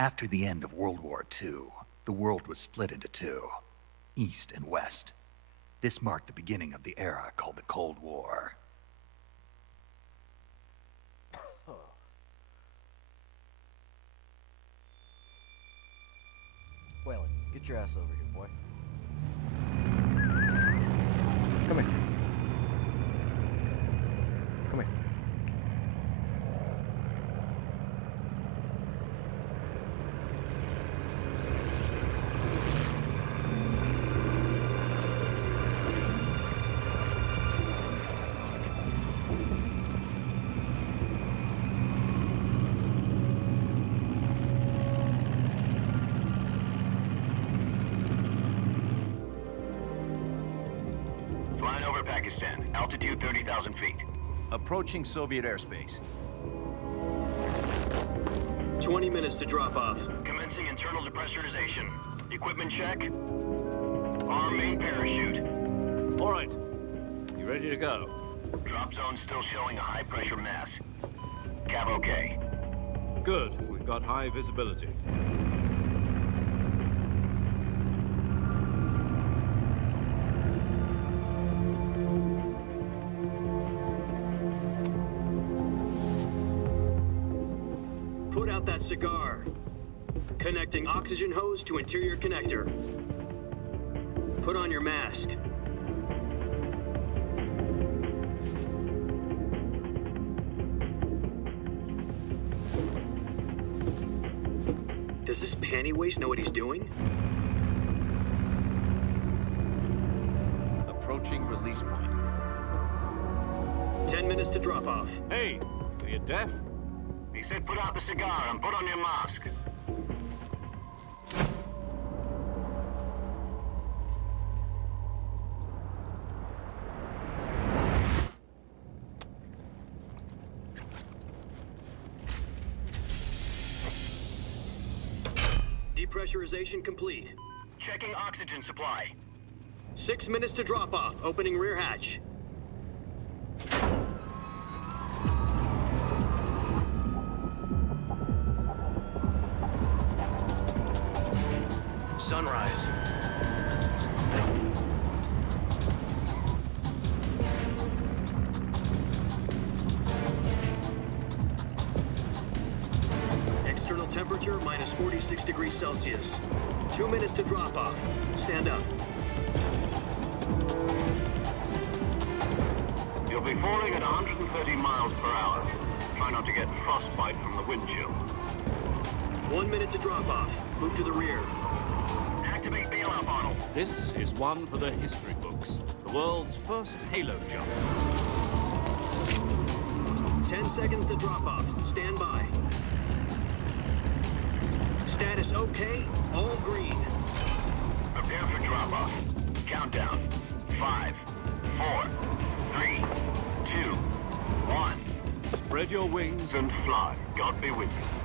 After the end of World War II, the world was split into two, East and West. This marked the beginning of the era called the Cold War. Whalen, get your ass over here, boy. Come here. Come here. Flying over Pakistan, altitude 30,000 feet. Approaching Soviet airspace. 20 minutes to drop off. Commencing internal depressurization. Equipment check. Arm main parachute. All right. You ready to go? Drop zone still showing a high pressure mass. Cav okay. Good. We've got high visibility. Put out that cigar. Connecting oxygen hose to interior connector. Put on your mask. Does this panty waste know what he's doing? Approaching release point. 10 minutes to drop off. Hey, are you deaf? He said put out the cigar and put on your mask. Depressurization complete. Checking oxygen supply. 6 minutes to drop off. Opening rear hatch. Sunrise. External temperature minus 46 degrees Celsius. 2 minutes to drop off. Stand up. You'll be falling at 130 miles per hour. Try not to get frostbite from the wind chill. 1 minute to drop off. Move to the rear. Activate bailout bottle. This is one for the history books. The world's first halo jump. 10 seconds to drop off. Stand by. Status okay. All green. Prepare for drop off. Countdown. 5, 4, 3, 2, 1. Spread your wings And fly. God be with you.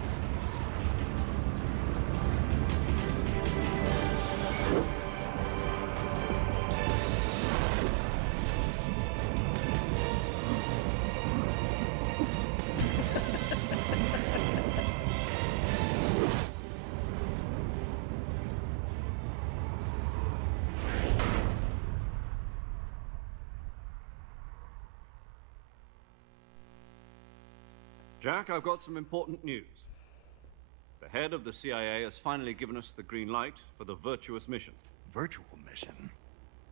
Jack, I've got some important news. The head of the CIA has finally given us the green light for the virtuous mission. Virtual mission?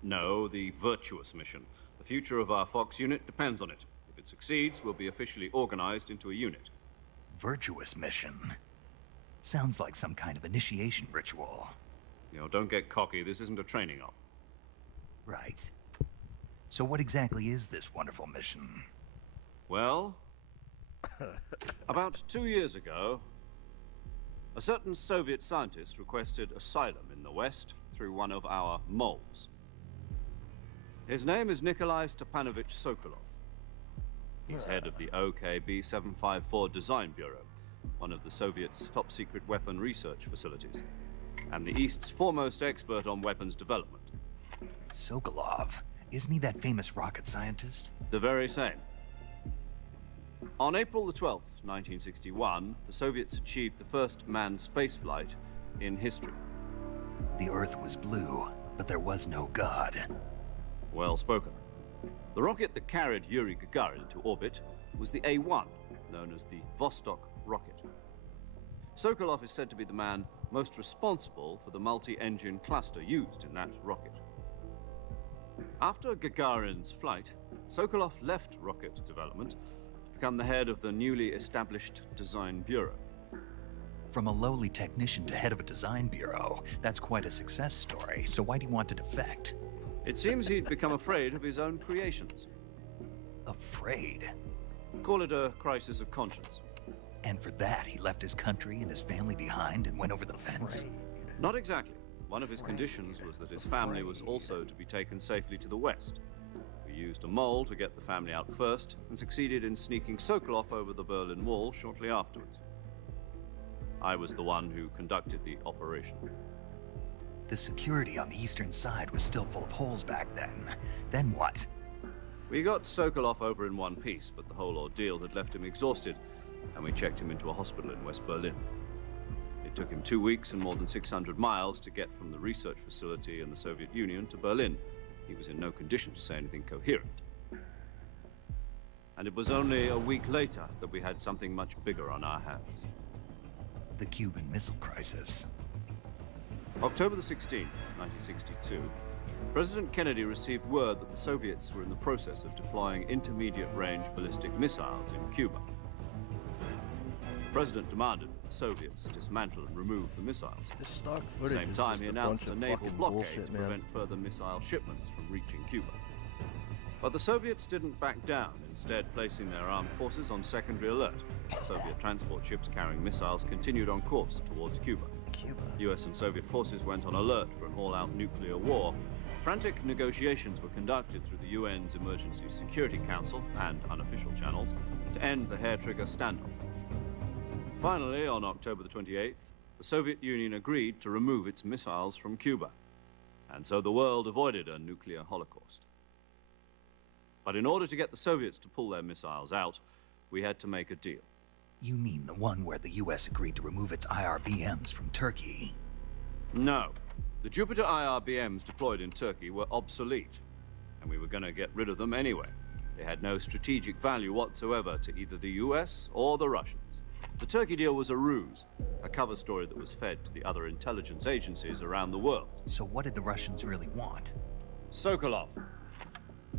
No, the virtuous mission. The future of our Fox unit depends on it. If it succeeds, we'll be officially organized into a unit. Virtuous mission? Sounds like some kind of initiation ritual. You know, don't get cocky. This isn't a training op. Right. So what exactly is this wonderful mission? Well, about 2 years ago, a certain Soviet scientist requested asylum in the West through one of our moles. His name is Nikolai Stepanovich Sokolov. He's head of the OKB 754 Design Bureau, one of the Soviets' top-secret weapon research facilities, and the East's foremost expert on weapons development. Sokolov? Isn't he that famous rocket scientist? The very same. On April the 12th, 1961, the Soviets achieved the first manned spaceflight in history. The Earth was blue, but there was no God. Well spoken. The rocket that carried Yuri Gagarin to orbit was the A-1, known as the Vostok rocket. Sokolov is said to be the man most responsible for the multi-engine cluster used in that rocket. After Gagarin's flight, Sokolov left rocket development to become the head of the newly established Design Bureau. From a lowly technician to head of a design bureau, that's quite a success story, so why'd he want to defect? It seems he'd become afraid of his own creations. Afraid? Call it a crisis of conscience. And for that, he left his country and his family behind and went over the fence? Not exactly. One of his conditions was that his family was also to be taken safely to the west. We used a mole to get the family out first and succeeded in sneaking Sokolov over the Berlin Wall shortly afterwards. I was the one who conducted the operation. The security on the eastern side was still full of holes back then. Then what? We got Sokolov over in one piece, but the whole ordeal had left him exhausted, and we checked him into a hospital in West Berlin. It took him 2 weeks and more than 600 miles to get from the research facility in the Soviet Union to Berlin. He was in no condition to say anything coherent. And it was only a week later that we had something much bigger on our hands. The Cuban Missile Crisis. October the 16th, 1962, President Kennedy received word that the Soviets were in the process of deploying intermediate-range ballistic missiles in Cuba. The President demanded that the Soviets dismantle and remove the missiles. This stock At the footage same is time, just he a announced bunch a of naval fucking blockade bullshit, to man. prevent further missile shipments from reaching Cuba. But the Soviets didn't back down, instead placing their armed forces on secondary alert. Soviet transport ships carrying missiles continued on course towards Cuba. Cuba. US and Soviet forces went on alert for an all-out nuclear war. Frantic negotiations were conducted through the UN's Emergency Security Council and unofficial channels to end the hair-trigger standoff. Finally, on October the 28th, the Soviet Union agreed to remove its missiles from Cuba. And so the world avoided a nuclear holocaust. But in order to get the Soviets to pull their missiles out, we had to make a deal. You mean the one where the US agreed to remove its IRBMs from Turkey? No. The Jupiter IRBMs deployed in Turkey were obsolete, and we were going to get rid of them anyway. They had no strategic value whatsoever to either the US or the Russians. The Turkey deal was a ruse, a cover story that was fed to the other intelligence agencies around the world. So what did the Russians really want? Sokolov.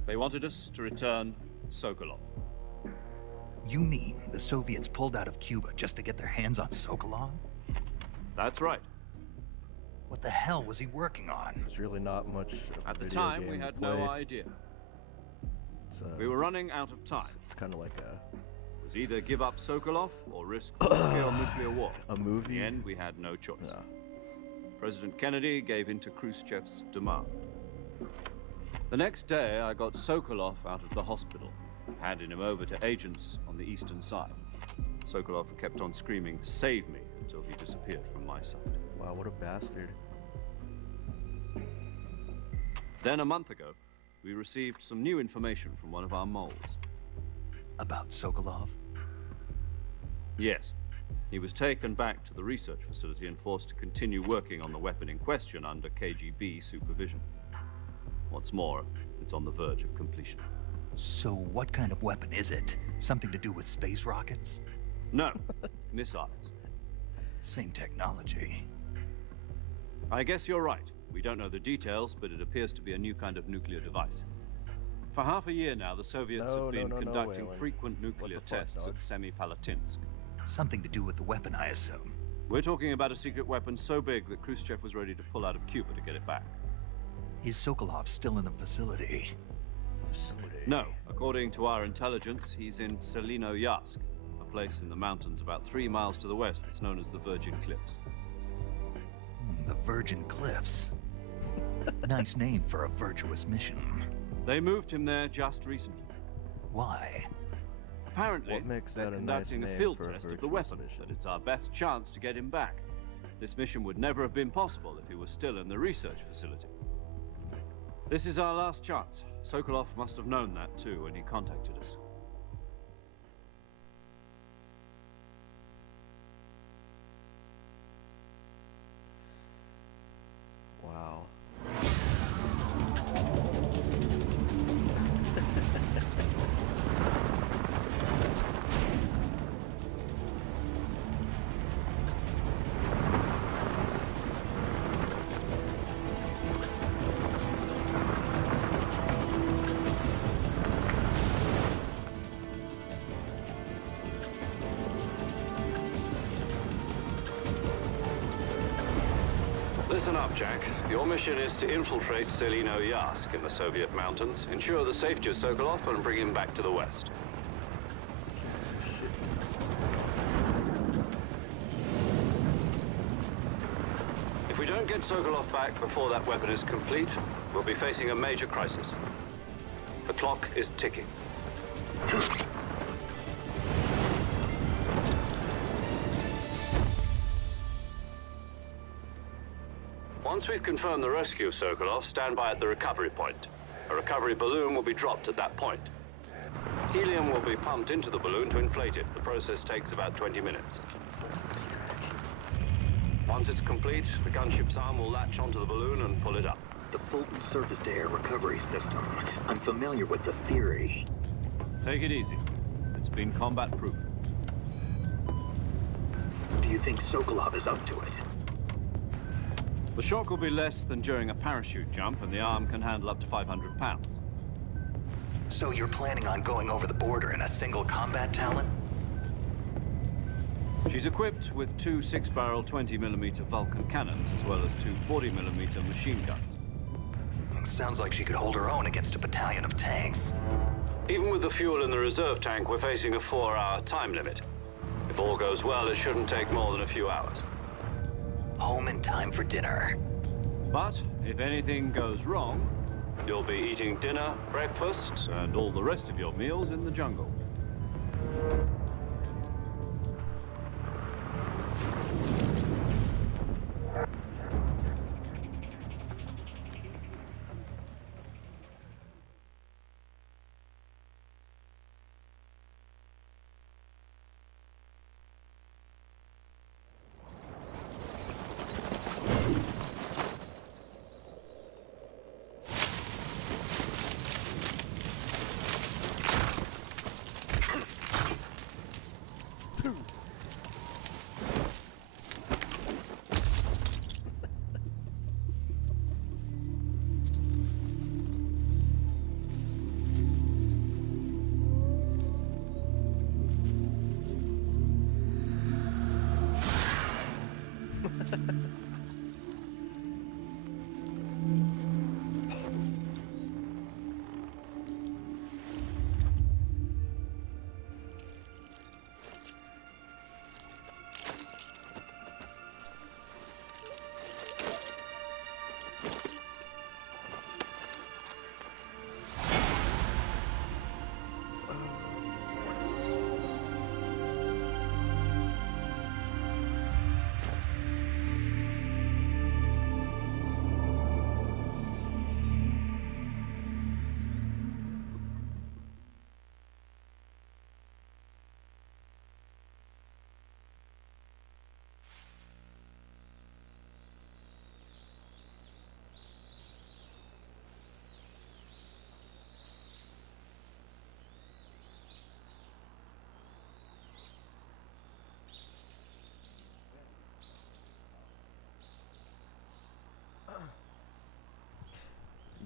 They wanted us to return Sokolov. You mean the Soviets pulled out of Cuba just to get their hands on Sokolov? That's right. What the hell was he working on? There's really not much of a At the video time, game we to had play. no idea. It's, We were running out of time. It's kind of like It was either give up Sokolov or risk full-scale nuclear war. a In movie. the end, we had no choice. Yeah. President Kennedy gave in to Khrushchev's demand. The next day, I got Sokolov out of the hospital, handed him over to agents on the eastern side. Sokolov kept on screaming, "Save me," until he disappeared from my sight. Wow, what a bastard. Then, a month ago, we received some new information from one of our moles. About Sokolov? Yes. He was taken back to the research facility and forced to continue working on the weapon in question under KGB supervision. What's more, it's on the verge of completion. So what kind of weapon is it? Something to do with space rockets? No, missiles. Same technology. I guess you're right. We don't know the details, but it appears to be a new kind of nuclear device. For half a year now, the Soviets have been conducting Whalen. frequent nuclear the fuck, tests dog? at Semipalatinsk. Something to do with the weapon, I assume. We're talking about a secret weapon so big that Khrushchev was ready to pull out of Cuba to get it back. Is Sokolov still in the facility? Facility. No, according to our intelligence, he's in Selinoyarsk, a place in the mountains about 3 miles to the west that's known as the Virgin Cliffs. The Virgin Cliffs. Nice name for a virtuous mission. They moved him there just recently. Why? Apparently, What makes they're that a nice conducting a name field for a test of the virtuous weapon, mission? that it's our best chance to get him back. This mission would never have been possible if he was still in the research facility. This is our last chance. Sokolov must have known that too when he contacted us. Listen up, Jack. Your mission is to infiltrate Selino Yask in the Soviet mountains, ensure the safety of Sokolov, and bring him back to the West. Piece of shit. If we don't get Sokolov back before that weapon is complete, we'll be facing a major crisis. The clock is ticking. Once we've confirmed the rescue of Sokolov, stand by at the recovery point. A recovery balloon will be dropped at that point. Helium will be pumped into the balloon to inflate it. The process takes about 20 minutes. Once it's complete, the gunship's arm will latch onto the balloon and pull it up. The Fulton surface-to-air recovery system. I'm familiar with the theory. Take it easy. It's been combat-proven. Do you think Sokolov is up to it? The shock will be less than during a parachute jump, and the arm can handle up to 500 pounds. So you're planning on going over the border in a single combat Talon? She's equipped with two 6-barrel 20mm Vulcan cannons, as well as two 40mm machine guns. Sounds like she could hold her own against a battalion of tanks. Even with the fuel in the reserve tank, we're facing a 4-hour time limit. If all goes well, it shouldn't take more than a few hours. Home in time for dinner. But if anything goes wrong, you'll be eating dinner, breakfast, and all the rest of your meals in the jungle.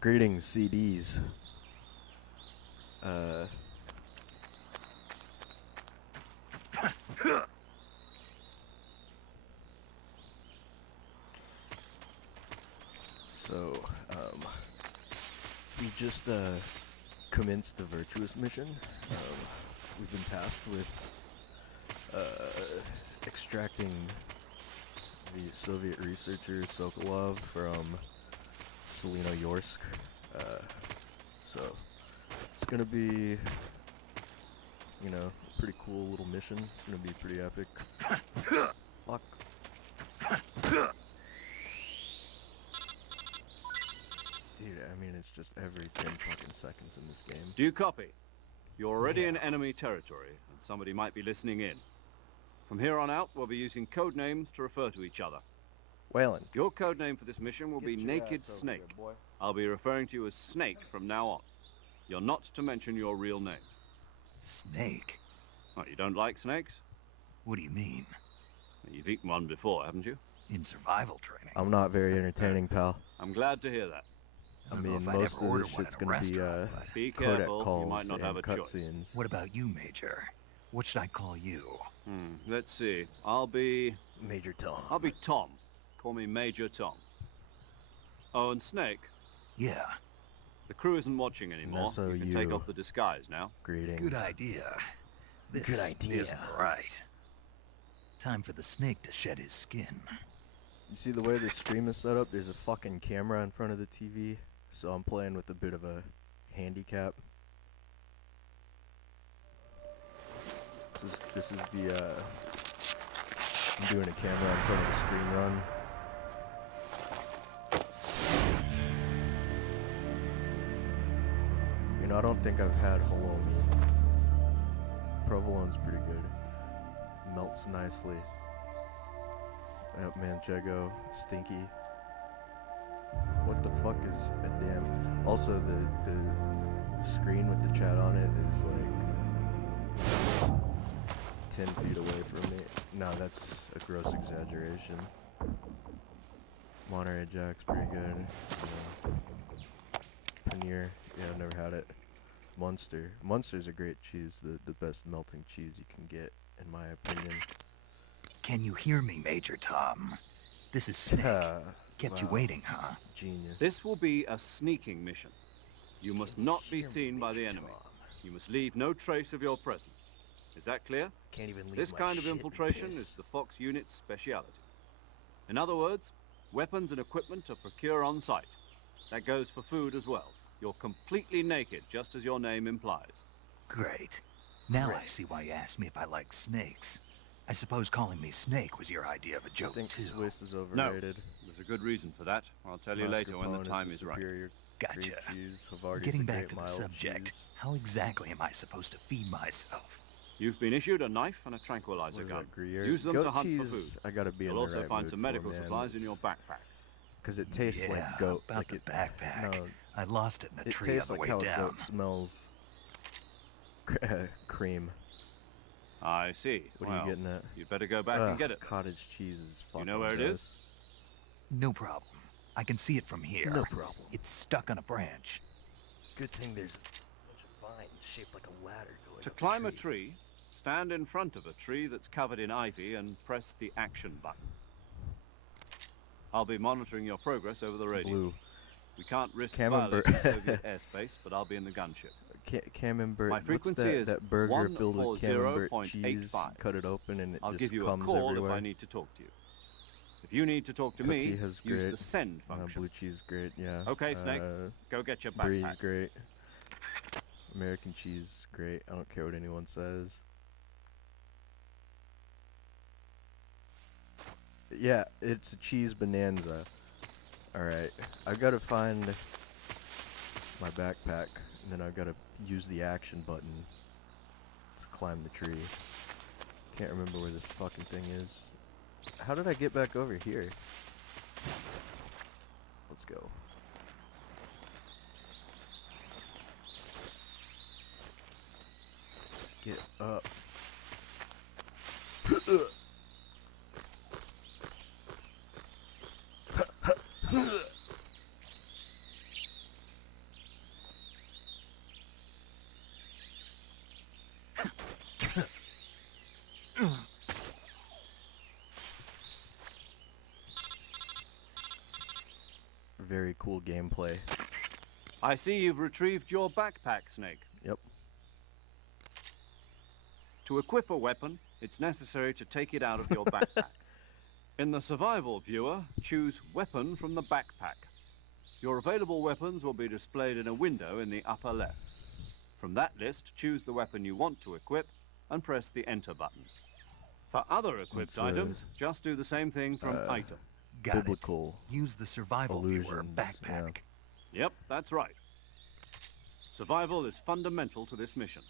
Greetings, CDs. So, we just commenced the Virtuous mission. We've been tasked with extracting the Soviet researcher Sokolov from Selino Yorsk. So it's gonna be, you know, a pretty cool little mission. It's gonna be pretty epic. Fuck. Dude, I mean, it's just every 10 fucking seconds in this game. Do you copy? You're already in enemy territory, and somebody might be listening in. From here on out, we'll be using code names to refer to each other. Whalen. Your code name for this mission will be Naked Snake. I'll be referring to you as Snake from now on. You're not to mention your real name. Snake? What, you don't like snakes? What do you mean? You've eaten one before, haven't you? In survival training. I'm not very entertaining, pal. I'm glad to hear that. I don't know mean, if I'd most ever of order this one shit's in a gonna be restaurant, but Be codec careful, calls you might not have and a choice. cutscenes. what about you, Major? What should I call you? Let's see. I'll be Major Tom. Tom. Call me Major Tom. Oh, and Snake, Yeah, the crew isn't watching anymore. So You can take you- off the disguise now. Greetings. good idea. This Good idea. isn't right. Time for the snake to shed his skin. You see the way the stream is set up? There's a fucking camera in front of the TV, so I'm playing with a bit of a handicap. This is the I'm doing a camera in front of the screen run. You know, I don't think I've had halloumi. Provolone's pretty good. Melts nicely. Yep, Manchego, stinky. What the fuck is a damn? Also, the screen with the chat on it is like 10 feet away from me. No, that's a gross exaggeration. Monterey Jack's pretty good. Paneer, yeah, I've never had it. Munster. Munster's a great cheese, the best melting cheese you can get, in my opinion. Can you hear me, Major Tom? This is Snake. Kept you Wow. waiting, huh? Genius. This will be a sneaking mission. You must not be seen by the enemy. You must leave no trace of your presence. Is that clear? Can't even leave This my kind of shit in infiltration piss. is the Fox unit's speciality. In other words, weapons and equipment are procured on site. That goes for food as well. You're completely naked, just as your name implies. Great. Now I see why you asked me if I like snakes. I suppose calling me Snake was your idea of a I joke, think too. Swiss is No, overrated. there's a good reason for that. I'll tell you later when the time is right. Superior Gotcha. grape cheese. Havarti's Getting a back great to the mild subject, cheese. how exactly am I supposed to feed myself? You've been issued a knife and a tranquilizer What is gun. that, Gruyere? Use them Goat to hunt for cheese, food. I gotta be in You'll the also right find mood some for, medical man. supplies in your backpack. Because it tastes yeah, like goat. about like the it, backpack. No, I lost it in a it tree on tastes the like way how a down. goat smells. Cream. I see. What Well, are you getting at? you'd better go back Ugh, and get it. Cottage cheese is fucking You know where it is? gross. No problem. I can see it from here. No problem. It's stuck on a branch. Good thing there's a bunch of vines shaped like a ladder going To up climb the a tree, stand in front of a tree that's covered in ivy and press the action button. I'll be monitoring your progress over the radio. Blue. We can't risk Camembert. violating Soviet airspace, but I'll be in the gunship. Camembert. My What's frequency that, is that burger filled with camembert 140.85. cheese? Cut it open and it I'll just give you a comes call everywhere. if I need to talk to you. If you need to talk to Cookie me, has use great. the send function. Blue cheese great, yeah. Okay, Snake. Go get your Brie backpack. great. American cheese great. I don't care what anyone says. Yeah, it's a cheese bonanza. Alright, I've got to find my backpack, and then I've got to use the action button to climb the tree. Can't remember where this fucking thing is. How did I get back over here? Let's go. Get up. Very cool gameplay. I see you've retrieved your backpack, Snake. Yep. To equip a weapon, it's necessary to take it out of your backpack. In the survival viewer, choose Weapon from the backpack. Your available weapons will be displayed in a window in the upper left. From that list, choose the weapon you want to equip and press the Enter button. For other equipped It's, items, just do the same thing from Item. Got Biblical it. Use the survival viewer allusions, backpack. Yep, that's right. Survival is fundamental to this mission.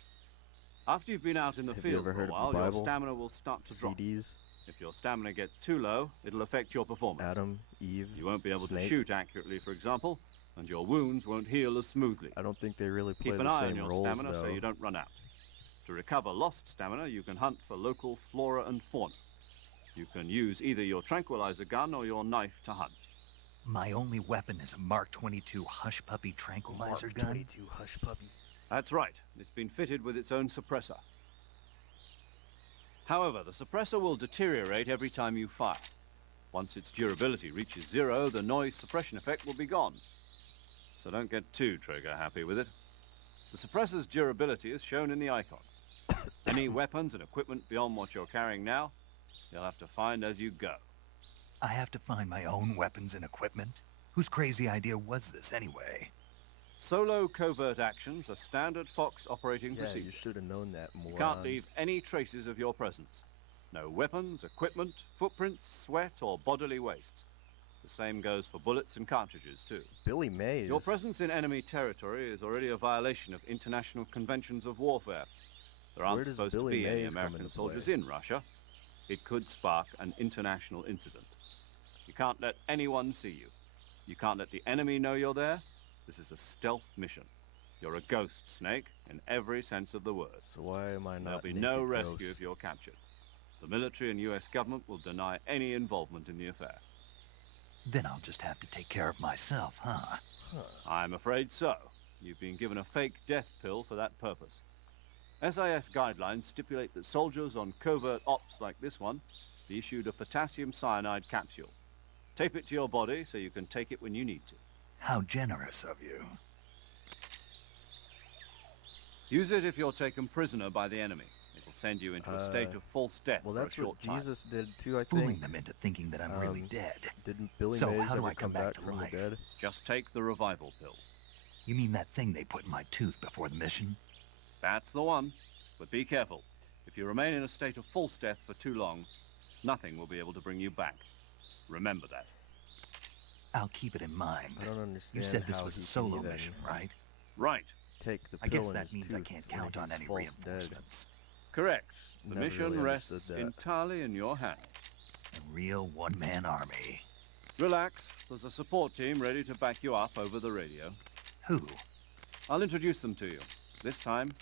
After you've been out in the Have you field ever for a heard of the while, your Bible? stamina will start to drop. CDs, If your stamina gets too low, it'll affect your performance. Adam, Eve, You won't be able Snake. to shoot accurately, for example, and your wounds won't heal as smoothly. I don't think they really play Keep an the eye on same your roles stamina though. so you don't run out. To recover lost stamina, you can hunt for local flora and fauna. You can use either your tranquilizer gun or your knife to hunt. My only weapon is a Mark 22 Hush Puppy tranquilizer Mark gun. 22 Hush Puppy. That's right. It's been fitted with its own suppressor. However, the suppressor will deteriorate every time you fire. Once its durability reaches 0, the noise suppression effect will be gone. So don't get too trigger happy with it. The suppressor's durability is shown in the icon. Any weapons and equipment beyond what you're carrying now, you'll have to find as you go. I have to find my own weapons and equipment? Whose crazy idea was this anyway? Solo covert actions are standard Fox operating Yeah, you procedure. should have known that, moron. You can't leave any traces of your presence. No weapons, equipment, footprints, sweat, or bodily waste. The same goes for bullets and cartridges, too. Billy Mays. Your presence in enemy territory is already a violation of international conventions of warfare. There aren't Where does supposed Billy to be any Mays come American into soldiers play? in Russia. It could spark an international incident. You can't let anyone see you. You can't let the enemy know you're there. This is a stealth mission. You're a ghost, Snake, in every sense of the word. So why am I not There'll be naked no rescue ghost? if you're captured. The military and US government will deny any involvement in the affair. Then I'll just have to take care of myself, huh? I'm afraid so. You've been given a fake death pill for that purpose. SIS guidelines stipulate that soldiers on covert ops like this one be issued a potassium cyanide capsule. Tape it to your body so you can take it when you need to. How generous of you. Use it if you're taken prisoner by the enemy. It'll send you into a state of false death Well, for a that's what short time. Jesus did too, I Fooling think. them into thinking that I'm really dead. Didn't Billy So, Mays how do ever I come come back back to from life? the dead? Just take the revival pill. You mean that thing they put in my tooth before the mission? That's the one. But be careful. If you remain in a state of false death for too long, nothing will be able to bring you back. Remember that. I'll keep it in mind. I don't You understand said this how was he a can solo even mission, right? Right. Take the I pill guess in that his means I tooth can't when count on he's any false reinforcements. Correct. The Never mission really rests understood that. entirely in your hands. A real one-man army. Relax. There's a support team ready to back you up over the radio. Who? I'll introduce them to you. This time,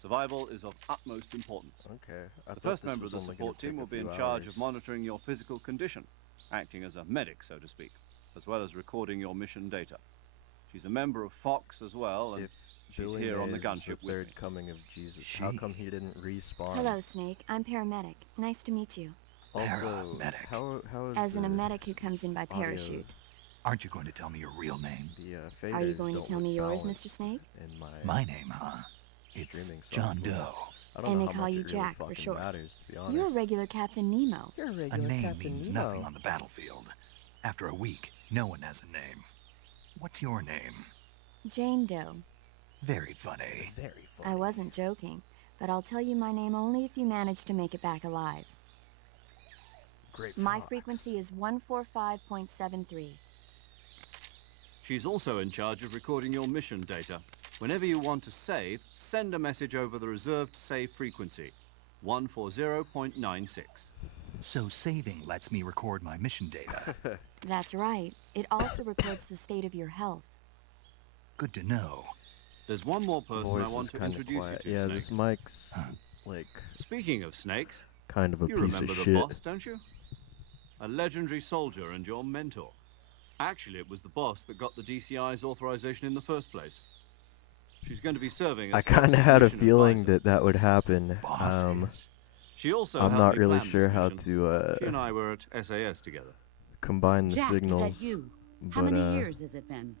survival is of utmost importance. Okay. I The thought first this member of was the only gonna support team take a will be in few charge hours. of monitoring your physical condition, acting as a medic, so to speak, as well as recording your mission data. She's a member of Fox as well, and If she's Billy here on the Mays gunship is the with third me. coming of Jesus, how She- come he didn't respawn? Hello, Snake. I'm paramedic. Nice to meet you. Also, Paramedic. how is As in a the medic who comes in by audio- parachute. Aren't you going to tell me your real name? The Are you faders going to don't tell look me yours, balanced Mr. Snake? in My name, huh? It's Streaming John software. Doe. I don't And know they how call much you it really Jack for fucking short. matters, to be honest. You're a regular Captain Nemo. You're a A regular name Captain means Nemo. nothing on the battlefield. After a week, no one has a name. What's your name? Jane Doe. Very funny. Very funny. I wasn't joking, but I'll tell you my name only if you manage to make it back alive. Great My Fox. frequency is 145.73. She's also in charge of recording your mission data. Whenever you want to save, send a message over the reserved save frequency, 140.96. So saving lets me record my mission data. That's right. It also records the state of your health. Good to know. There's one more person Voice I want is to kind of introduce quiet. you to, Yeah, Snake. this mic's like Speaking of snakes, kind of a you piece remember of the shit. boss, don't you? A legendary soldier and your mentor. Actually, it was the boss that got the DCI's authorization in the first place. She's going to be serving as I kind of Fox's had a mission feeling advisor. that would happen. Bosses. She also I'm helped not me really plan this sure how mission. to She and I were at SAS together. combine the Jack, signals. is that you? But How many years has it been?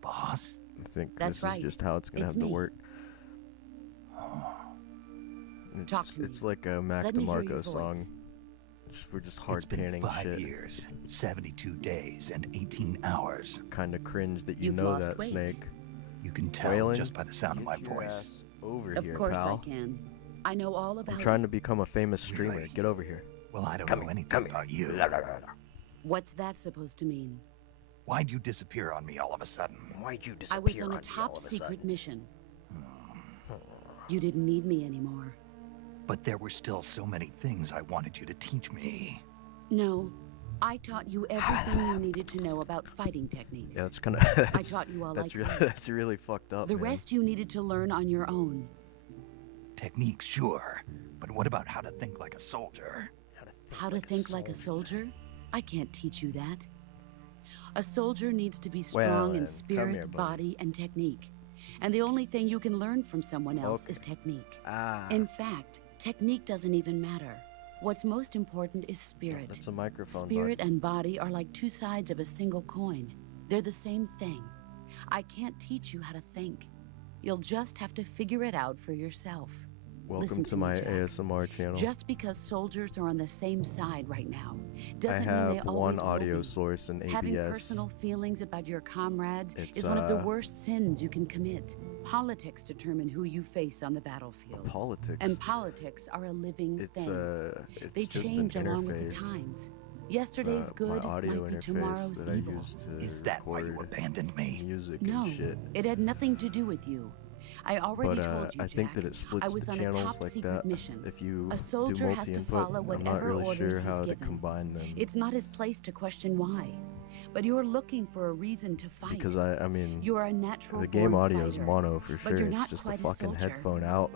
Boss? I think That's this right. is just how it's gonna It's have to me. work. Talk to me. It's like a Mac Let me hear your DeMarco song. voice. We're just hard It's been panning 5 shit. years, 72 days, and 18 hours. Kind of cringe that you You've know lost that, weight. Snake. You can tell Waylon, just by the sound of my get your voice. ass over Of here, course pal. I can. I know all about I'm trying it. to become a famous streamer. Really? Get over here. Well, I don't Come know here, anything come here. about you. What's that supposed to mean? Why'd you disappear on me all of a sudden? Why'd you I was on a top secret mission. You didn't need me anymore. But there were still so many things I wanted you to teach me. No, I taught you everything you needed to know about fighting techniques. Yeah, that's kind of. I taught you all I that's, could. that's really fucked up. The man. rest you needed to learn on your own. Techniques, sure. But what about how to think like a soldier? How to think like a soldier? I can't teach you that. A soldier needs to be strong in come spirit, here, buddy. body, and technique. And the only thing you can learn from someone else Okay. is technique. Ah. In fact, technique doesn't even matter. What's most important is spirit. That's a microphone. Spirit bud. and body are like two sides of a single coin. They're the same thing. I can't teach you how to think. You'll just have to figure it out for yourself. Welcome Listen to me, my Jack. ASMR channel. Just because soldiers are on the same side right now I doesn't mean they have always one will audio be. source in ABS. Having personal feelings about your comrades It's, is one of the worst sins you can commit. Politics determine who you face on the battlefield. Politics. And politics are a living It's thing. it's They just change an along with the interface. times. Yesterday's my good audio might be interface tomorrow's that evil. I use to Is that why you record abandoned me? music No, and shit. it had nothing to do with you. I already But told you, I think Jack. that it I splits was the on a channels top like secret that. mission. If you A do soldier has to multi-input, follow I'm not whatever really orders sure he's how to given. combine them. It's not his place to question why. But you're looking for a reason to fight. Because I mean, You are a natural the game born audio is fighter. mono for but sure. you're It's not just a quite a fucking soldier. headphone out.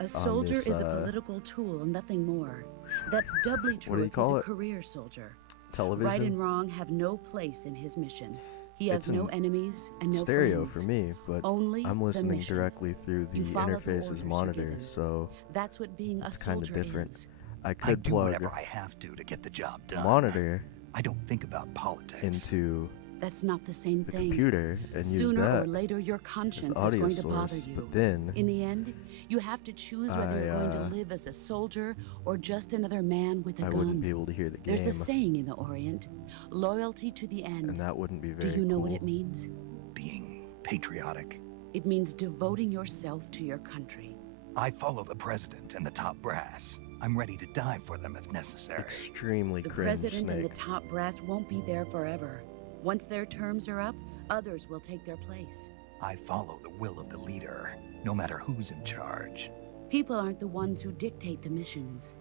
A soldier this, is a political tool, nothing more. That's doubly true do you if call he's a it? career soldier. Television. Right and wrong have no place in his mission. He has It's no an enemies and no stereo friends. for me, but Only I'm the listening mission. directly through the You follow the orders interface's you're monitor, given. so That's what being a it's kind of soldier different. is. I I could do plug whatever I have to get the job done. monitor I don't think about politics. into That's not the same the thing. computer and use Sooner that or later, your as conscience the is audio going to bother source. you. But then In the end, you have to choose whether you're going to I live as a soldier or just another man with a I gun. wouldn't be able to hear the game, There's a saying in the Orient, loyalty to the end. and that wouldn't be Do very you know cool. what it means? Being patriotic. It means devoting yourself to your country. I follow the president and the top brass. I'm ready to die for them if necessary. Extremely The cringe, president and Snake. the top brass won't be there forever. Once their terms are up, others will take their place. I follow the will of the leader, no matter who's in charge. People aren't the ones who dictate the missions.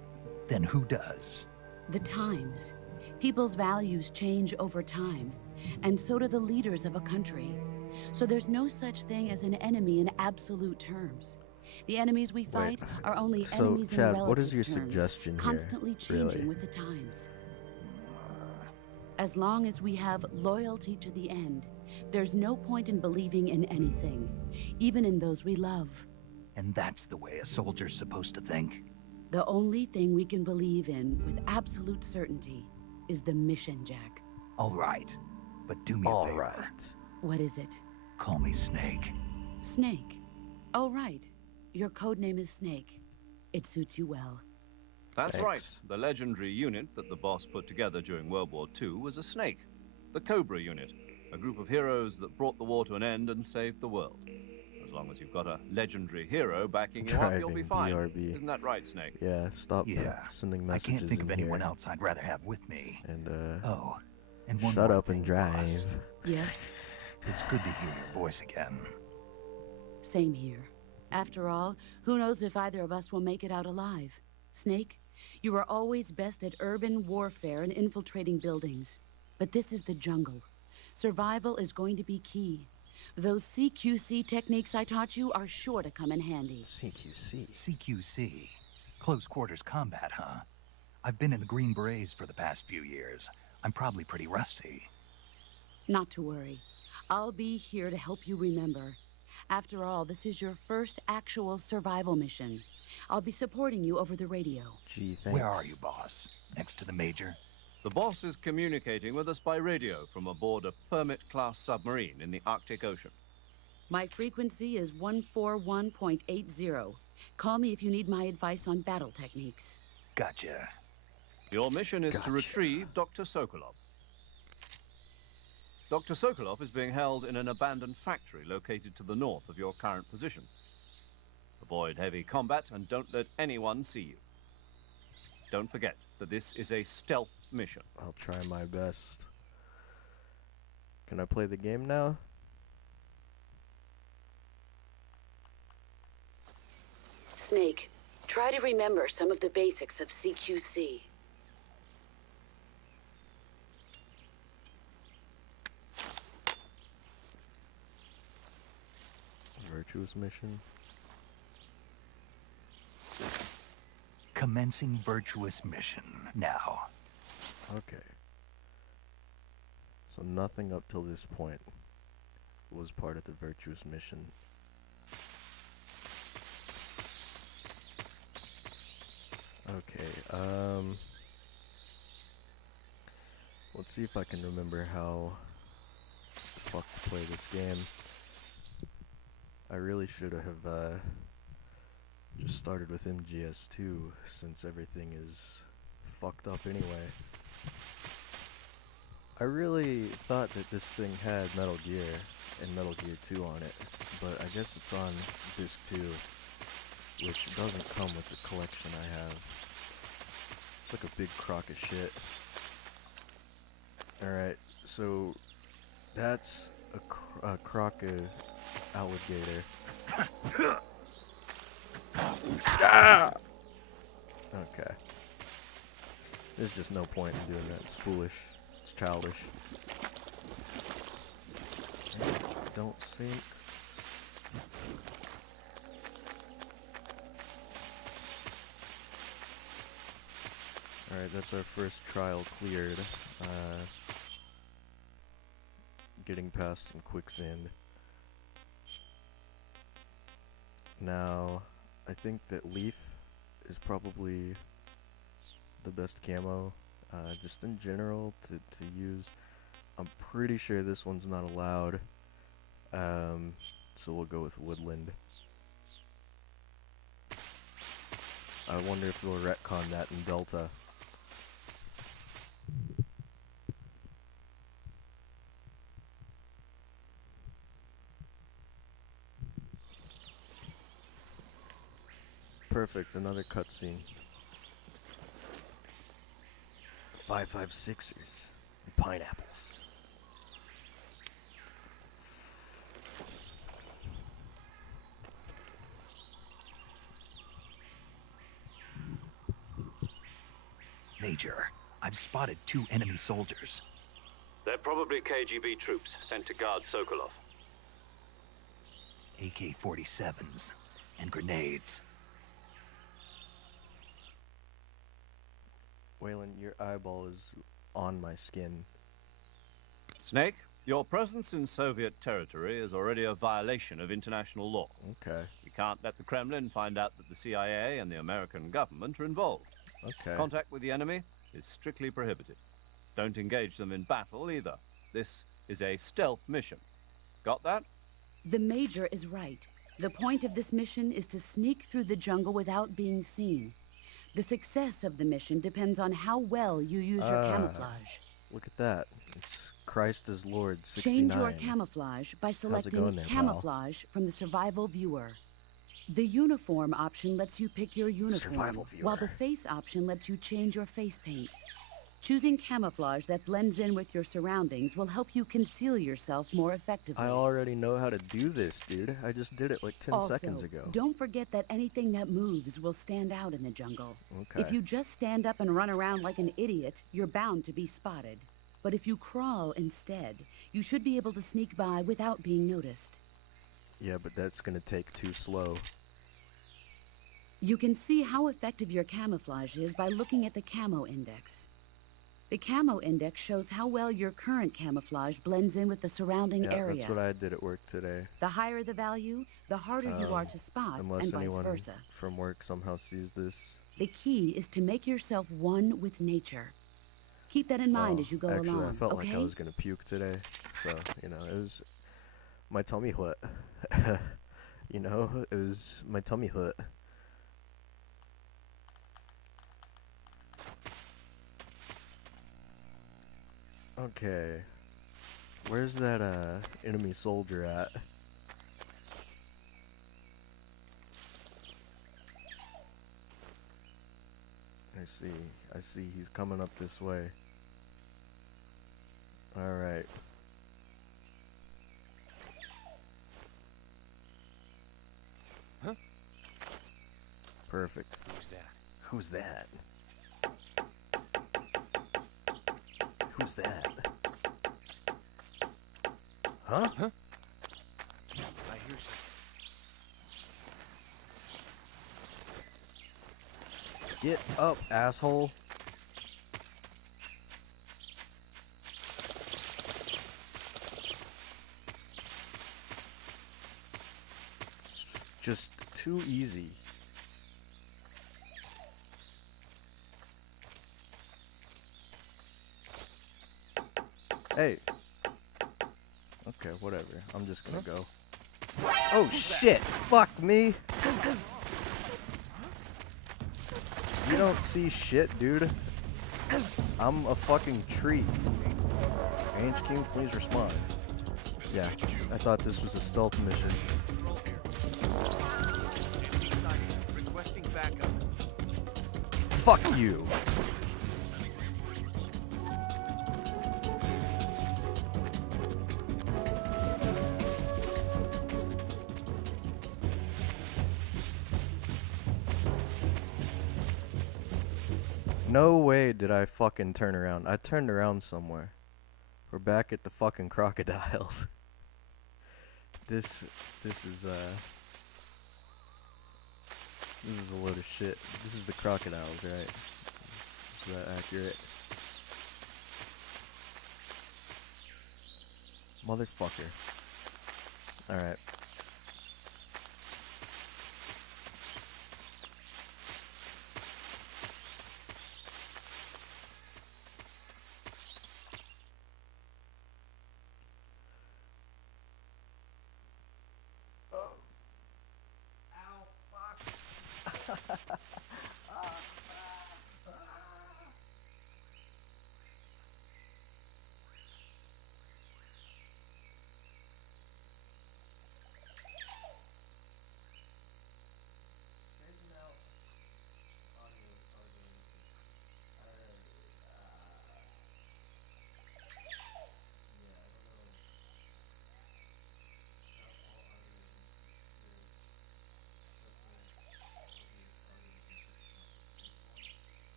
Then who does? The times. People's values change over time, and so do the leaders of a country. So there's no such thing as an enemy in absolute terms. The enemies we fight are only so, enemies in Chad, relative what is your terms, suggestion here, constantly changing really? with the times. As long as we have loyalty to the end, there's no point in believing in anything, even in those we love. And that's the way a soldier's supposed to think? The only thing we can believe in with absolute certainty is the mission, Jack. All right, but do me a All favor. right. What is it? Call me Snake. Snake. Oh, right. Your code name is Snake. It suits you well. That's Thanks. right. The legendary unit that the boss put together during World War II was a snake. The Cobra unit, a group of heroes that brought the war to an end and saved the world. As long as you've got a legendary hero backing you up, you'll be fine. Driving, BRB. Isn't that right, Snake? Yeah, stop Yeah, sending I messages can't think of in anyone here. else I'd rather have with me. And Oh, and one shut more up and thing, drive. boss. Yes, It's good to hear your voice again. same here. After all, who knows if either of us will make it out alive? Snake, you are always best at urban warfare and infiltrating buildings. But this is the jungle. Survival is going to be key. Those CQC techniques I taught you are sure to come in handy. CQC. CQC. Close quarters combat, huh? I've been in the Green Berets for the past few years. I'm probably pretty rusty. Not to worry. I'll be here to help you remember. After all, this is your first actual survival mission. I'll be supporting you over the radio. Gee, thanks. Where are you, boss? Next to the Major? The boss is communicating with us by radio from aboard a Permit-class submarine in the Arctic Ocean. My frequency is 141.80. Call me if you need my advice on battle techniques. Gotcha. Your mission is to Gotcha. retrieve Dr. Sokolov. Dr. Sokolov is being held in an abandoned factory located to the north of your current position. Avoid heavy combat and don't let anyone see you. Don't forget that this is a stealth mission. I'll try my best. Can I play the game now? Snake, try to remember some of the basics of CQC. Virtuous mission. Commencing virtuous mission. Now. Okay. So nothing up till this point was part of the virtuous mission. Okay, let's see if I can remember how the fuck to play this game. I really should have, just started with MGS2, since everything is fucked up anyway. I really thought that this thing had Metal Gear and Metal Gear 2 on it, but I guess it's on disc 2, which doesn't come with the collection I have. It's like a big crock of shit. Alright, so that's a croc of alligator. Ah! Okay. There's just no point in doing that. It's foolish. It's childish. Don't sink. Alright, that's our first trial cleared. Getting past some quicksand. Now, I think that leaf is probably the best camo, just in general, to use. I'm pretty sure this one's not allowed, so we'll go with woodland. I wonder if they'll retcon that in Delta. Perfect, another cutscene. 5.56ers and pineapples. Major, I've spotted 2 enemy soldiers. They're probably KGB troops sent to guard Sokolov. AK-47s and grenades. Waylon, your eyeball is on my skin. Snake, your presence in Soviet territory is already a violation of international law. Okay, We can't let the Kremlin find out that the CIA and the American government are involved. okay. Contact with the enemy is strictly prohibited. Don't engage them in battle either. This is a stealth mission. Got that? The Major is right. The point of this mission is to sneak through the jungle without being seen. The success of the mission depends on how well you use your camouflage. Look at that. It's Christ is Lord 69. Change your camouflage by selecting going there, pal? Camouflage from the Survival Viewer. The Uniform option lets you pick your uniform, Survival Viewer. while the Face option lets you change your face paint. Choosing camouflage that blends in with your surroundings will help you conceal yourself more effectively. I already know how to do this, dude. I just did it like 10 Also, seconds ago. don't forget that anything that moves will stand out in the jungle. Okay. If you just stand up and run around like an idiot, you're bound to be spotted. But if you crawl instead, you should be able to sneak by without being noticed. Yeah, but that's gonna take too slow. You can see how effective your camouflage is by looking at the camo index. The camo index shows how well your current camouflage blends in with the surrounding Yeah, area. that's what I did at work today. The higher the value, the harder you are to spot, Unless and vice anyone versa. from work somehow sees this. The key is to make yourself one with nature. Keep that in mind Well, as you go actually, along, I felt okay? like I was gonna puke today, so you know, it was my tummy hurt. You know, it was my tummy hurt. Okay, where's that enemy soldier at? I see, he's coming up this way. Alright. Huh? Perfect. Who's that? Who's that? Huh? Huh? I hear something. Get up, asshole. It's just too easy. Hey. Okay, whatever. I'm just gonna go. Oh shit! Fuck me! You don't see shit, dude. I'm a fucking tree. Range King, please respond. Yeah, I thought this was a stealth mission. Fuck you! No way did I fucking turn around. I turned around somewhere. We're back at the fucking crocodiles. This is a load of shit. This is the crocodiles, right? Is that accurate? Motherfucker. Alright.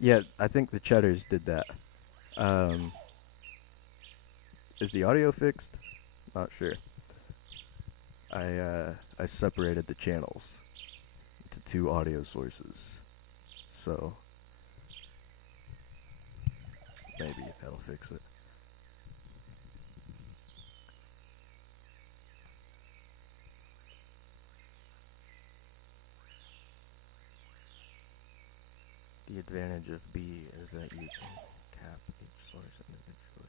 Yeah, I think the Cheddars did that. Is the audio fixed? Not sure. I separated the channels into two audio sources, so maybe that'll fix it. The advantage of B is that you can cap each source individually.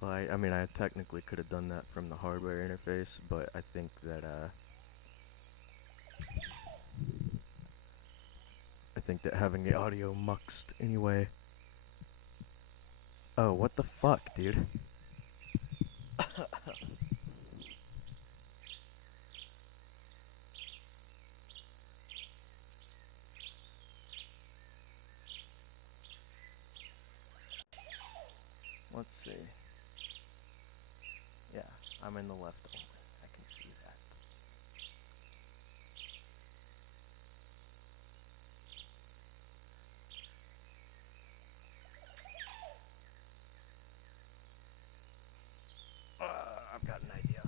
Well, I mean, I technically could have done that from the hardware interface, but I think that having the audio muxed anyway. Oh, what the fuck, dude? Let's see. Yeah, I'm in the left only. I can see that. I've got an idea.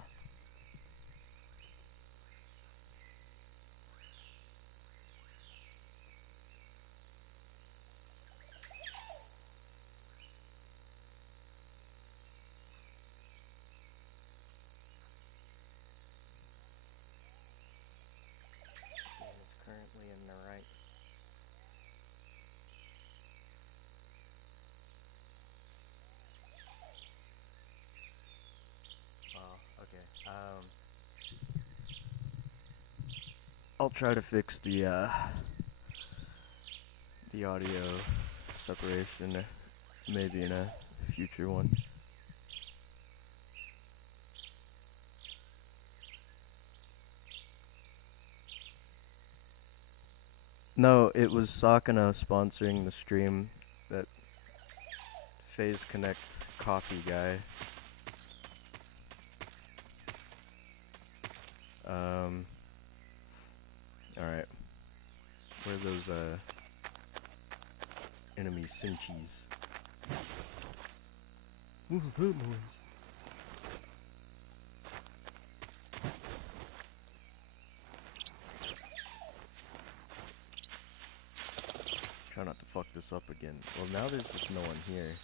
Dan is currently in the right. Oh, okay. I'll try to fix the audio separation maybe in a future one. No, it was Sakana sponsoring the stream. That Phase Connect coffee guy. Alright. Where are those enemy Sinchis? Who's that noise? Try not to fuck this up again. Well, now there's just no one here.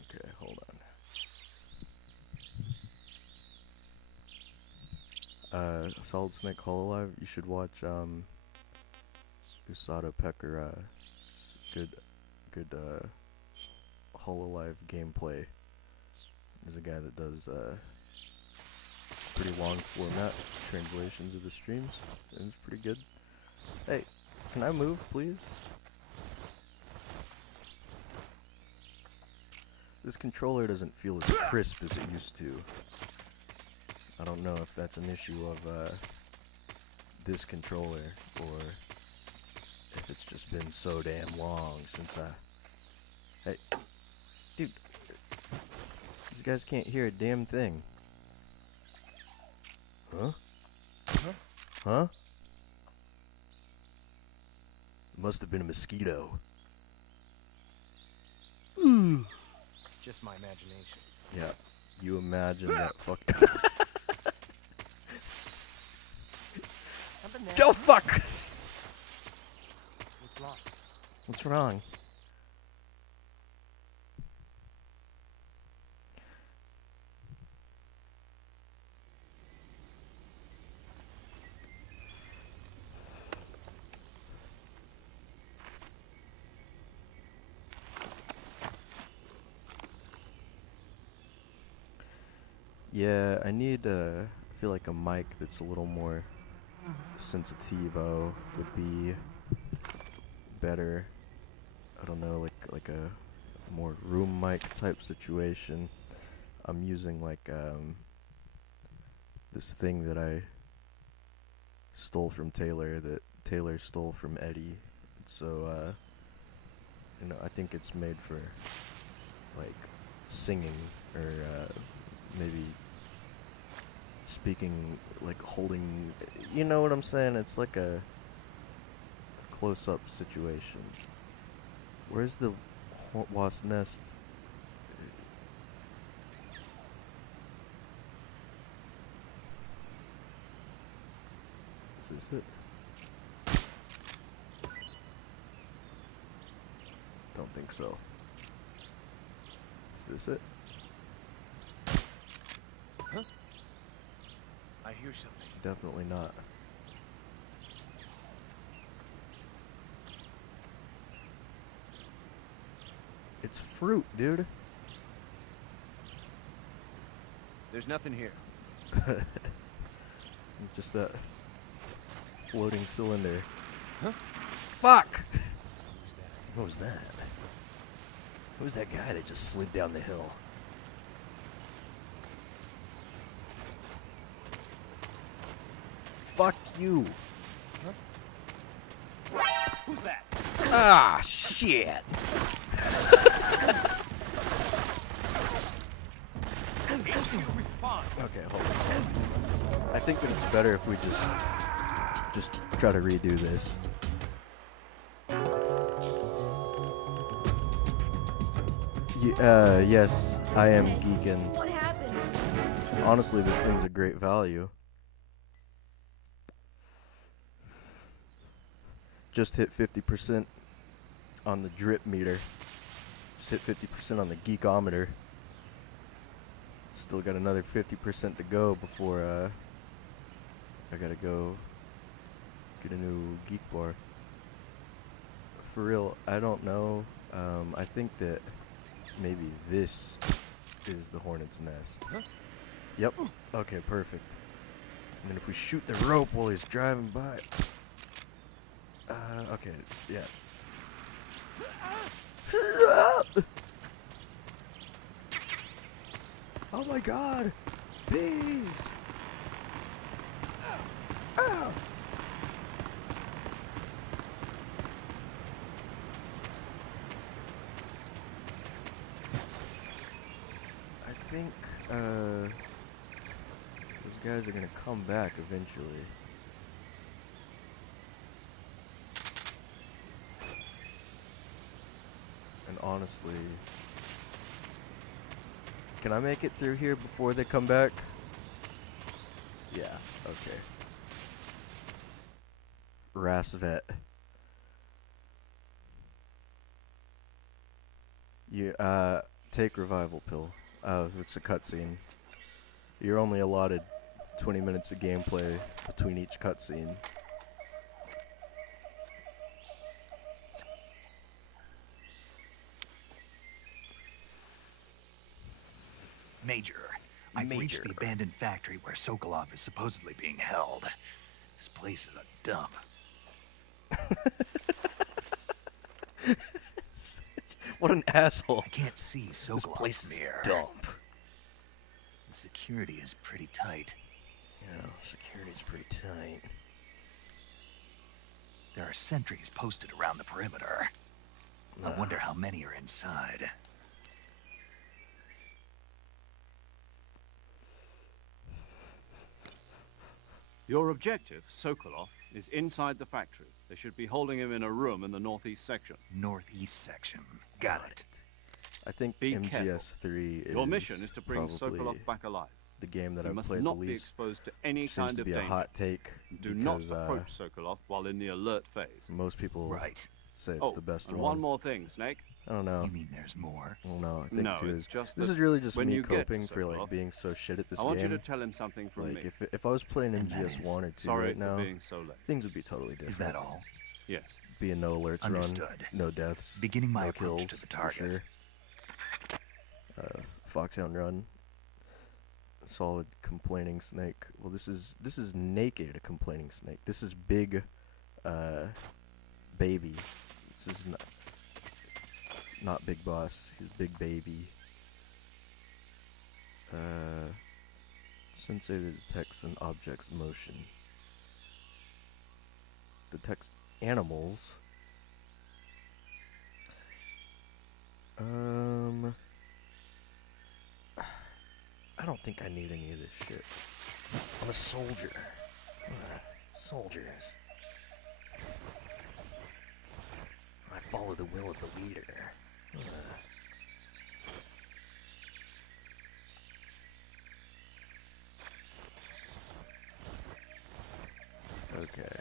Okay, hold on. Solid Snake Hololive, you should watch Usada Pecker, good Hololive gameplay. There's a guy that does pretty long format translations of the streams, and it's pretty good. Hey, can I move, please? This controller doesn't feel as crisp as it used to. I don't know if that's an issue of this controller, or if it's just been so damn long since Hey, dude, these guys can't hear a damn thing. Huh? Huh? Must have been a mosquito. Just my imagination. Yeah, you imagine that fuck. Go fuck! What's wrong? What's wrong? Yeah, I need, I feel like a mic that's a little more sensitivo would be better. I don't know, like a more room mic type situation. I'm using like, this thing that I stole from Taylor, that Taylor stole from Eddie. So, you know, I think it's made for, like, singing, or, maybe speaking, like holding, you know what I'm saying? It's like a close-up situation. Where's the wasp nest? Is this it? Don't think so. Is this it? Huh? I hear something. Definitely not. It's fruit, dude. There's nothing here. Just that floating cylinder. Huh? Fuck! Who's What was that? Who's that guy that just slid down the hill? Fuck you. Who's that? Ah, shit. Respond. Okay, hold on. I think that it's better if we just try to redo this. Yes, I am geeking. What happened? Honestly, this thing's a great value. Just hit 50% on the drip meter. Just hit 50% on the geekometer. Still got another 50% to go before I gotta go get a new geek bar. For real, I don't know. I think that maybe this is the Hornet's nest. Huh? Yep. Okay, perfect. And then if we shoot the rope while he's driving by. Okay, yeah. Oh my god! Bees! Ow! I think, those guys are gonna come back eventually. And honestly, can I make it through here before they come back? Yeah, okay. Rasvet. You, take revival pill. It's a cutscene. You're only allotted 20 minutes of gameplay between each cutscene. Major, I've reached the abandoned factory where Sokolov is supposedly being held. This place is a dump. What an asshole. I can't see Sokolov This place is from here. dump. The security is pretty tight. Yeah, security's pretty tight. There are sentries posted around the perimeter. I wonder how many are inside. Your objective, Sokolov, is inside the factory. They should be holding him in a room in the northeast section. Northeast section. Got it. I think Be MGS3 is Your mission is to bring probably Sokolov back alive. the game that You I've must played not the be least. exposed to any Seems kind to of be a danger. hot take. Do not because, approach Sokolov while in the alert phase. most people Right. say it's Oh, the best and one. one more thing, Snake. I don't know. You mean there's more? I don't know. I think No, too it's is just this that is really just when me you get coping for Sokolov, like being so shit at this I want game. you to tell him something from Like me. if I was playing And that MGS is- 1 or 2 Sorry right now, for being so late. things would be totally different. Is that all? Yes. Be a no alerts Understood. run, no deaths, Beginning my no approach kills to the for target. sure. Foxhound run. Solid complaining snake. Well, this is naked complaining snake. This is big, baby. This is not big boss. He's big baby. Sensor that detects an object's motion. Detects animals. I don't think I need any of this shit. I'm a soldier. Soldiers. I follow the will of the leader. Okay.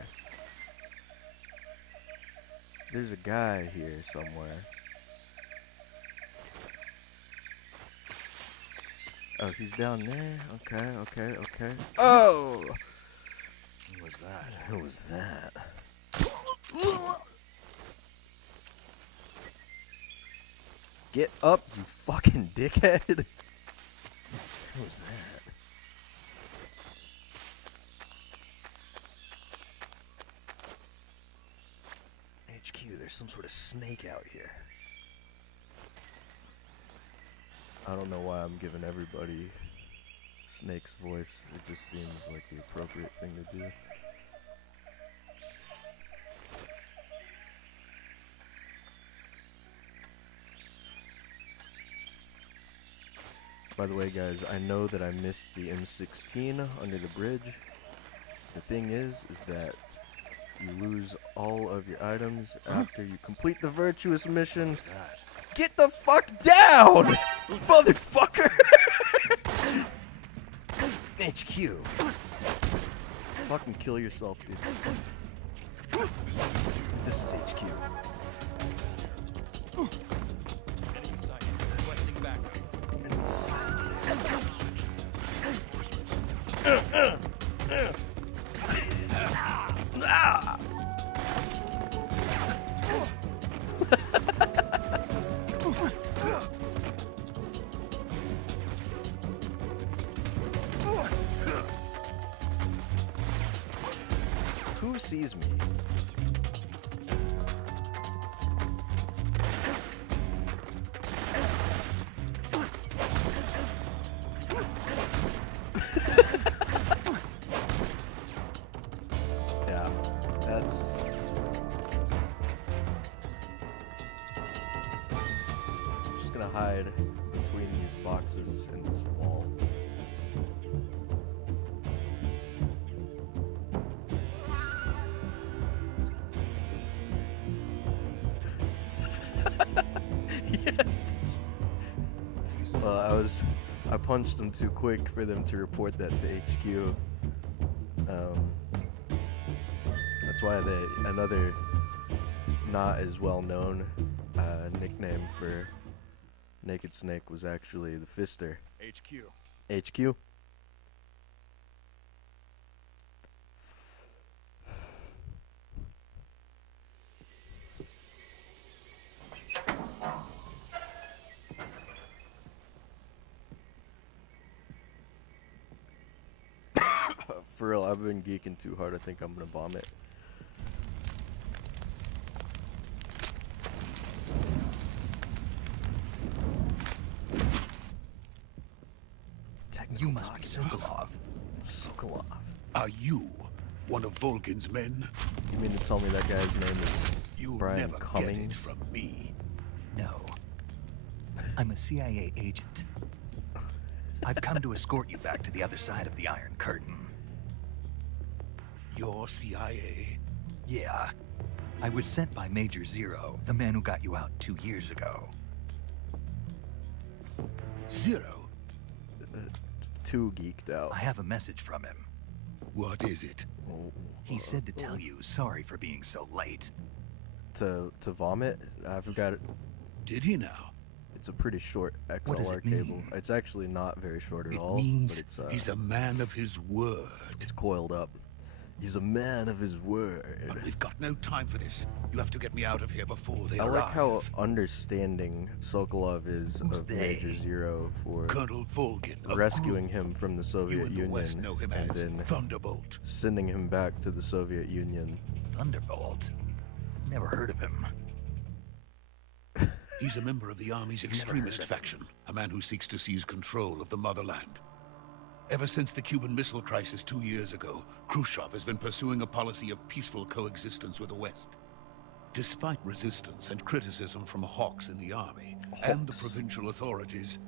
There's a guy here somewhere. Oh, he's down there? Okay. Oh! Who was that? Who was that? Get up, you fucking dickhead! Who was that? HQ, there's some sort of snake out here. I don't know why I'm giving everybody Snake's voice. It just seems like the appropriate thing to do. By the way, guys, I know that I missed the M16 under the bridge. The thing is that you lose all of your items after you complete the virtuous mission. Get the fuck down, motherfucker! HQ. Fucking kill yourself, dude. This is HQ. Enemy sighted. Requesting backup. Enemy sighted. Ah! sees me? Yeah, that's... I'm just gonna hide between these boxes and this wall. Yes. Well, I punched them too quick for them to report that to HQ. That's why another not as well known nickname for Naked Snake was actually the Fister. HQ. HQ. For real, I've been geeking too hard. I think I'm gonna vomit. You must be Sokolov. Sokolov. Are you one of Volgin's men? You mean to tell me that guy's name is You'll Brian never get it Cummings? from me. No. I'm a CIA agent. I've come to escort you back to the other side of the Iron Curtain. You're CIA? Yeah. I was sent by Major Zero, the man who got you out 2 years ago. Zero? Too geeked out. I have a message from him. What is it? He said to tell you sorry for being so late. To vomit? I've got it. Did he now? It's a pretty short What does XLR it cable. mean? It's actually not very short at It all. means But it's he's a man of his word. it's coiled up. He's a man of his word. But we've got no time for this. You have to get me out of here before they I arrive. like how understanding Sokolov is Who's of Major they? Zero for Colonel Volgin of rescuing Gru. him from the You Soviet in the West know Union him and as then Thunderbolt. sending him back to the Soviet Union. Thunderbolt? Never heard of him. He's a member of the Army's extremist faction, a man who seeks to seize control of the motherland. Ever since the Cuban Missile Crisis 2 years ago, Khrushchev has been pursuing a policy of peaceful coexistence with the West. Despite resistance and criticism from hawks in the army and the provincial authorities,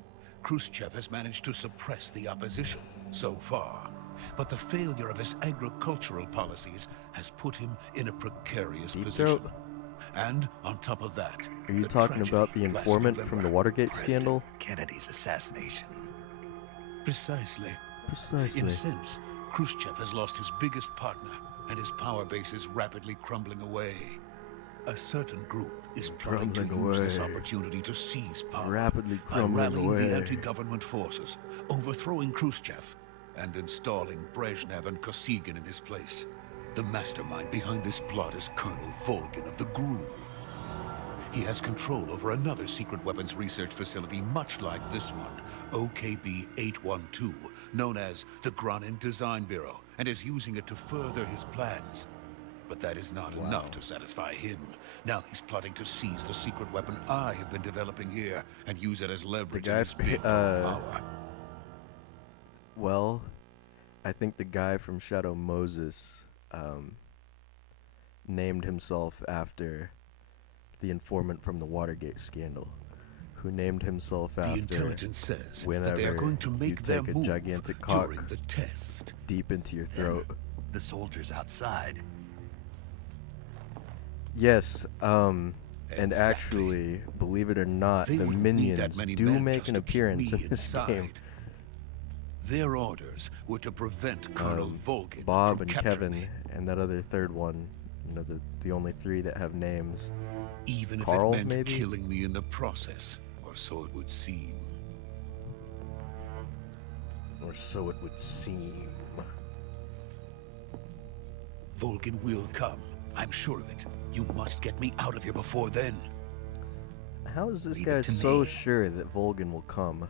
Khrushchev has managed to suppress the opposition so far. But the failure of his agricultural policies has put him in a precarious Deep position. Throat? And on top of that, Are you the talking about the tragedy last informant from the November. Watergate President scandal? Kennedy's assassination. Precisely. In a Precisely. sense, Khrushchev has lost his biggest partner, and his power base is rapidly crumbling away. A certain group is trying to Crumbling use this away. opportunity to seize power Rapidly by crumbling rallying away. the anti-government forces, overthrowing Khrushchev, and installing Brezhnev and Kosygin in his place. The mastermind behind this plot is Colonel Volgin of the Gru. He has control over another secret weapons research facility much like this one, OKB-812, known as the Granin Design Bureau, and is using it to further his plans. But that is not enough to satisfy him. Now he's plotting to seize the secret weapon I have been developing here and use it as leverage guy in his bid for power. Well, I think the guy from Shadow Moses named himself after the informant from the Watergate scandal, who named himself The after intelligence says that whenever they are going to you make their take a move gigantic cock during the test. deep into your throat. The soldiers outside. Yes, and Exactly. actually, believe it or not, They the wouldn't need that minions many do men make just an to keep appearance me in this inside. game. Their orders were to prevent Colonel Volgin Bob from and capturing Kevin me, and that other third one, you know, the only three that have names. even Carl, if it meant maybe? killing me in the process, or so it would seem. Or so it would seem. Volgin will come. I'm sure of it. You must get me out of here before then. How is this Leave it guy to so me. sure that Volgin will come?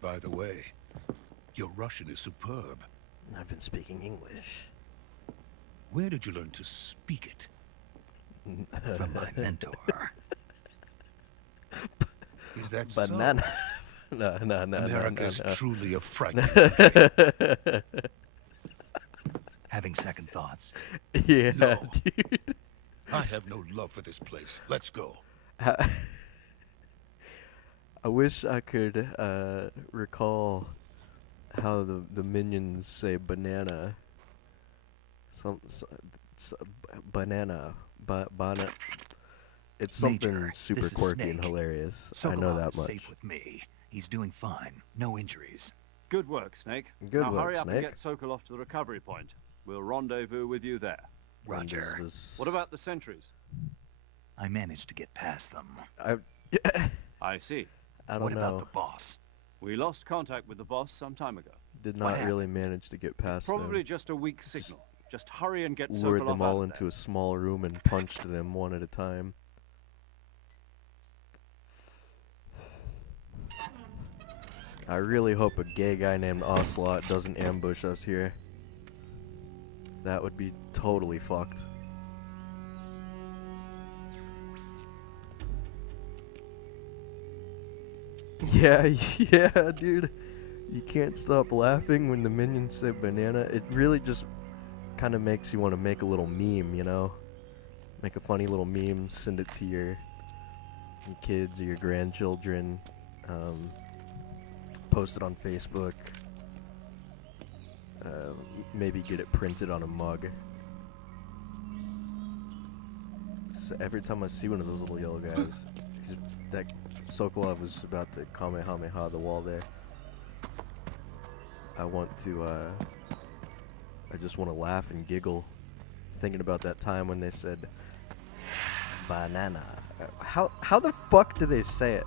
By the way, your Russian is superb. I've been speaking English. Where did you learn to speak it? From my mentor. Is that Banana. so? No. America's no. truly a frightening. Having second thoughts. Yeah, No. dude. I have no love for this place. Let's go. I wish I could recall how the minions say banana. Banana. Bana. It's something Major, super this is quirky and Snake. hilarious. I Sokolov know that is much. safe with me. He's doing fine. No injuries. Good work, Snake. Good now work, hurry up Snake. and get Sokolov to the recovery point. We'll rendezvous with you there. Roger. What about the sentries? I managed to get past them. I see. I don't What know. about the boss? We lost contact with the boss some time ago. Did What not really manage to get past Probably them. just a weak signal. Just hurry and get Lured Sokolov them out all of into there. a small room and punched them one at a time. I really hope a gay guy named Ocelot doesn't ambush us here. That would be totally fucked. Yeah, yeah, dude. You can't stop laughing when the minions say banana. It really just kind of makes you want to make a little meme, you know? Make a funny little meme, send it to your kids or your grandchildren, post it on Facebook, maybe get it printed on a mug. So every time I see one of those little yellow guys, that Sokolov was about to Kamehameha the wall there. I just want to laugh and giggle, thinking about that time when they said banana. How the fuck do they say it?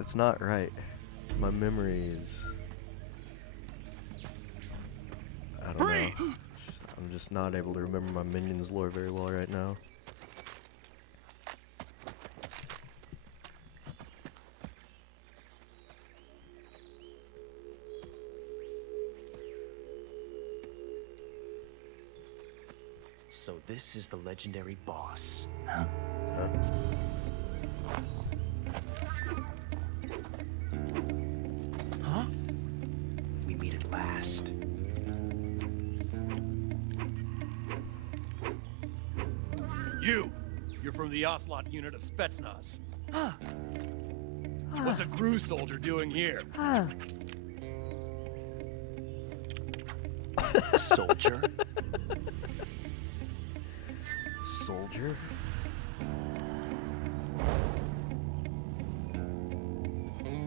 It's not right. My memory is, I don't know. I'm just not able to remember my Minions lore very well right now. So this is the legendary boss. Huh? Huh? We meet at last. You're from the Ocelot unit of Spetsnaz. What's a GRU soldier doing here? Soldier? Soldier?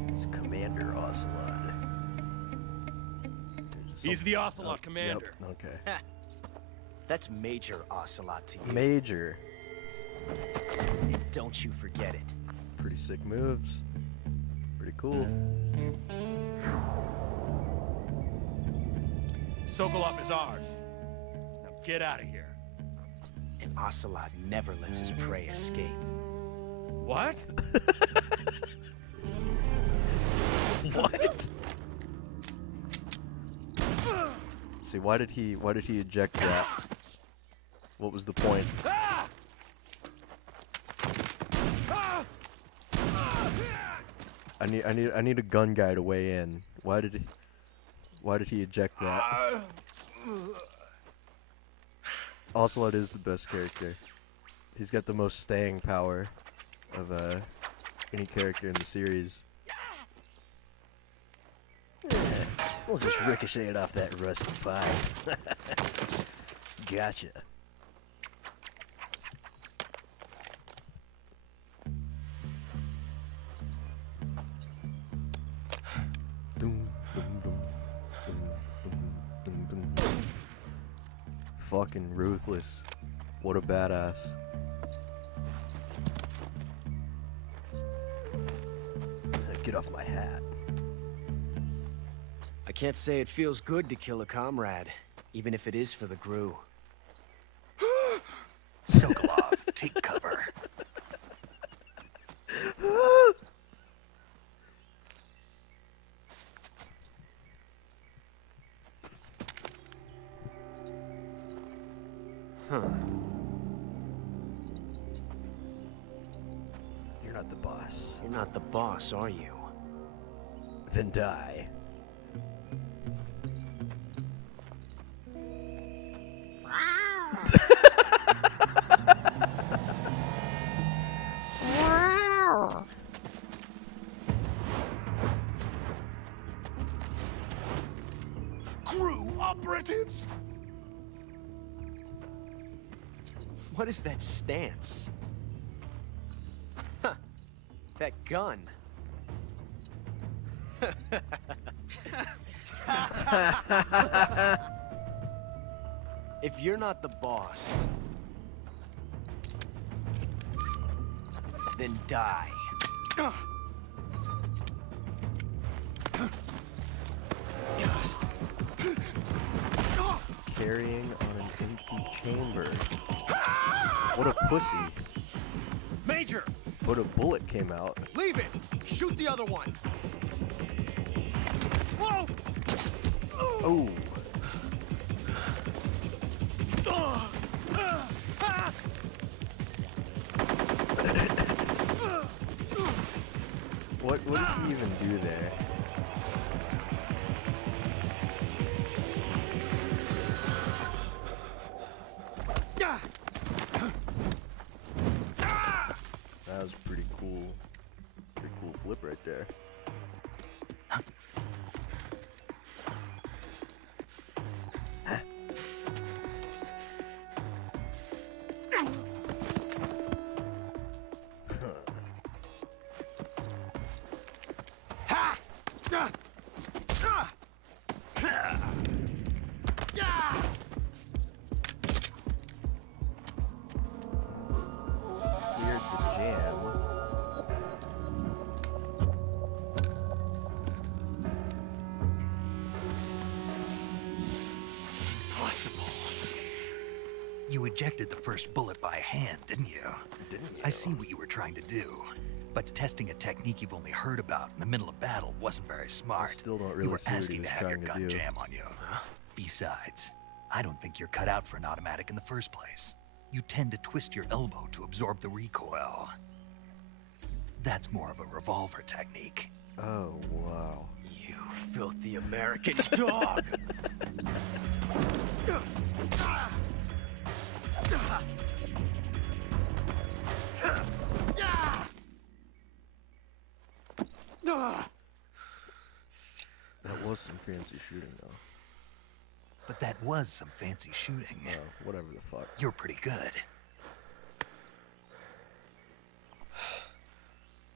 It's Commander Ocelot. He's the Ocelot commander. Yep, okay. That's Major Ocelot to you. Major. And don't you forget it. Pretty sick moves. Pretty cool. Sokolov is ours. Now get out of here. And Ocelot never lets his prey escape. What? What? See, why did he eject that? What was the point? I need a gun guy to weigh in. Why did he eject that? Ocelot is the best character. He's got the most staying power of any character in the series. We'll just ricochet it off that rusty pipe. Gotcha. Dum, dum, dum, dum, dum, dum, dum. Fucking ruthless. What a badass. Get off my hat. I can't say it feels good to kill a comrade, even if it is for the GRU. Sokolov, take cover. not the boss. You're not the boss, are you? Then die. Crew operatives! What is that stance? Huh. That gun. If you're not the boss, then die. Carrying on an empty chamber. What a pussy. Major, But a bullet came out. leave it. Shoot the other one. Whoa! Oh. What did he even do there? That was pretty cool. Pretty cool flip right there. Cleared the jam. Impossible. You ejected the first bullet by hand, didn't you? Didn't you? I see what you were trying to do. But testing a technique you've only heard about in the middle of battle wasn't very smart. still don't You really were see what he asking to was have your trying to gun do. jam on you. Besides, I don't think you're cut out for an automatic in the first place. You tend to twist your elbow to absorb the recoil. That's more of a revolver technique. Oh, wow. You filthy American dog! That was some fancy shooting, though. But that was some fancy shooting. Well, whatever the fuck. You're pretty good.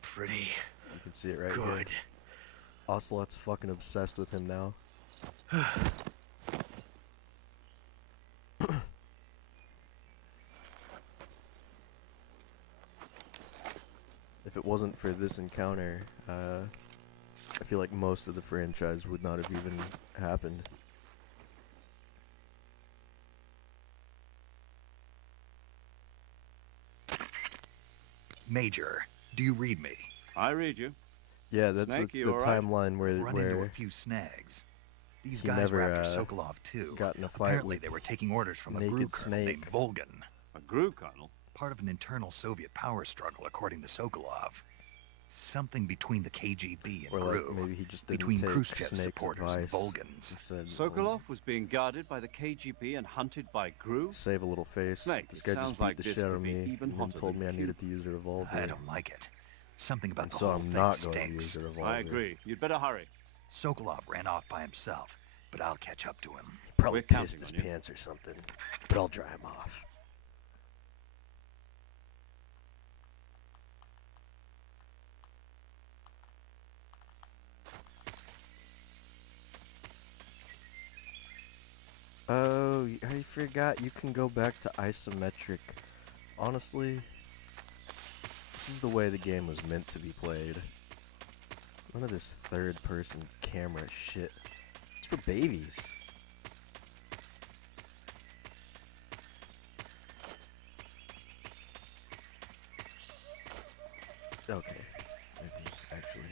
Pretty You can see it right here. good. Ocelot's fucking obsessed with him now. If it wasn't for this encounter, I feel like most of the franchise would not have even happened. Major, do you read me? I read you. Yeah, that's Snake, the you all right? timeline where Run into a where few snags. These he guys were never, after Sokolov too. got in a fight Apparently with they were taking orders from a Naked group colonel named Snake. Volgan. A GRU colonel? Part of an internal Soviet power struggle, according to Sokolov. Something between the KGB and or GRU. like maybe he just didn't between take Khrushchev's Snake's supporters and advice. Volgans. He said, Sokolov was being guarded by the KGB and hunted by GRU? save a little face. Snake, This it guy just sounds beat like the this shit out could of be me even and then hotter told than me I Cuba. needed to use a revolver. I don't like it. Something about And the so whole I'm thing not going to stinks. use a revolver. I agree. You'd better hurry. Sokolov ran off by himself, but I'll catch up to him. Probably We're counting pissed his on you. pants or something, but I'll dry him off. Oh, I forgot you can go back to isometric. Honestly, this is the way the game was meant to be played. None of this third-person camera shit. It's for babies. Okay, maybe actually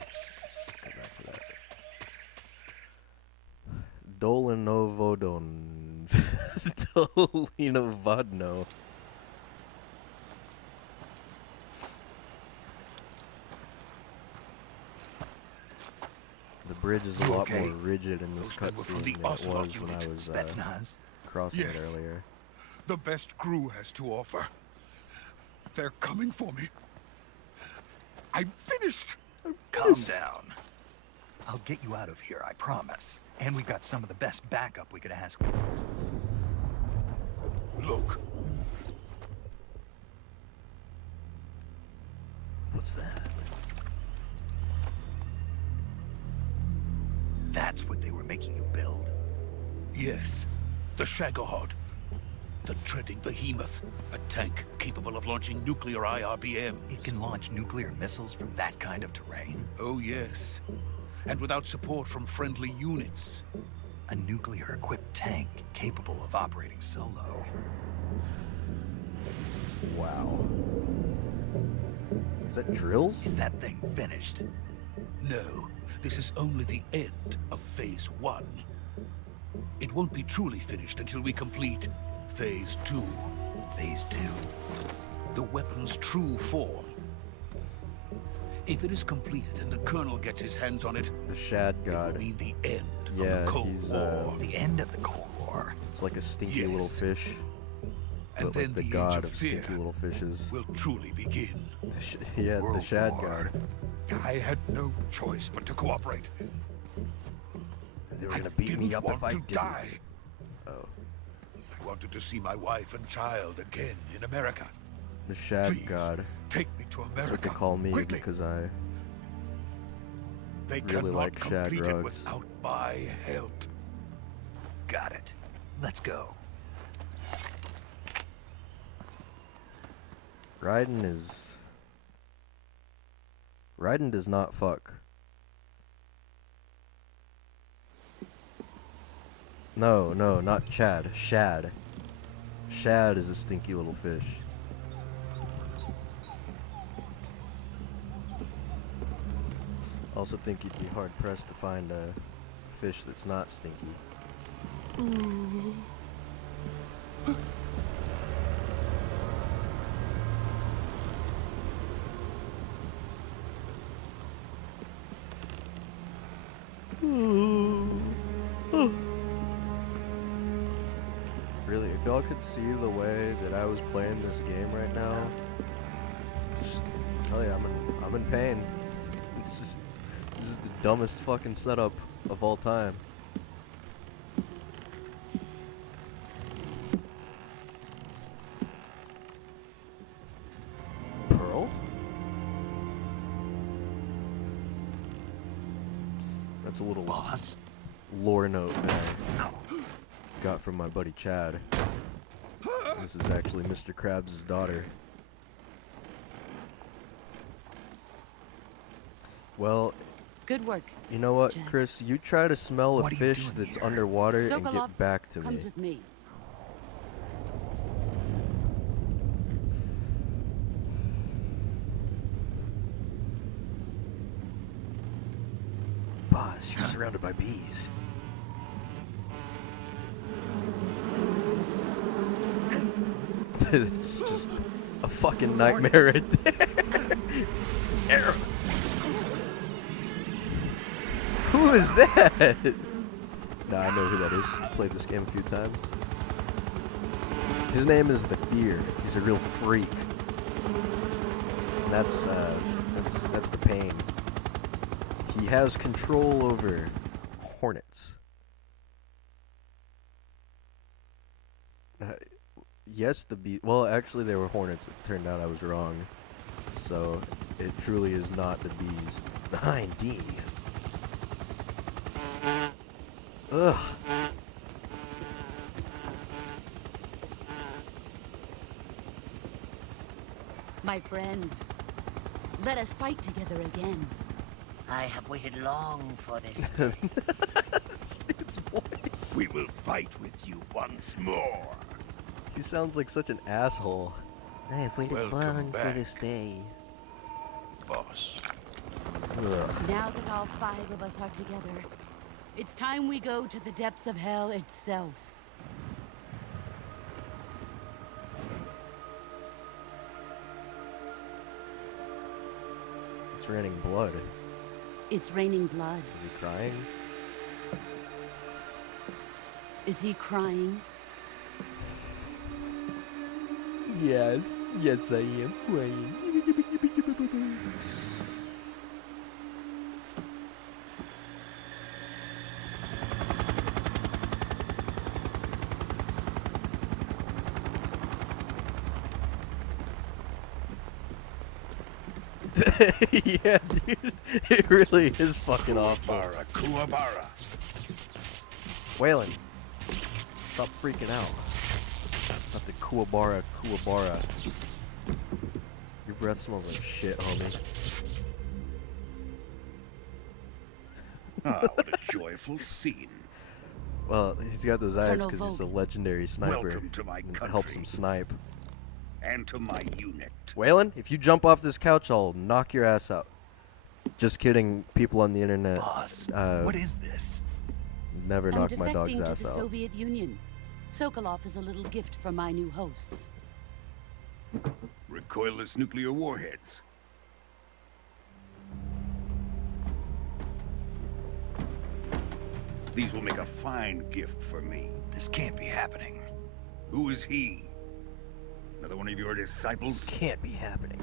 go back to that. Dolinovodon. Dolinovodno. bridge is a You lot okay? more rigid in this Those men were from cutscene the than it Ocelot was when I unit. was Spetsnaz? crossing it Yes. earlier. The best crew has to offer. They're coming for me. I'm finished. Calm down. I'll get you out of here, I promise. And we've got some of the best backup we could ask for. Look, What's that? That's what they were making you build. yes, the Shagohod. The treading behemoth. A tank capable of launching nuclear IRBMs. It can launch nuclear missiles from that kind of terrain. Oh, yes. And without support from friendly units. A nuclear-equipped tank capable of operating solo. Wow. Is that drills? Is that thing finished? No, this is only the end of Phase 1. It won't be truly finished until we complete Phase 2. Phase 2. The weapon's true form. If it is completed and the Colonel gets his hands on it, The Shad it will God. mean the end Yeah, of the Cold he's, War. The end of the Cold War. It's like a stinky Yes. little fish. And But then like the the god Age of of Fear stinky little fishes. will truly begin. Yeah, the World Shad War. God. I had no choice but to cooperate. They were I gonna beat me didn't up want if I to didn't. die. Oh. I wanted to see my wife and child again in America. The Shad Please, God. take me to That's America. what they call me quickly. because I They really cannot like Shad complete it rugs. without my help. Got it. Let's go. Raiden does not fuck. No, not Chad. Shad. Shad is a stinky little fish. Also think you'd be hard pressed to find a fish that's not stinky. Really, if y'all could see the way that I was playing this game right now, just tell you, I'm in pain. This is the dumbest fucking setup of all time. Pearl? That's a little Boss? lore note that I got from my buddy Chad. This is actually Mr. Krabs' daughter. Well, Good work. you know what, Jack. Chris? You try to smell a What are you fish doing that's here? underwater and Sokolov get back to comes me. with me. Boss, you're surrounded by bees. It's just a fucking nightmare right there. Who is that? Nah, I know who that is. Played this game a few times. His name is the Fear. He's a real freak. And that's the pain. He has control over hornets. Yes, the bee. Well, actually, they were hornets. It turned out I was wrong. So it truly is not the bees. The hind D. Ugh. My friends, let us fight together again. I have waited long for this. This dude's voice. We will fight with you once more. He sounds like such an asshole. I have waited Welcome long for back. this day. Boss. Ugh. Now that all 5 of us are together, it's time we go to the depths of hell itself. It's raining blood. It's raining blood. Is he crying? Is he crying? Yes. Yes, I am crying. Yeah, dude. It really is fucking awful. Kuwabara. Waylon, stop freaking out. Not the Kuwabara. Your breath smells like shit, homie. Ah, what a joyful scene. Well, he's got those eyes Colonel because he's a Vogel. legendary sniper. Welcome to my and it country. helps him snipe. And to my unit. Waylon, if you jump off this couch, I'll knock your ass out. Just kidding, people on the internet. Boss, what is this? Never I'm knock my dog's defecting to ass the out. Soviet Union. Sokolov is a little gift from my new hosts. Recoilless nuclear warheads. These will make a fine gift for me. This can't be happening. Who is he? Another one of your disciples? This can't be happening.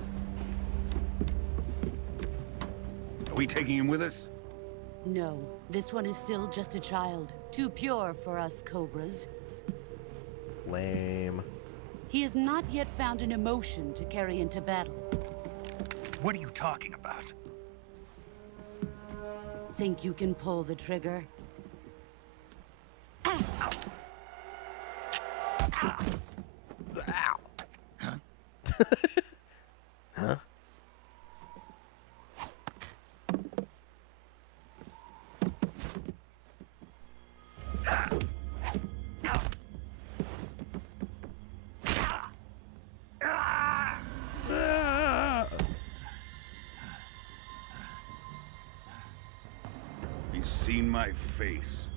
Are we taking him with us? No, this one is still just a child. Too pure for us Cobras. Lame. He has not yet found an emotion to carry into battle. What are you talking about? Think you can pull the trigger? Huh? He's seen my face.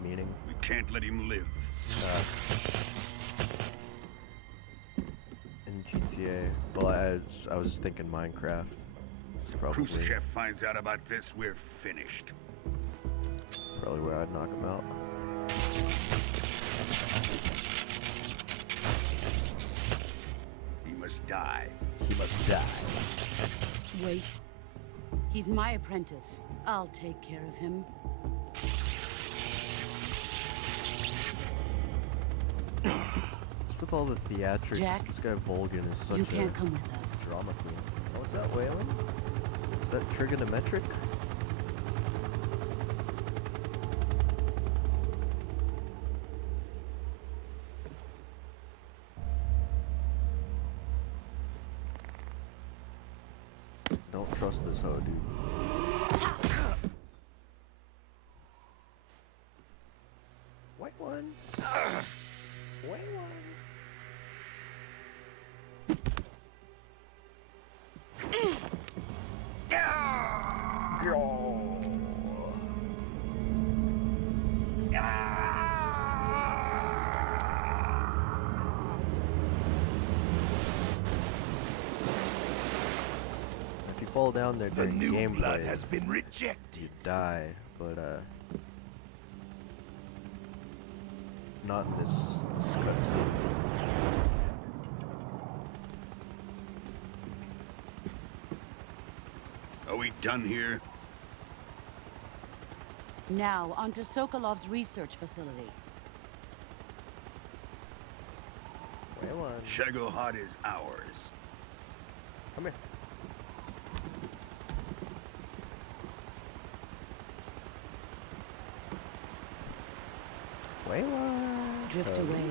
Meaning? We can't let him live. In GTA. Well, I was thinking Minecraft. It's probably, Khrushchev finds out about this, we're finished. probably where I'd knock him out. He must die. He must die. Wait. He's my apprentice. I'll take care of him. What's with all the theatrics? Jack, This guy Volgan is such You a can't come with us. drama queen. Oh, what's that, Waylon? Is that trigonometric? Don't trust this hoe, dude. White one. White one. If you fall down there The during new gameplay, blood has been rejected. you die, but not in this cutscene. Are we done here? Now, onto Sokolov's research facility. Waylon, Shagohod is ours. come here. Waylon. Drift away.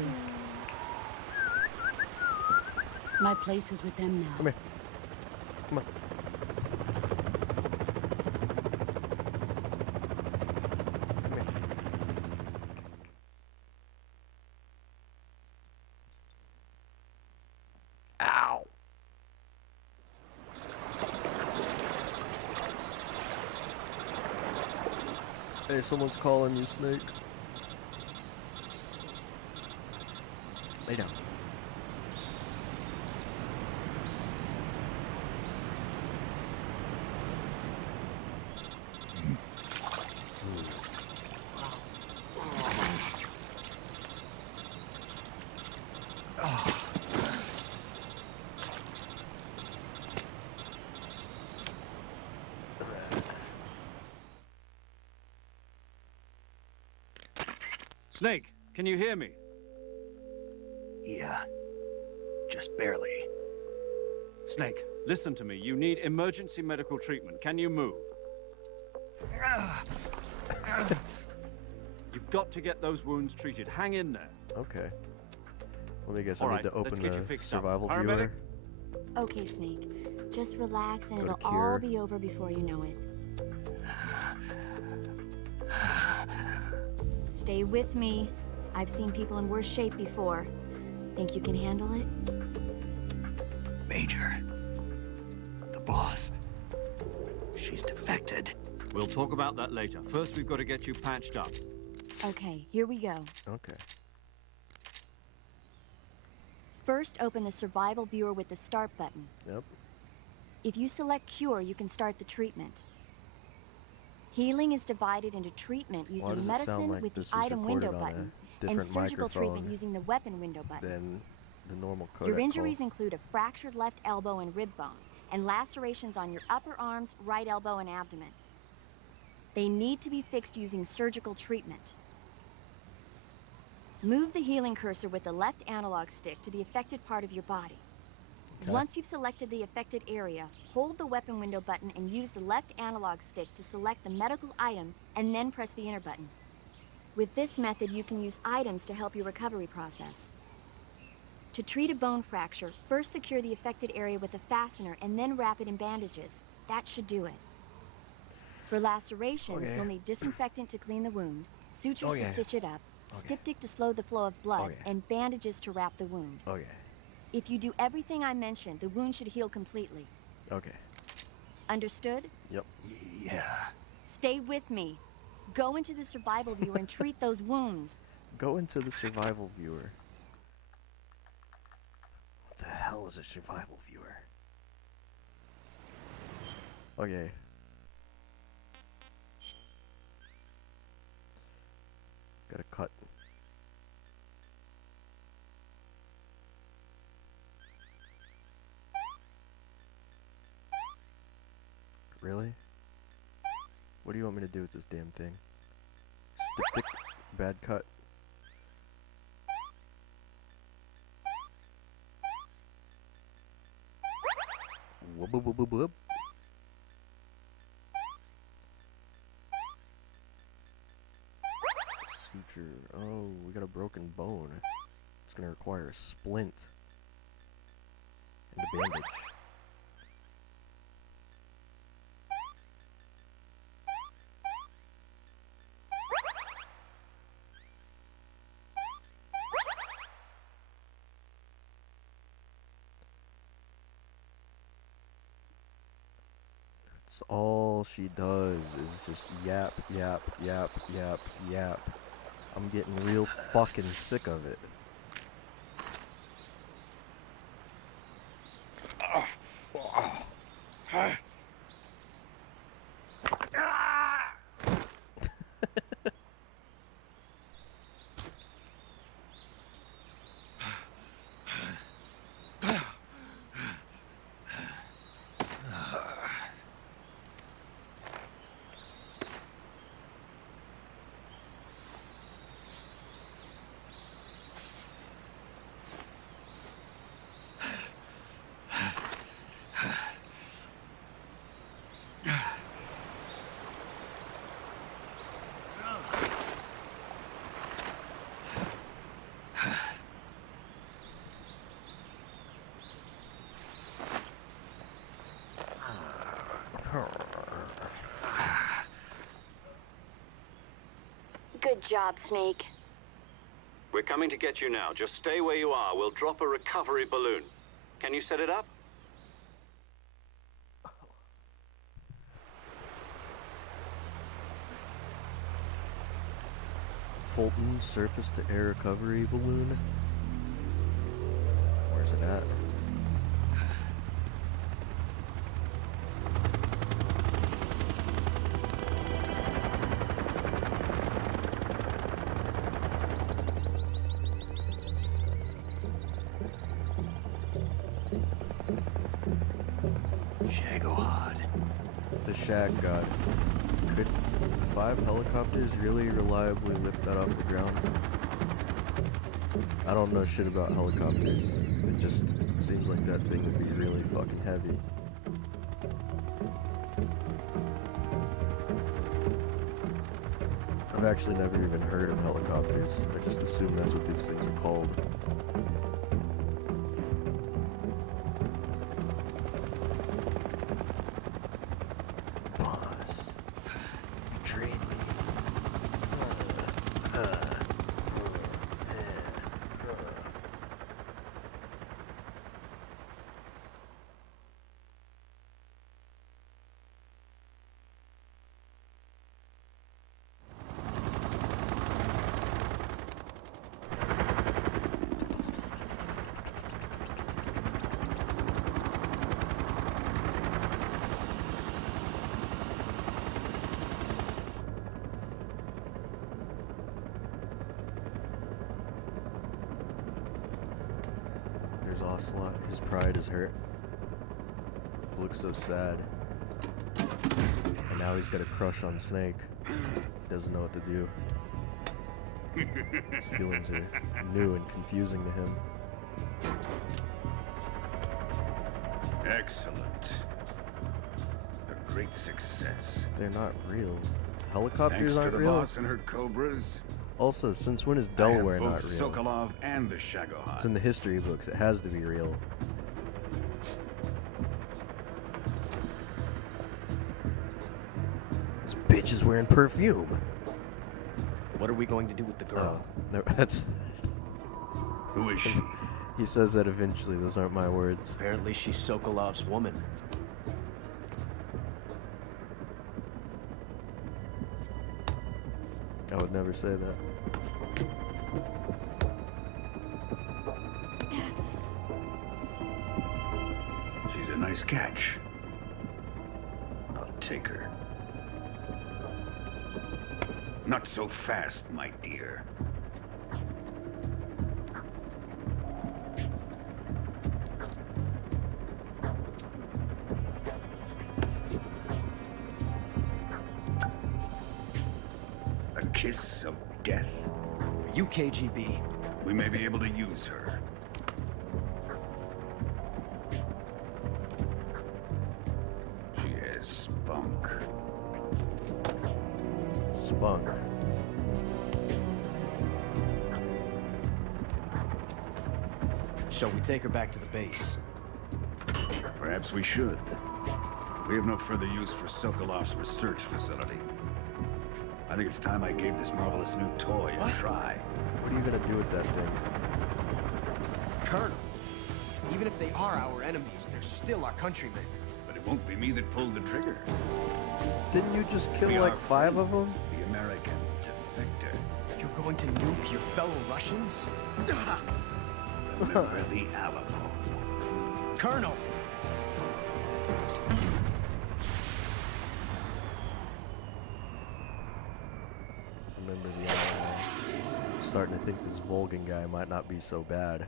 My place is with them now. Come here. Come on. Come here. Ow. Hey, someone's calling you, Snake. Lay down. Snake, can you hear me? Yeah. Just barely. Snake, listen to me. You need emergency medical treatment. Can you move? You've got to get those wounds treated. Hang in there. Okay. Let me guess, All I right, need to let's open get you the fixed up. survival Paramedic? viewer. Okay, Snake. Just relax and Go to it'll cure. all be over before you know it. Stay with me. I've seen people in worse shape before. Think you can handle it? Major. The boss. She's defected. We'll talk about that later. First, we've got to get you patched up. Okay, here we go. Okay. First, open the survival viewer with the start button. Yep. If you select cure, you can start the treatment. Healing is divided into treatment Why using does it sound medicine like with the this was item window recorded on a button and different surgical treatment microphone using the weapon window button. Then the normal codec Your injuries call? include a fractured left elbow and rib bone, and lacerations on your upper arms, right elbow, and abdomen. They need to be fixed using surgical treatment. Move the healing cursor with the left analog stick to the affected part of your body. Okay. Once you've selected the affected area, hold the weapon window button and use the left analog stick to select the medical item, and then press the enter button. With this method, you can use items to help your recovery process. To treat a bone fracture, first secure the affected area with a fastener and then wrap it in bandages. That should do it. For lacerations, Okay. you'll need disinfectant to clean the wound, sutures Okay. to stitch it up, Okay. styptic to slow the flow of blood, Okay. and bandages to wrap the wound. Okay. If you do everything I mentioned, the wound should heal completely. Okay. Understood? Yep. Yeah. Stay with me. Go into the survival viewer and treat those wounds. Go into the survival viewer. What the hell is a survival viewer? Okay. Gotta cut. Really? What do you want me to do with this damn thing? Styptic, bad cut. Wub wub wub wub. Suture. Oh, we got a broken bone. It's gonna require a splint and a bandage. That's all she does is just yap, yap, yap, yap, yap. I'm getting real fucking sick of it. Good job, Snake. We're coming to get you now. Just stay where you are. We'll drop a recovery balloon. Can you set it up? Fulton surface to air recovery balloon. Where's it at? Shagohod. The Shag God. Could 5 helicopters really reliably lift that off the ground? I don't know shit about helicopters. It just seems like that thing would be really fucking heavy. I've actually never even heard of helicopters. I just assume that's what these things are called. Boss, you betrayed me. There's Ocelot. His pride is hurt. Looks so sad. And now he's got a crush on Snake. He doesn't know what to do. His feelings are new and confusing to him. Excellent. A great success. They're not real. Helicopters Thanks to aren't the real. boss and her cobras. Also, since when is Delaware I not have both real? Sokolov and the Shagohod. It's in the history books. It has to be real. This bitch is wearing perfume. What are we going to do with the girl? No, that's. Who is she? He says that eventually. Those aren't my words. Apparently she's Sokolov's woman. I would never say that. She's a nice catch. I'll take her. Not so fast, my dear. A kiss of death. Are you KGB? We may be able to use her. She has spunk. Spunk. Shall we take her back to the base? Perhaps we should. We have no further use for Sokolov's research facility. I think it's time I gave this marvelous new toy a try. What are you gonna do with that thing? Colonel, even if they are our enemies, they're still our countrymen. But it won't be me that pulled the trigger. Didn't you just kill We like are 5 of them? The American defector. You're going to nuke your fellow Russians? Remember the Alamo. Colonel! Remember the starting to think this Volgan guy might not be so bad.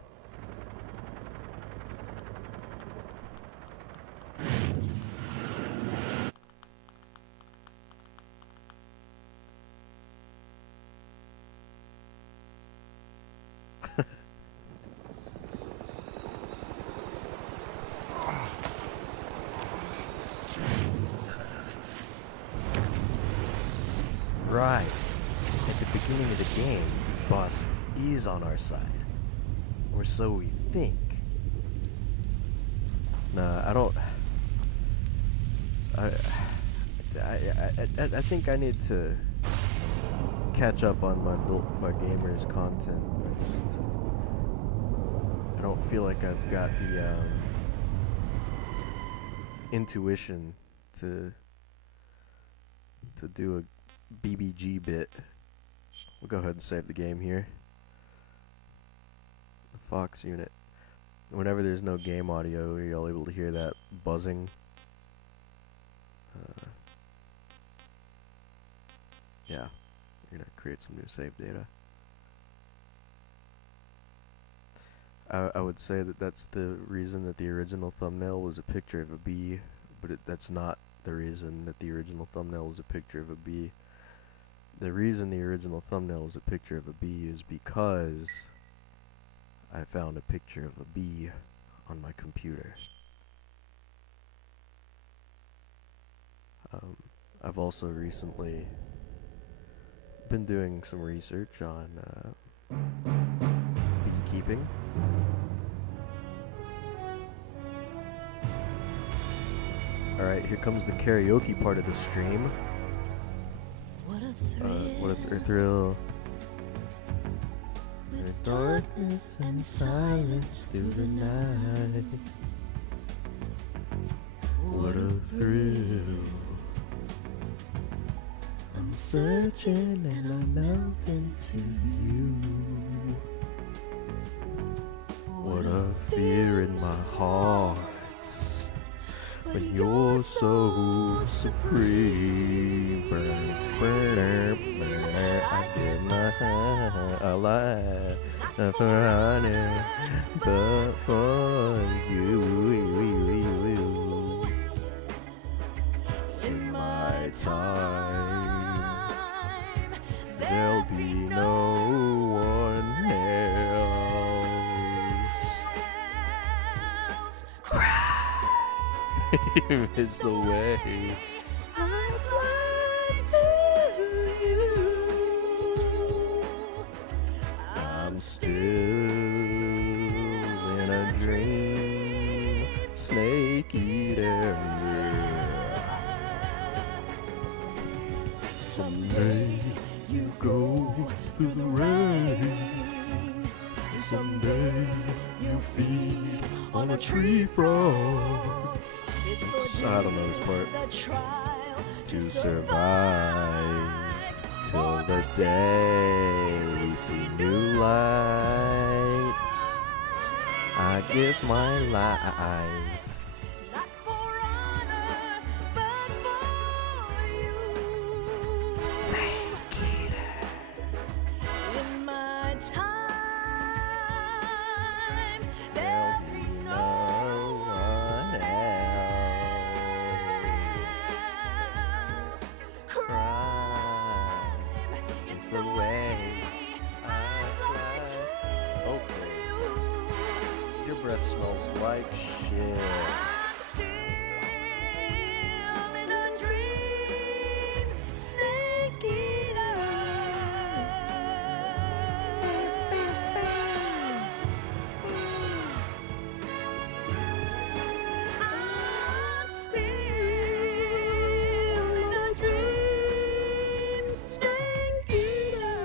Right. At the beginning of the game, the boss is on our side. Or so we think. Nah, I don't... I think I need to catch up on my Built by Gamers content. I don't feel like I've got the intuition to do a BBG bit. We'll go ahead and save the game here. The Fox unit. Whenever there's no game audio, you're all able to hear that buzzing. Yeah, you're gonna create some new save data. I would say that that's the reason that the original thumbnail was a picture of a bee, but that's not the reason that the original thumbnail was a picture of a bee. The reason the original thumbnail was a picture of a bee is because I found a picture of a bee on my computer. I've also recently been doing some research on beekeeping. Alright, here comes the karaoke part of the stream. What a thrill. The darkness and silence through the night. What a thrill. I'm searching and I'm melting to you. What a fear in my heart when you're so supreme. I give my life for honor, but for you. In my time, there'll be no one else. It's the way I fly to you. I'm still in a dream, snake eater. Someday you go through the rain. Someday you feed on a tree frog. I don't know this part. To survive till the day we see new light. I give my life. The way I fly. Okay. Your breath smells like shit. I'm still in a dream, snake eater. I'm still in a dream, snake eater.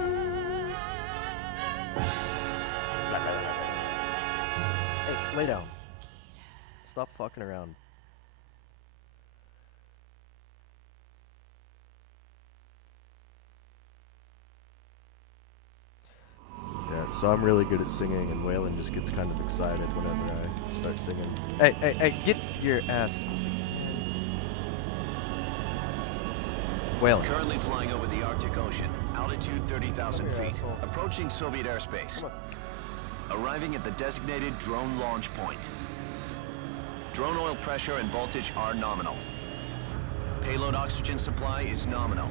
Hey, lay down. Stop fucking around. Yeah, so I'm really good at singing, and Waylon just gets kind of excited whenever I start singing. Hey, get your ass. Waylon. Currently flying over the Arctic Ocean, altitude 30,000 feet, asshole. approaching Soviet airspace. Arriving at the designated drone launch point. Drone oil pressure and voltage are nominal. Payload oxygen supply is nominal.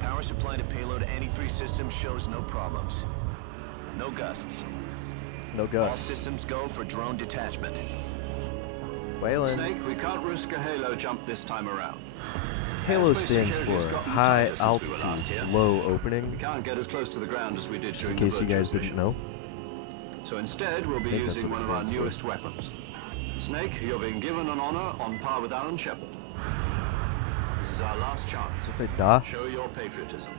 Power supply to payload antifreeze system shows no problems. No gusts. No All gusts. systems go for drone detachment. Waylon. Snake, we can't risk a halo jump this time around. Halo Airspace stands security's for gotten high tighter since we were last altitude, here. low We opening. can't get as close to the ground as we did Just in during case the you guys Virtuous didn't mission. know. So instead, we'll be think that's using what one it of our stands for. newest weapons. Snake, you're being given an honor on par with Alan Shepard. This is our last chance. Say da. Show your patriotism.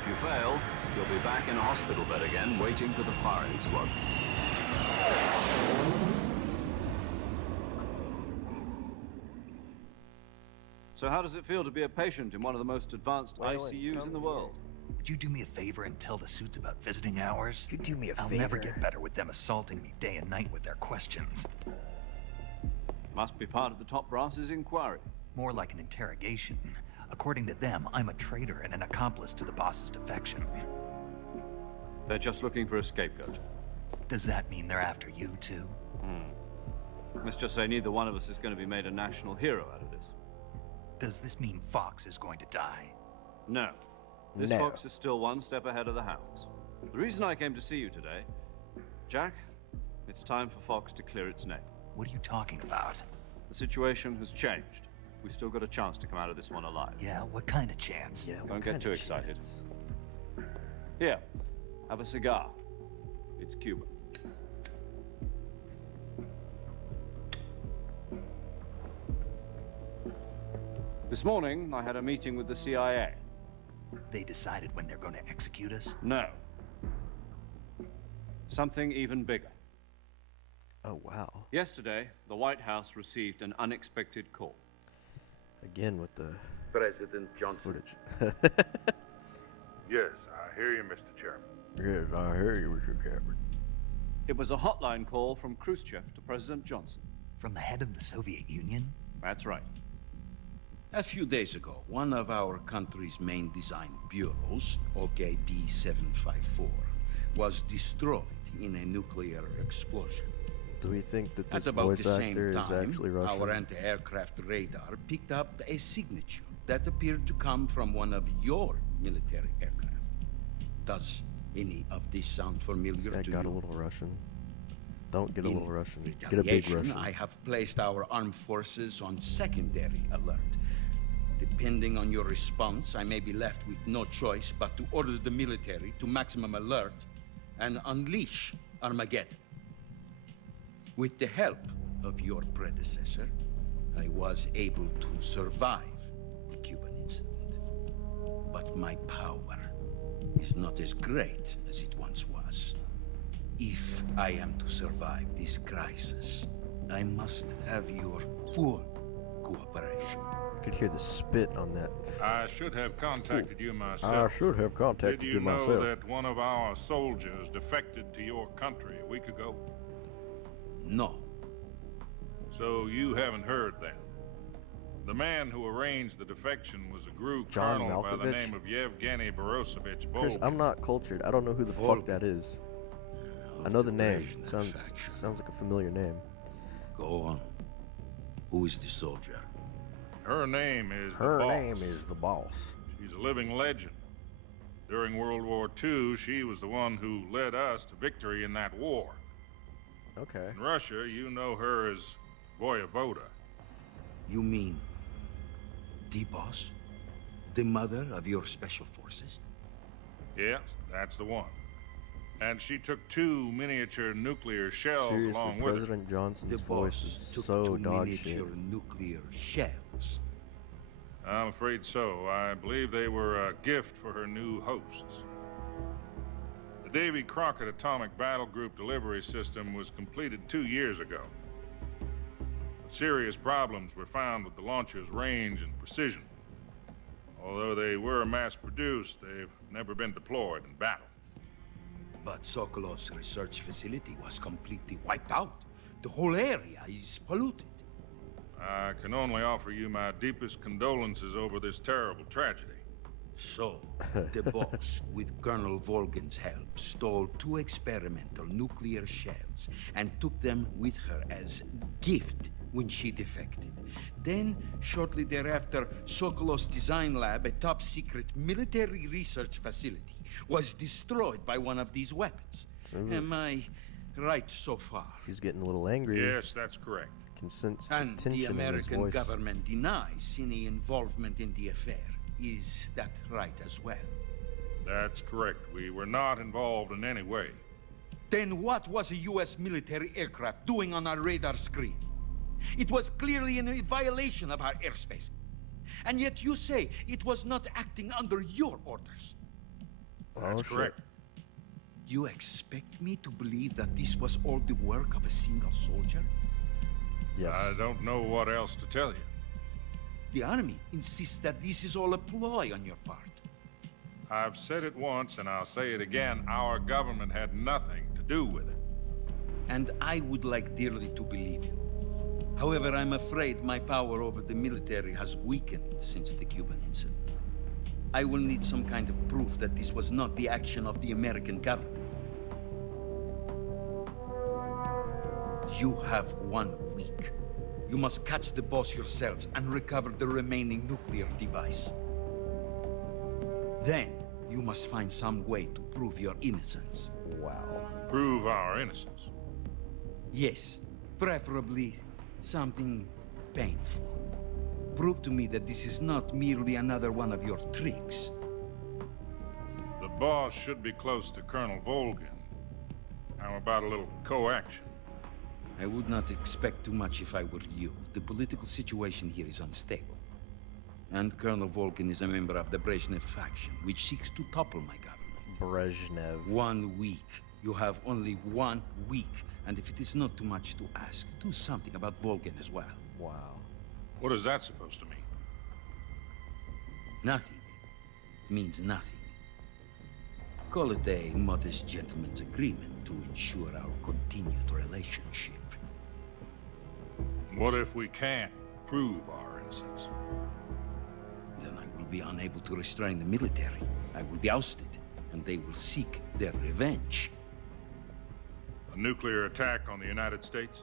If you fail, you'll be back in a hospital bed again, waiting for the firing squad. So how does it feel to be a patient in one of the most advanced ICUs in the world? Would you do me a favor and tell the suits about visiting hours? You do me a I'll favor. never get better with them assaulting me day and night with their questions. Must be part of the top brass's inquiry. More like an interrogation. According to them, I'm a traitor and an accomplice to the boss's defection. They're just looking for a scapegoat. Does that mean they're after you too? Let's just say neither one of us is going to be made a national hero out of this. Does this mean Fox is going to die? No. This No. fox is still one step ahead of the hounds. The reason I came to see you today, Jack, it's time for Fox to clear its name. What are you talking about? The situation has changed. We still got a chance to come out of this one alive. Yeah, what kind of chance? Yeah, Don't get too excited. Here, have a cigar. It's Cuban. This morning, I had a meeting with the CIA. They decided when they're going to execute us? No. Something even bigger. Oh, wow. Yesterday, the White House received an unexpected call. Again with the President Johnson. footage. Yes, I hear you, Mr. Chairman. Yes, I hear you, Mr. Cameron. It was a hotline call from Khrushchev to President Johnson. From the head of the Soviet Union? That's right. A few days ago, one of our country's main design bureaus, OKB 754, was destroyed in a nuclear explosion. Do we think that this At about voice the same actor is time, actually Russian? our anti-aircraft radar picked up a signature that appeared to come from one of your military aircraft. Does any of this sound familiar This guy to got you? a little Russian. Don't get a In little Russian. Get a big retaliation, Russian. I have placed our armed forces on secondary alert. Depending on your response, I may be left with no choice but to order the military to maximum alert and unleash Armageddon. With the help of your predecessor, I was able to survive the Cuban incident. But my power is not as great as it once was. If I am to survive this crisis, I must have your full cooperation. You could hear the spit on that. I should have contacted you I myself. should have contacted Did you you know myself. that one of our soldiers defected to your country a week ago? No. So you haven't heard that. The man who arranged the defection was a GRU John colonel by the Malkovich? name of Yevgeny Borosovich Chris, Volgin. I'm not cultured. I don't know who the fuck that is. I know the name. Sounds like a familiar name. Go on. Who is the soldier? Her name is Her the boss. name is the boss. She's a living legend. During World War II, she was the one who led us to victory in that war. Okay. In Russia, you know her as Voyevoda. You mean the boss? The mother of your special forces? Yes, that's the one. And she took 2 miniature nuclear shells Seriously, along with her. President Johnson's The voice boss is took so 2 dog shit. miniature nuclear shells. I'm afraid so. I believe they were a gift for her new hosts. The Davy Crockett Atomic Battle Group delivery system was completed 2 years ago. But serious problems were found with the launcher's range and precision. Although they were mass-produced, they've never been deployed in battle. But Sokolov's research facility was completely wiped out. The whole area is polluted. I can only offer you my deepest condolences over this terrible tragedy. So, the boss, with Colonel Volgin's help, stole 2 experimental nuclear shells and took them with her as gift when she defected. Then, shortly thereafter, Sokolov's design lab, a top-secret military research facility, was destroyed by one of these weapons. Am I right so far? He's getting a little angry. Yes, that's correct. Can sense the And tension the in his American voice. government denies any involvement in the affair. Is that right as well? That's correct. We were not involved in any way. Then what was a U.S. military aircraft doing on our radar screen? It was clearly in a violation of our airspace. And yet you say it was not acting under your orders. That's correct. You expect me to believe that this was all the work of a single soldier? Yes. I don't know what else to tell you. The army insists that this is all a ploy on your part. I've said it once and I'll say it again. Our government had nothing to do with it. And I would like dearly to believe you. However, I'm afraid my power over the military has weakened since the Cuban incident. I will need some kind of proof that this was not the action of the American government. You have 1 week. You must catch the boss yourselves and recover the remaining nuclear device. Then, you must find some way to prove your innocence. Wow. Prove our innocence? Yes, preferably something painful. Prove to me that this is not merely another one of your tricks. The boss should be close to Colonel Volgin. How about a little co-action? I would not expect too much if I were you. The political situation here is unstable. And Colonel Volgin is a member of the Brezhnev faction, which seeks to topple my government. Brezhnev. 1 week. You have only 1 week. And if it is not too much to ask, do something about Volgin as well. Wow. What is that supposed to mean? Nothing. It means nothing. Call it a modest gentleman's agreement to ensure our continued relationship. What if we can't prove our innocence? Then I will be unable to restrain the military. I will be ousted, and they will seek their revenge. A nuclear attack on the United States?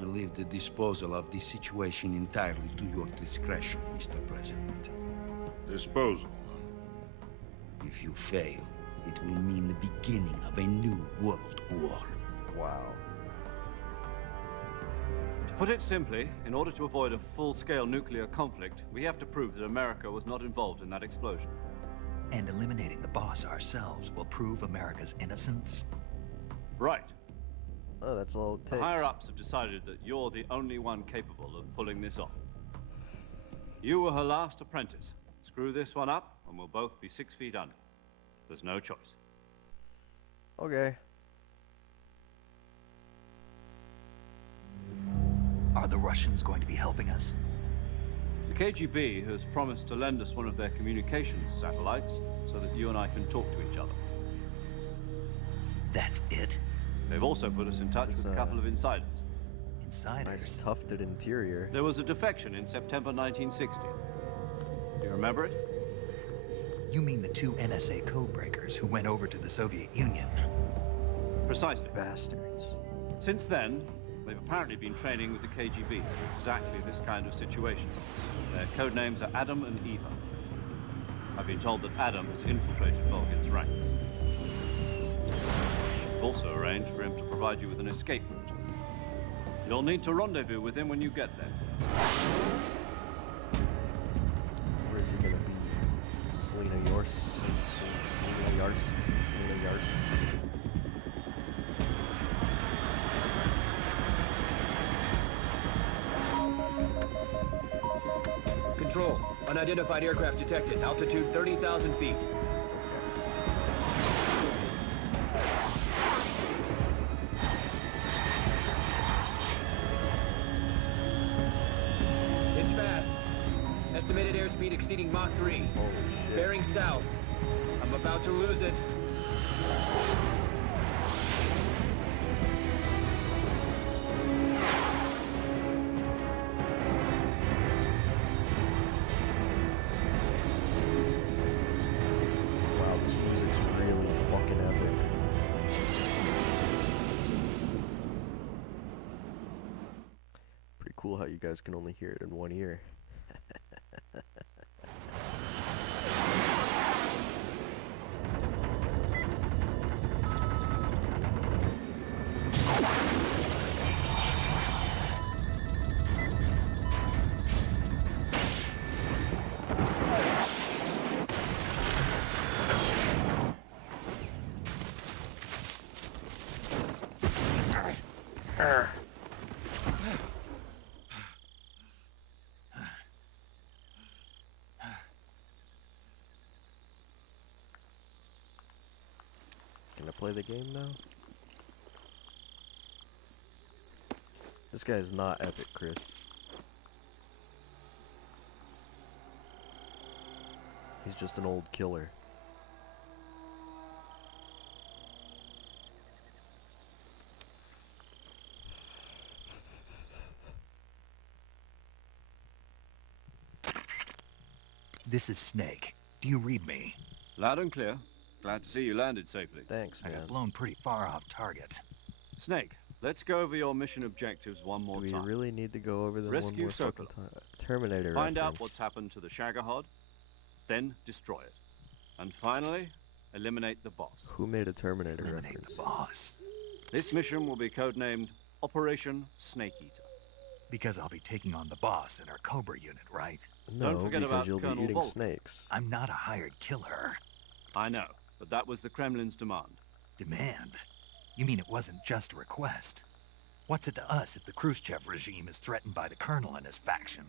I leave the disposal of this situation entirely to your discretion, Mr. President. Disposal? If you fail, it will mean the beginning of a new world war. Wow. To put it simply, in order to avoid a full-scale nuclear conflict, we have to prove that America was not involved in that explosion. And eliminating the boss ourselves will prove America's innocence? Right. Oh, that's all it The takes. higher-ups have decided that you're the only one capable of pulling this off. You were her last apprentice. Screw this one up, and we'll both be 6 feet under. There's no choice. Okay. Are the Russians going to be helping us? The KGB has promised to lend us one of their communications satellites so that you and I can talk to each other. That's it? They've also put us in touch with a couple of insiders. Insiders? Nice tufted interior. There was a defection in September 1960. Do you remember it? You mean the 2 NSA codebreakers who went over to the Soviet Union? Precisely. Bastards. Since then, they've apparently been training with the KGB for exactly this kind of situation. Their code names are Adam and Eva. I've been told that Adam has infiltrated Volgin's ranks. We've also arranged for him to provide you with an escape route. You'll need to rendezvous with him when you get there. Where is he gonna be? Selena Yorsk. Selena Yarsk. Selena Yarsk. Control. Unidentified aircraft detected. Altitude 30,000 feet. It's fast. Estimated airspeed exceeding Mach 3. Holy shit. Bearing south. I'm about to lose it. Wow, this music's really fucking epic. Pretty cool how you guys can only hear it in one ear. Can I play the game now? This guy is not epic, Chris. He's just an old killer. This is Snake. Do you read me? Loud and clear. Glad to see you landed safely. Thanks, I man. got blown pretty far off target. Snake, let's go over your mission objectives one more Do we time. really need to go over them one Rescue more fucking Sokolov. time? Terminator Find out reference. what's happened to the Shagohod, then destroy it. And finally, eliminate the boss. Who made a Terminator Eliminate reference? the boss. This mission will be codenamed Operation Snake Eater. Because I'll be taking on the boss in our Cobra unit, right? No, Don't forget because about you'll be Colonel eating Volk. snakes. I'm not a hired killer. I know, but that was the Kremlin's demand. Demand? You mean it wasn't just a request? What's it to us if the Khrushchev regime is threatened by the Colonel and his faction?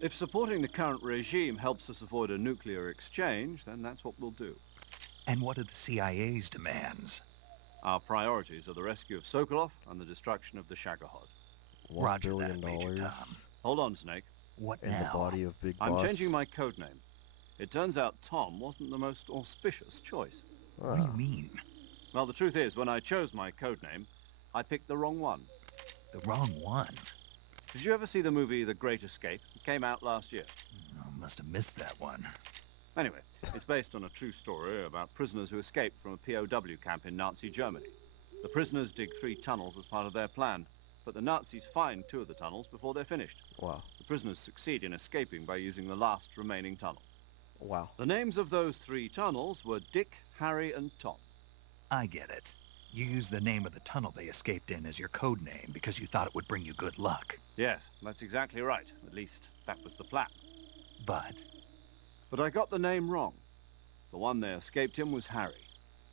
If supporting the current regime helps us avoid a nuclear exchange, then that's what we'll do. And what are the CIA's demands? Our priorities are the rescue of Sokolov and the destruction of the Shagohod. $1 Roger billion that, Major Tom. Hold on, Snake. What in now? the body of Big I'm Boss. changing my code name. It turns out Tom wasn't the most auspicious choice. What do you mean? Well, the truth is, when I chose my code name, I picked the wrong one. The wrong one? Did you ever see the movie The Great Escape? It came out last year. Oh, must have missed that one. Anyway, it's based on a true story about prisoners who escaped from a POW camp in Nazi Germany. The prisoners dig 3 tunnels as part of their plan, but the Nazis find 2 of the tunnels before they're finished. Wow. The prisoners succeed in escaping by using the last remaining tunnel. Wow. The names of those 3 tunnels were Dick, Harry, and Tom. I get it. You used the name of the tunnel they escaped in as your code name because you thought it would bring you good luck. Yes, that's exactly right. At least, that was the plan. But But I got the name wrong. The one they escaped in was Harry.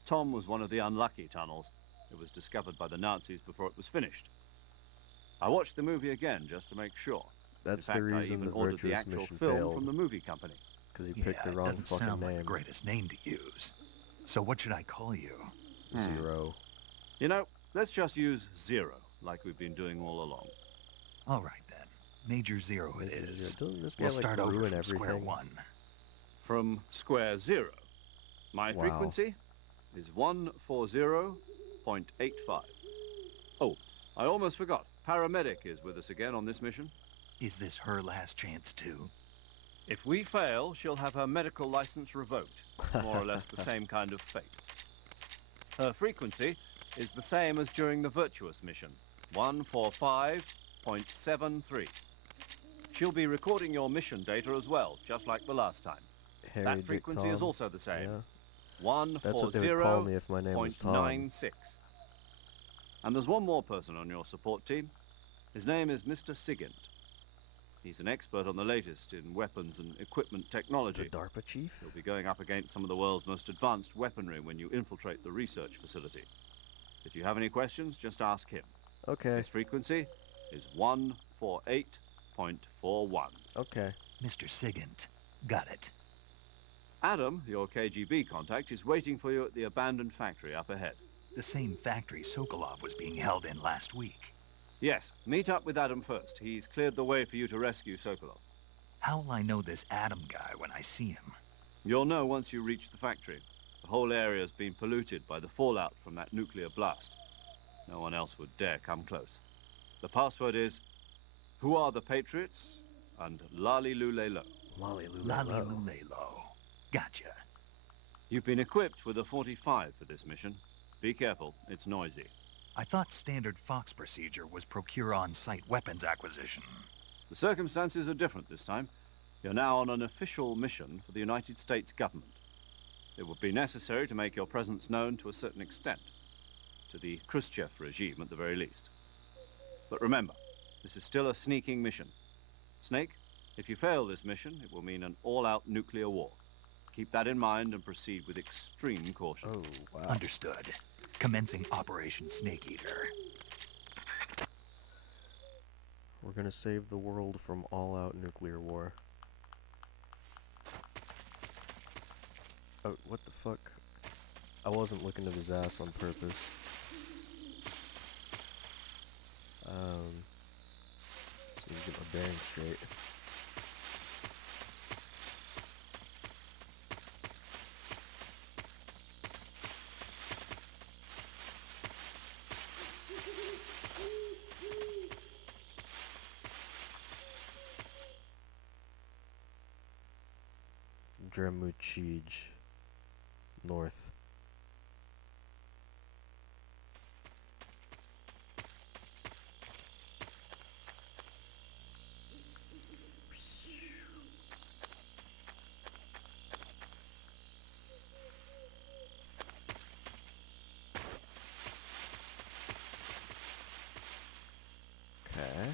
Tom was one of the unlucky tunnels. It was discovered by the Nazis before it was finished. I watched the movie again just to make sure. That's in the fact, reason I even the ordered the Virtuous actual mission film failed. from the movie company. Because he picked the it wrong doesn't fucking sound like name. the greatest name to use. So what should I call you? Zero. You know, let's just use Zero, like we've been doing all along. All right then. Major Zero it is. Doesn't this guy We'll like start over ruin from square everything? one. From square 0. My Wow. frequency is 140.85. Oh, I almost forgot. Paramedic is with us again on this mission. Is this her last chance too? If we fail, she'll have her medical license revoked. More or less the same kind of fate. Her frequency is the same as during the Virtuous mission, 145.73. She'll be recording your mission data as well, just like the last time. Harry That Dick frequency is Tom. also the same. Yeah. That's what they would 140.96. call me if my name was Tom. And there's one more person on your support team. His name is Mr. Sigint. He's an expert on the latest in weapons and equipment technology. The DARPA chief? He'll be going up against some of the world's most advanced weaponry when you infiltrate the research facility. If you have any questions, just ask him. Okay. His frequency is 148.41. Okay. Mr. Sigint. Got it. Adam, your KGB contact, is waiting for you at the abandoned factory up ahead. The same factory Sokolov was being held in last week. Yes, meet up with Adam first. He's cleared the way for you to rescue Sokolov. How will I know this Adam guy when I see him? You'll know once you reach the factory. The whole area's been polluted by the fallout from that nuclear blast. No one else would dare come close. The password is, "Who are the Patriots?" and "Lali Lule Lo." Lali Lule Lo. Gotcha. You've been equipped with a 45 for this mission. Be careful, it's noisy. I thought standard Fox procedure was procure on-site weapons acquisition. The circumstances are different this time. You're now on an official mission for the United States government. It would be necessary to make your presence known to a certain extent. To the Khrushchev regime, at the very least. But remember, this is still a sneaking mission. Snake, if you fail this mission, it will mean an all-out nuclear war. Keep that in mind and proceed with extreme caution. Oh, wow. Understood. Commencing Operation Snake Eater. We're gonna save the world from all-out nuclear war. Oh, what the fuck? I wasn't looking at his ass on purpose. Let me get my bearings straight. Dramuchij North. Okay.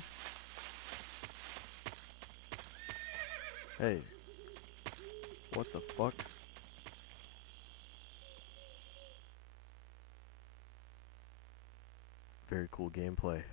Hey. What the fuck? Very cool gameplay.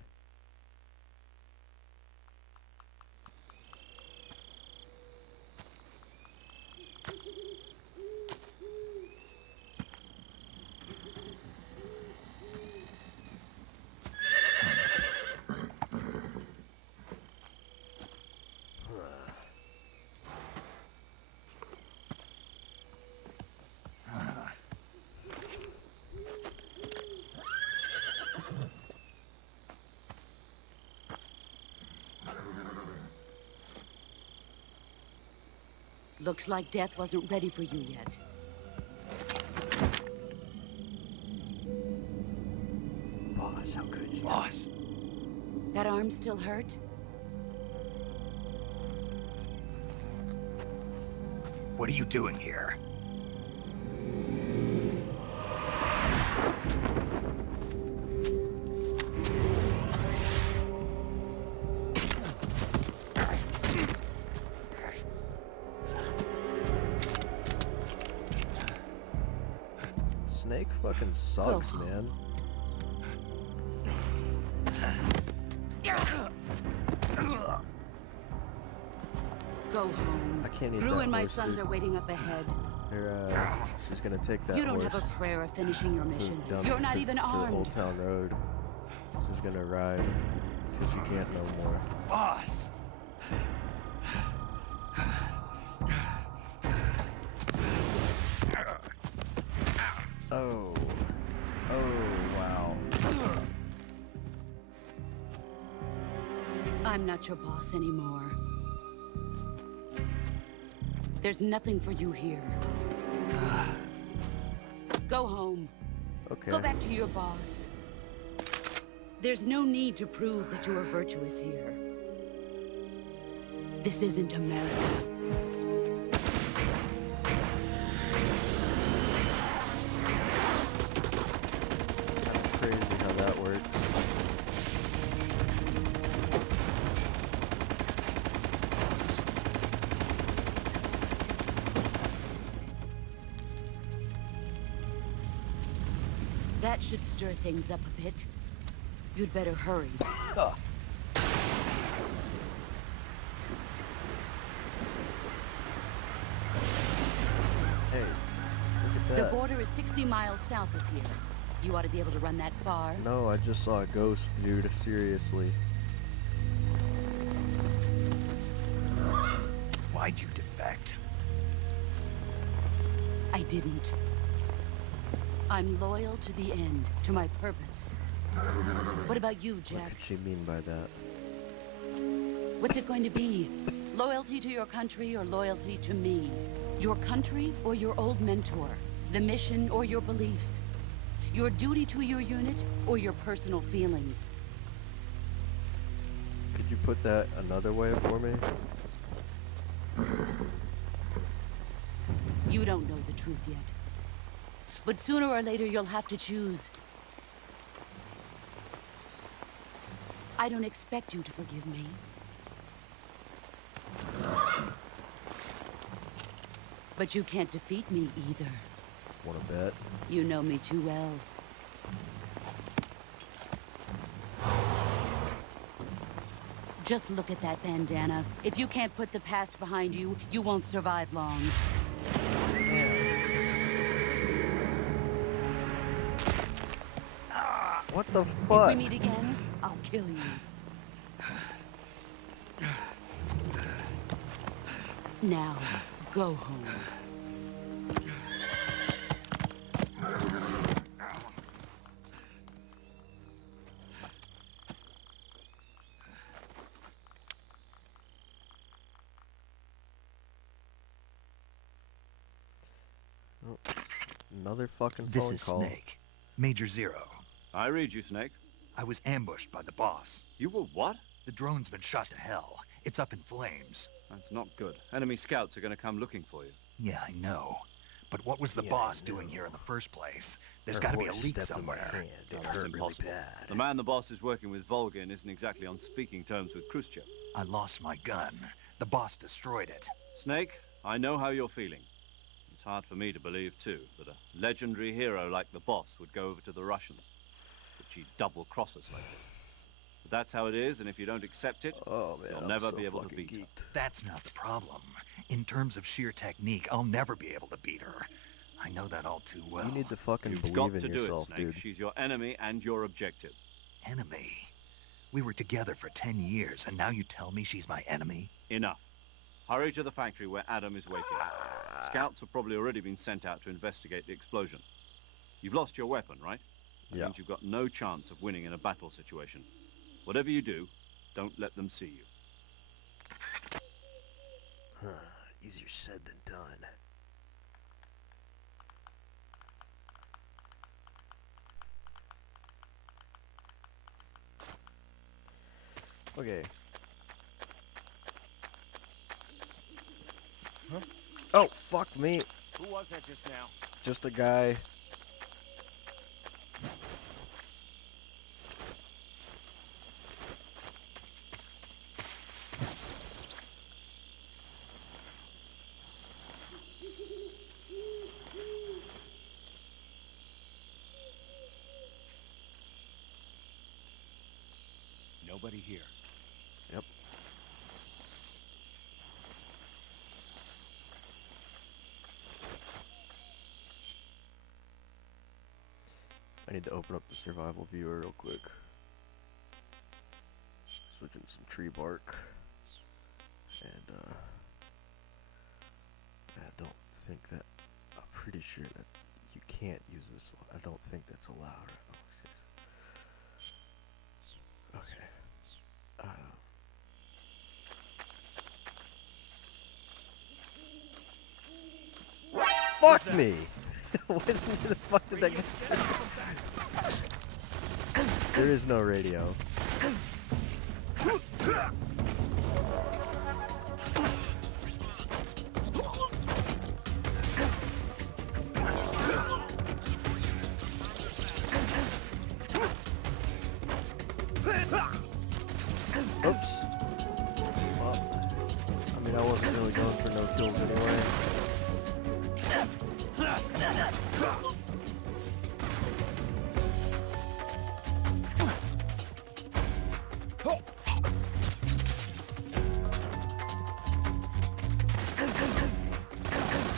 Looks like death wasn't ready for you yet. Boss, how could you? Boss. That arm still hurt? What are you doing here? Snake fucking sucks, man. Go home. I can't eat Drew that and my horse, sons dude. are waiting up ahead. She's gonna take that You don't have a horse prayer of finishing your mission. to You're not even to armed. Old Town Road. She's gonna ride till she can't no more. Boss! Oh. Oh, wow. I'm not your boss anymore. There's nothing for you here. Go home. Okay. Go back to your boss. There's no need to prove that you are virtuous here. This isn't America. Crazy how that works. That should stir things up a bit. You'd better hurry. Hey, look at The that. border is 60 miles south of here. You ought to be able to run that far. No, I just saw a ghost, dude. Seriously. Why'd you defect? I didn't. I'm loyal to the end, to my purpose. What about you, What Jack? could she mean by that? What's it going to be? Loyalty to your country or loyalty to me? Your country or your old mentor? The mission or your beliefs? Your duty to your unit or your personal feelings? Could you put that another way for me? You don't know the truth yet. But sooner or later you'll have to choose. I don't expect you to forgive me. But you can't defeat me either. Wanna bet? You know me too well. Just look at that bandana. If you can't put the past behind you, you won't survive long. What the If fuck? we meet again, I'll kill you. Now, go home. Oh, another fucking This phone is call. Snake. Major Zero. I read you, Snake. I was ambushed by the boss. You were what? The drone's been shot to hell. It's up in flames. That's not good. Enemy scouts are going to come looking for you. Yeah, I know. But what was the boss doing here in the first place? There's got to be a leak somewhere. That's impossible. The man the boss is working with Volgin isn't exactly on speaking terms with Khrushchev. I lost my gun. The boss destroyed it. Snake, I know how you're feeling. It's hard for me to believe, too, that a legendary hero like the boss would go over to the Russians. That she'd double-cross us like this. But that's how it is, and if you don't accept it, you'll never be able to beat her. That's not the problem. In terms of sheer technique, I'll never be able to beat her. I know that all too well. You need to fucking You've believe got in to yourself, do it, Snake. dude. She's your enemy and your objective. Enemy? We were together for 10 years, and now you tell me she's my enemy? Enough. Hurry to the factory where Adam is waiting. Scouts have probably already been sent out to investigate the explosion. You've lost your weapon, right? That means you've got no chance of winning in a battle situation. Whatever you do, don't let them see you. Easier said than done. Okay. Huh? Oh, fuck me. Who was that just now? Just a guy. Nobody here. Yep. I need to open up the survival viewer real quick. Switching some tree bark. And I don't think that, I'm pretty sure that you can't use this one. I don't think that's allowed. Okay. Fuck me! What the fuck did that get to? There is no radio. Oops. Well, I mean, I wasn't really going for no kills anyway.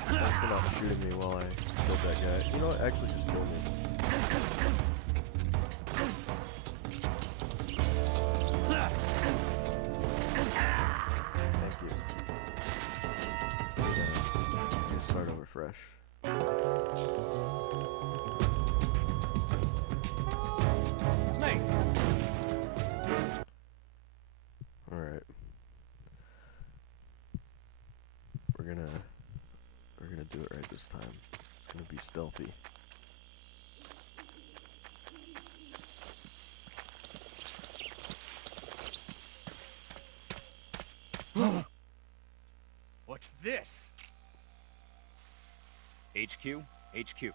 Thanks for not shooting me while I killed that guy. You know what? Actually, just kill me. Thank you. Yeah, start over fresh. Snake! Alright. We're gonna do it right this time. It's gonna be stealthy. What's this? HQ? HQ.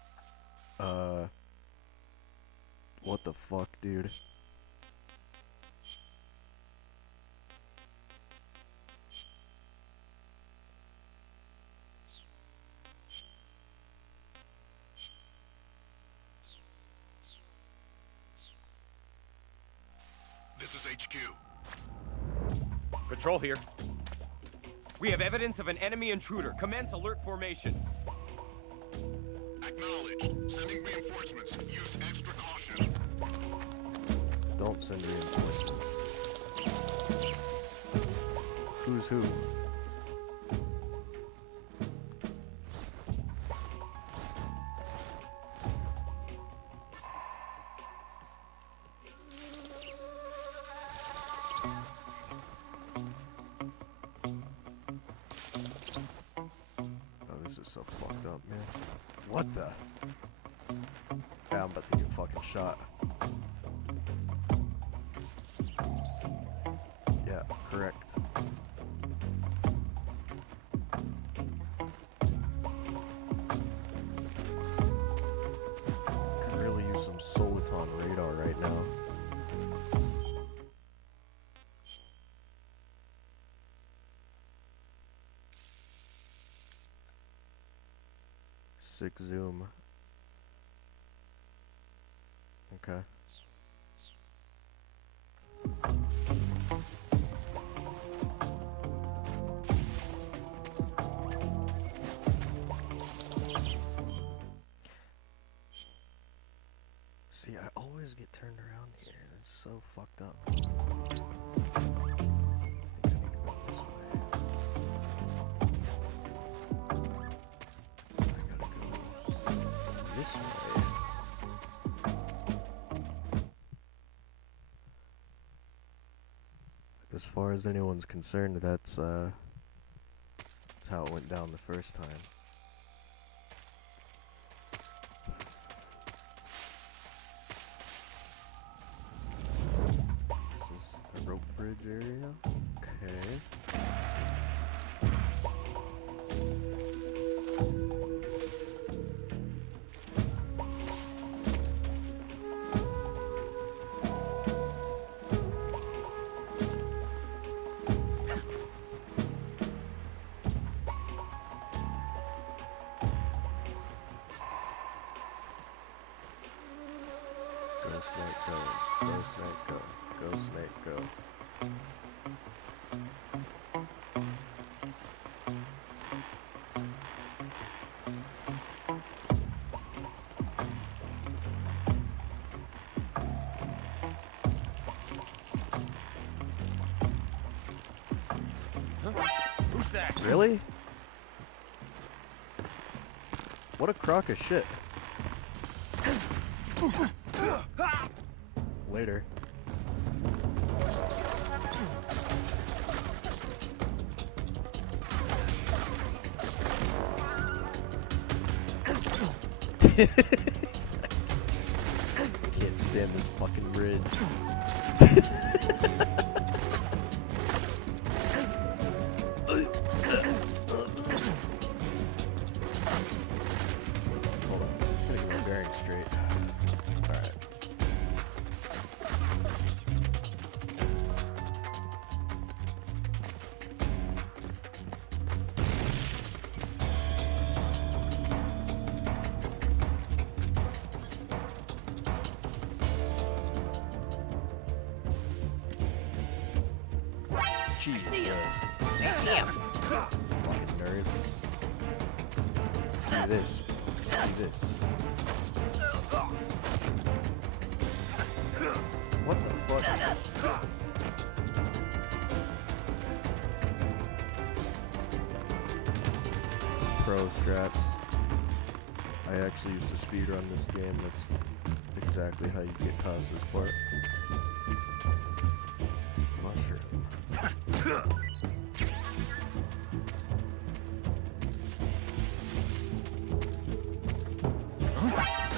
What the fuck, dude? This is HQ. Patrol here. We have evidence of an enemy intruder. Commence alert formation. Acknowledged. Sending reinforcements. Use extra caution. Don't send reinforcements. Who's who? Oh, this is so fucked up, man. What the? Yeah, I'm about to get fucking shot. Yeah, correct. sick zoom. Okay. See, I always get turned around here. It's so fucked up. I think I need to go this way. I gotta go this way. As far as anyone's concerned, that's how it went down the first time. This is the rope bridge area. Okay. Go snake, go. Go snake, go. Go snake, go. Who's that? Really? What a crock of shit. Later. Can't stand this fucking bridge. Hold on, I'm gonna get my bearings straight. Alright. Jesus. I see him. Fucking nerd. See this. See this. What the fuck? Pro strats. I actually used to speedrun this game. That's exactly how you get past this part. Mushroom.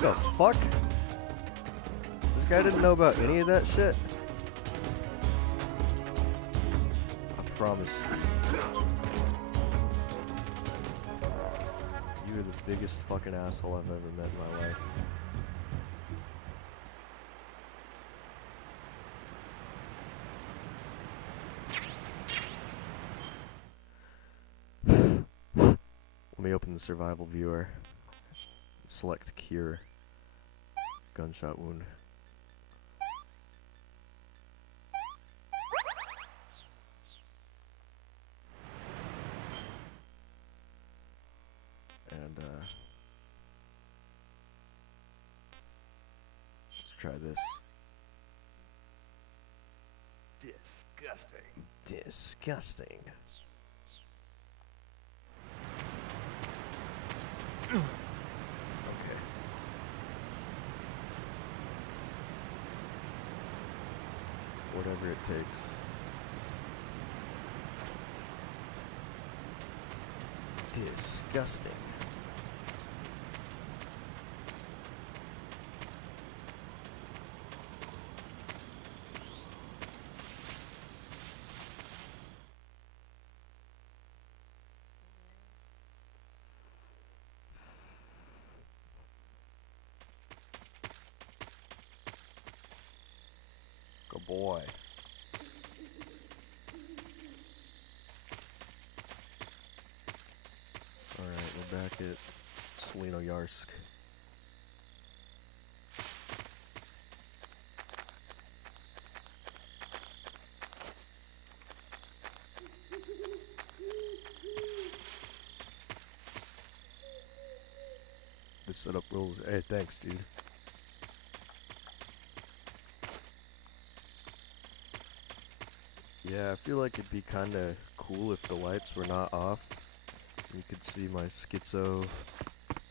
The fuck? This guy didn't know about any of that shit? I promise you. You are the biggest fucking asshole I've ever met in my life. Let me open the survival viewer. Select cure. Gunshot wound. And let's try this. Disgusting. Disgusting. Okay. Whatever it takes. Disgusting. Good boy. Alright, we're back at Selino Yarsk. The setup rules. Hey, thanks, dude. Yeah, I feel like it'd be kind of cool if the lights were not off. You could see my schizo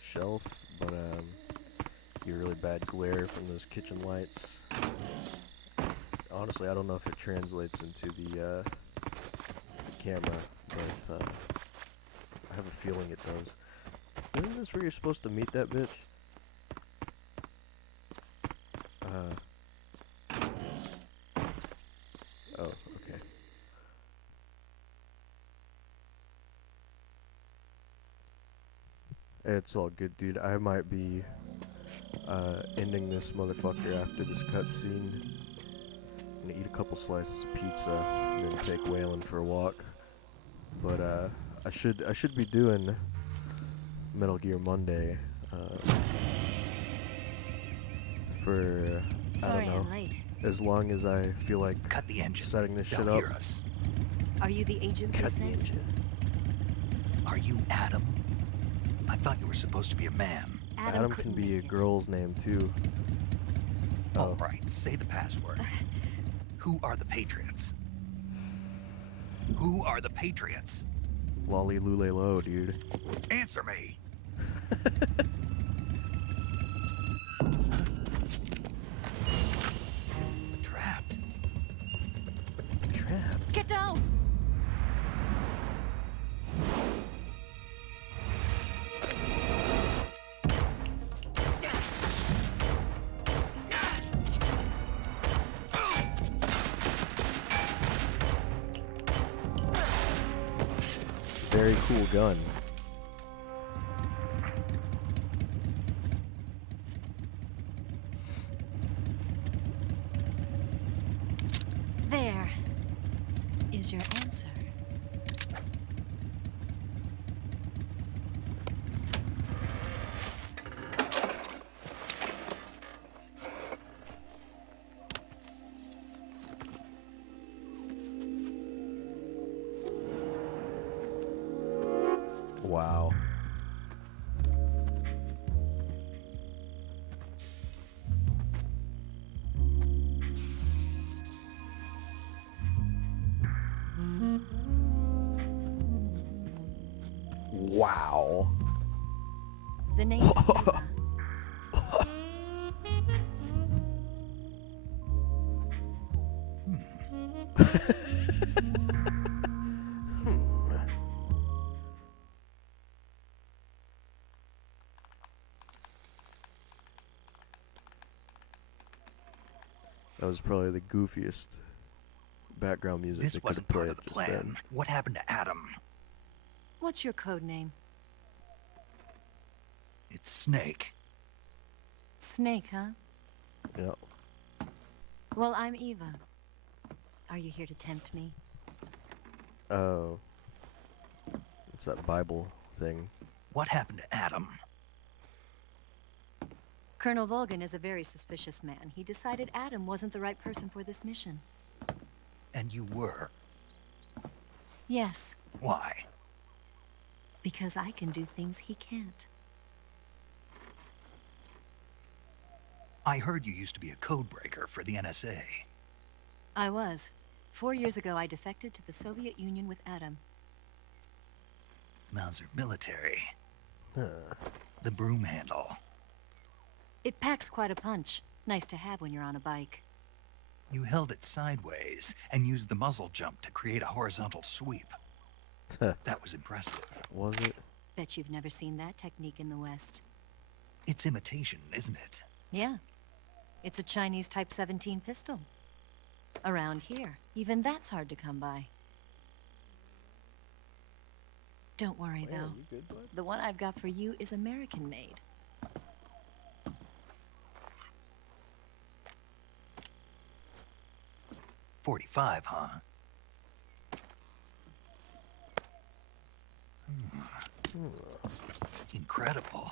shelf, but get really bad glare from those kitchen lights. Honestly, I don't know if it translates into the camera, but I have a feeling it does. Isn't this where you're supposed to meet that bitch? Oh, okay. It's all good, dude. I might be ending this motherfucker after this cutscene. I'm gonna eat a couple slices of pizza and then take Waylon for a walk. But I should be doing Metal Gear Monday for Sorry, I don't know, I'm late. as long as I feel like Cut the engine. setting this shit They'll up. hear us. Are you the agent they Cut the sent? engine. Are you Adam? I thought you were supposed to be a man. Adam can be a girl's name too. All right, say the password. Who are the Patriots? Who are the Patriots? Lolly Lule Lo, dude. Answer me. Trapped. Trapped. Get down! Very cool gun. There is your answer. Wow. Wow. The name's Eva. That was probably the goofiest background music This they could wasn't have part played of the just plan. then. What happened to Adam? What's your code name? It's Snake. Snake, huh? Yep. Well, I'm Eva. Are you here to tempt me? Oh. It's that Bible thing. What happened to Adam? Colonel Volgan is a very suspicious man. He decided Adam wasn't the right person for this mission. And you were. Yes, Why? because I can do things he can't. I heard you used to be a code breaker for the NSA. I was. 4 years ago, I defected to the Soviet Union with Adam. Mauser military. The broom handle. It packs quite a punch. Nice to have when you're on a bike. You held it sideways and used the muzzle jump to create a horizontal sweep. That was impressive. Was it? Bet you've never seen that technique in the West. It's imitation, isn't it? Yeah. It's a Chinese Type 17 pistol. Around here, even that's hard to come by. Don't worry, Man, though. you good, bud? The one I've got for you is American-made. .45, huh? Incredible.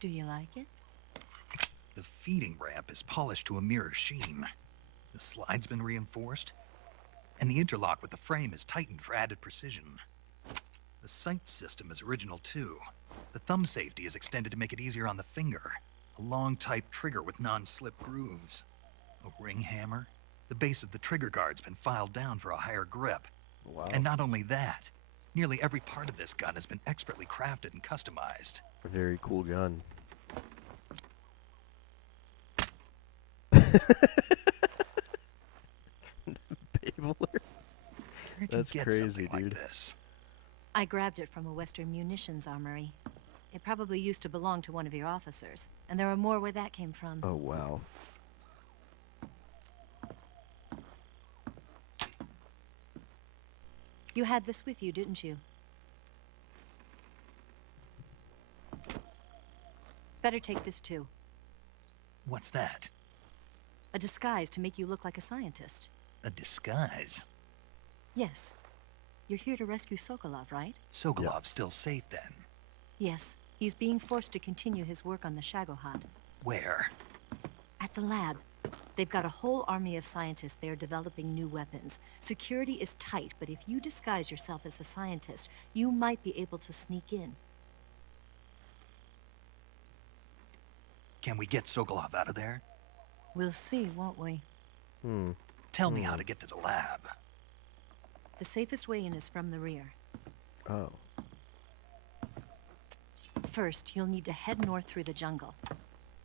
Do you like it? The feeding ramp is polished to a mirror sheen. The slide's been reinforced, and the interlock with the frame is tightened for added precision. The sight system is original too. The thumb safety is extended to make it easier on the finger. A long type trigger with non-slip grooves. A ring hammer. The base of the trigger guard's been filed down for a higher grip. Wow. And not only that, nearly every part of this gun has been expertly crafted and customized. A very cool gun. Babler. That's crazy, dude. I grabbed it from a Western munitions armory. It probably used to belong to one of your officers, and there are more where that came from. Oh, wow. You had this with you, didn't you? Better take this too. What's that? A disguise to make you look like a scientist. A disguise? Yes. You're here to rescue Sokolov, right? Sokolov's still safe then? Yes. He's being forced to continue his work on the Shagohod. Where? At the lab. They've got a whole army of scientists there developing new weapons. Security is tight, but if you disguise yourself as a scientist, you might be able to sneak in. Can we get Sokolov out of there? We'll see, won't we? Tell me how to get to the lab. The safest way in is from the rear. Oh. First, you'll need to head north through the jungle.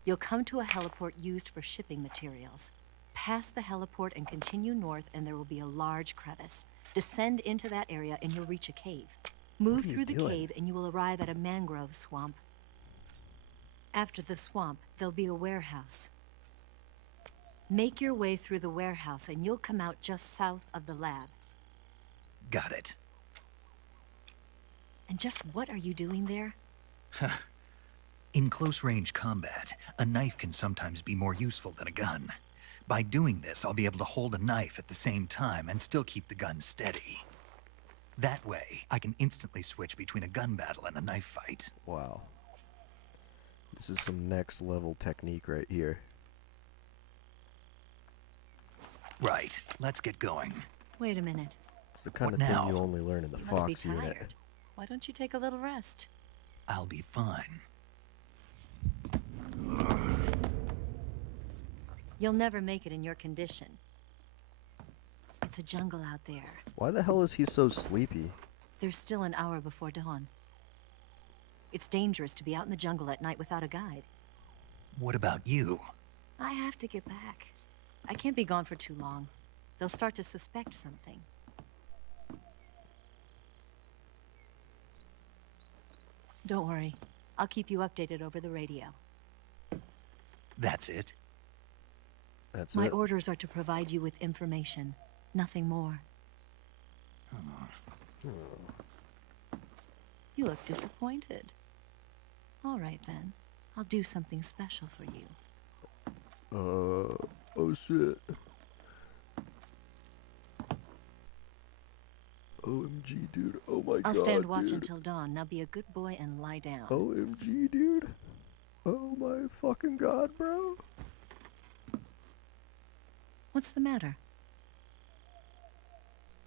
You'll come to a heliport used for shipping materials. Pass the heliport and continue north, and there will be a large crevice. Descend into that area, and you'll reach a cave. Move through the cave, and you will arrive at a mangrove swamp. After the swamp, there'll be a warehouse. Make your way through the warehouse, and you'll come out just south of the lab. Got it. And just what are you doing there? In close-range combat, a knife can sometimes be more useful than a gun. By doing this, I'll be able to hold a knife at the same time and still keep the gun steady. That way, I can instantly switch between a gun battle and a knife fight. Wow. This is some next-level technique right here. Right. Let's get going. Wait a minute. It's the kind of thing you only learn in the You must be Fox unit. tired. Why don't you take a little rest? I'll be fine. You'll never make it in your condition. It's a jungle out there. Why the hell is he so sleepy? There's still an hour before dawn. It's dangerous to be out in the jungle at night without a guide. What about you? I have to get back. I can't be gone for too long. They'll start to suspect something. Don't worry. I'll keep you updated over the radio. That's it? That's My it? orders are to provide you with information. Nothing more. You look disappointed. All right, then. I'll do something special for you. Oh shit. OMG, dude. Oh my god, I'll stand watch dude. until dawn. Now be a good boy and lie down. OMG, dude. Oh my fucking god, bro. What's the matter?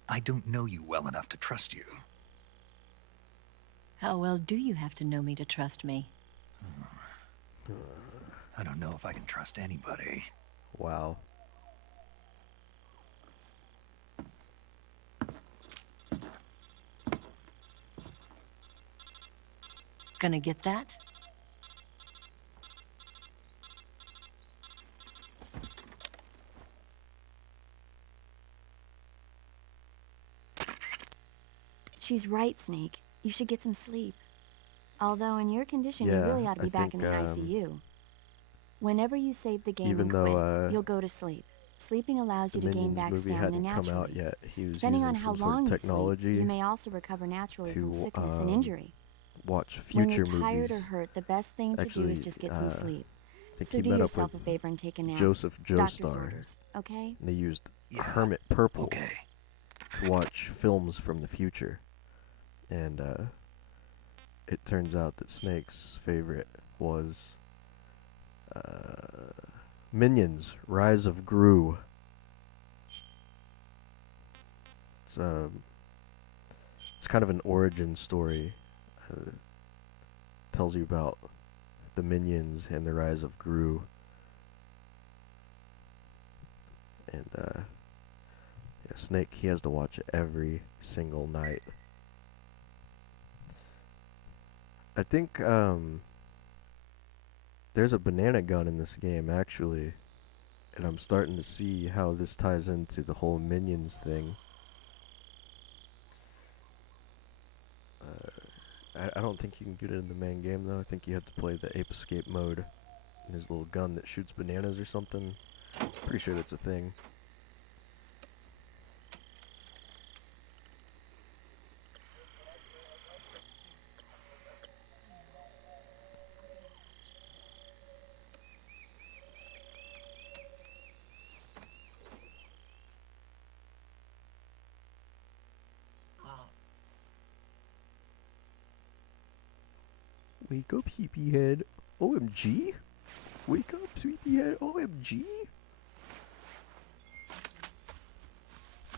I don't know you well enough to trust you. How well do you have to know me to trust me? I don't know if I can trust anybody. Wow. Gonna get that? She's right, Snake. You should get some sleep. Although in your condition, you Yeah, really ought to be I back in think, the ICU. Whenever you save the game even and though, quit, you'll go to sleep. Sleeping allows you the to gain Minions back movie stamina hadn't come out naturally. yet, he was Depending on using how some sort long of you technology sleep, you may also recover naturally from to sickness and injury. watch When future you're tired or movies. hurt, the best thing to do Actually, is just get some sleep. I think So he do met up yourself a with favor and take a nap. Joseph Doctor's Joestar, orders, okay? and they used Hermit Purple to watch films from the future. And it turns out that Snake's favorite was Minions: Rise of Gru. It's kind of an origin story. Tells you about the Minions and the rise of Gru. And yeah, Snake, he has to watch it every single night. I think there's a banana gun in this game, actually, and I'm starting to see how this ties into the whole Minions thing. I don't think you can get it in the main game, though. I think you have to play the Ape Escape mode and his little gun that shoots bananas or something. Pretty sure that's a thing. Wake up, sleepyhead. OMG? Wake up, sleepyhead. OMG?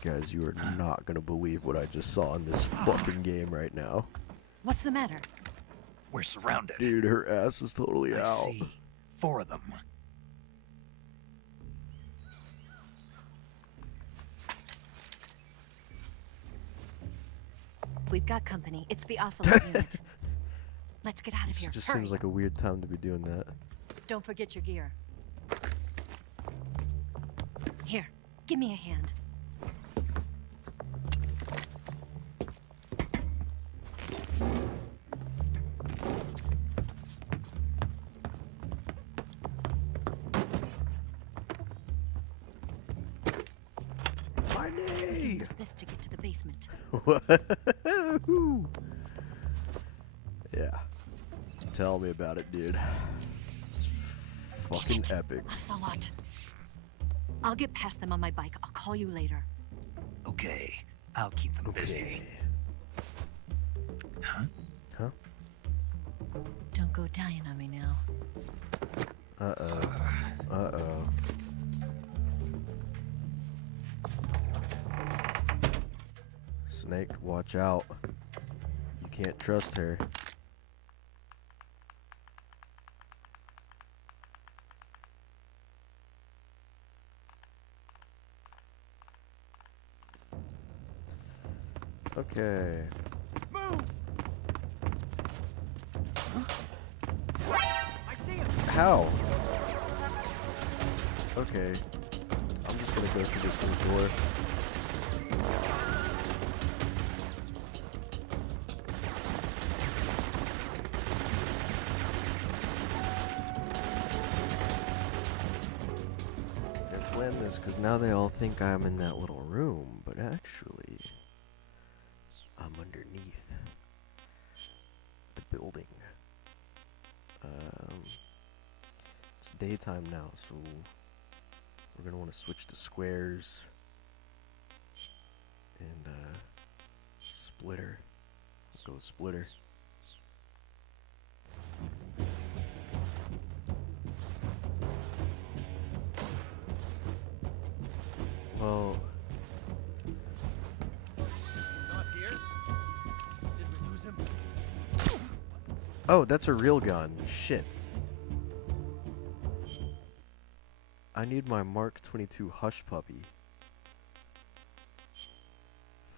Guys, you are not gonna believe what I just saw in this fucking game right now. What's the matter? We're surrounded. Dude, her ass is totally out. I see. 4 of them. We've got company. It's the Ocelot unit. Let's get out of here. It just Hurry. seems like a weird time to be doing that. Don't forget your gear. Here, give me a hand. Money! Use this to get to the basement. Woohoo! Yeah. Tell me about it, dude. It's fucking epic. Ocelot. I'll get past them on my bike. I'll call you later. Okay, I'll keep them busy. Huh? Huh? Don't go dying on me now. Uh-oh. Uh-oh. Snake, watch out. You can't trust her. Okay. Move! I see him. How? Okay. I'm just gonna go through this little door. Can't plan this because now they all think I'm in that little room, but actually, I'm underneath the building. It's daytime now, so we're gonna want to switch to squares and splitter. Let's go with splitter. Well, Not here? Did we lose him? oh, that's a real gun. Shit. I need my Mark 22 Hush Puppy.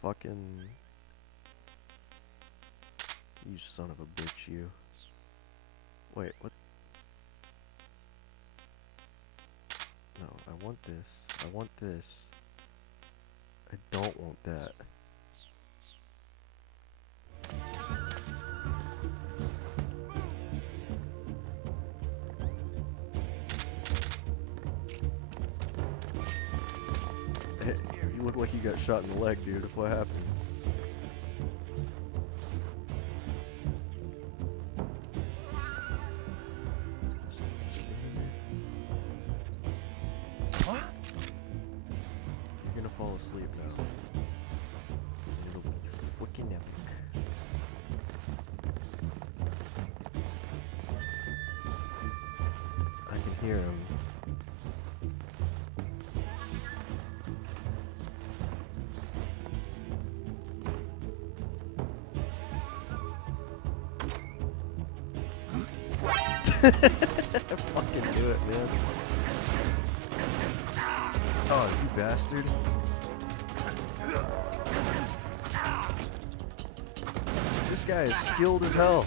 Fucking... You son of a bitch, you. Wait, what? No, I want this. I want this. I don't want that. Hey, you look like you got shot in the leg, dude. What happened? What? You're gonna fall asleep now. And it'll be freaking epic. hear him. Fucking do it, man. Oh, you bastard. This guy is skilled as hell.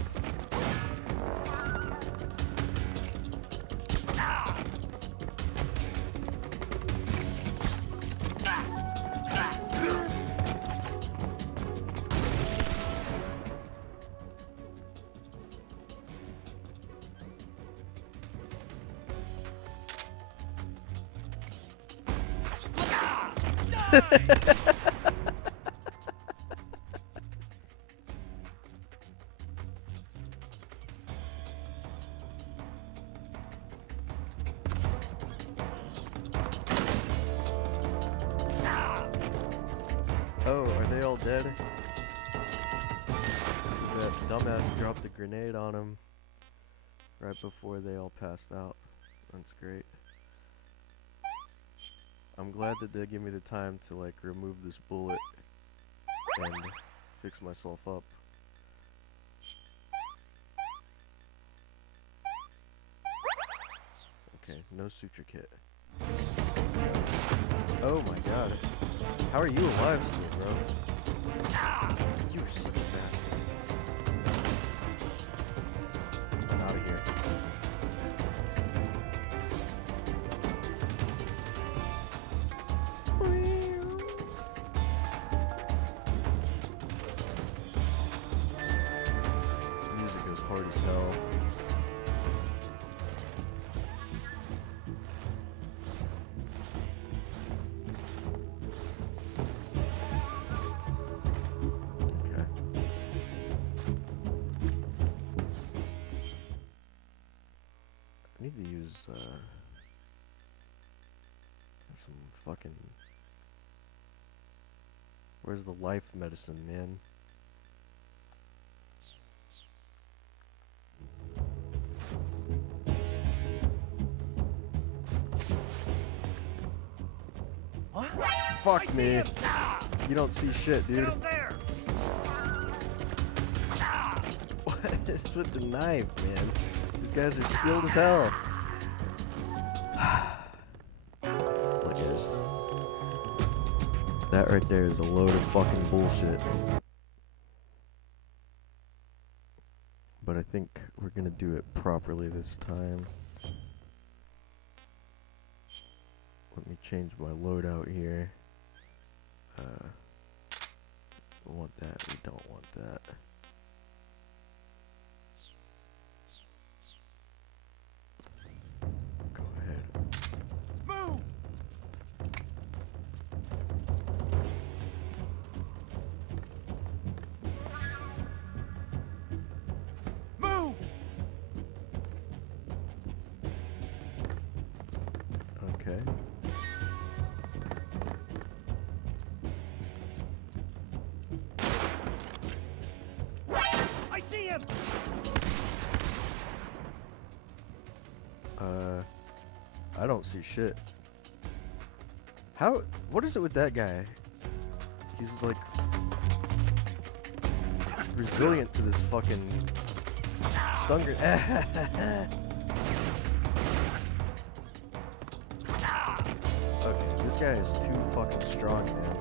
Oh, are they all dead? That dumbass dropped a grenade on him right before they all passed out. That's great. I'm glad that they give me the time to like remove this bullet and fix myself up. Okay, no suture kit. Oh my god. How are you alive still, bro? You are such a bastard. I'm out of here. This music goes hard as hell. I need to use some fucking. Where's the life medicine, man? What? Fuck me. You don't see shit, dude. What is with the knife, man? These guys are skilled as hell. Look at this. That right there is a load of fucking bullshit. But I think we're gonna do it properly this time. Let me change my loadout here. We want that, we don't want that. Go ahead. Move! Move! Okay. I see him! I don't see shit. How? What is it with that guy? He's like resilient to this fucking stun grenade. Okay, this guy is too fucking strong, man.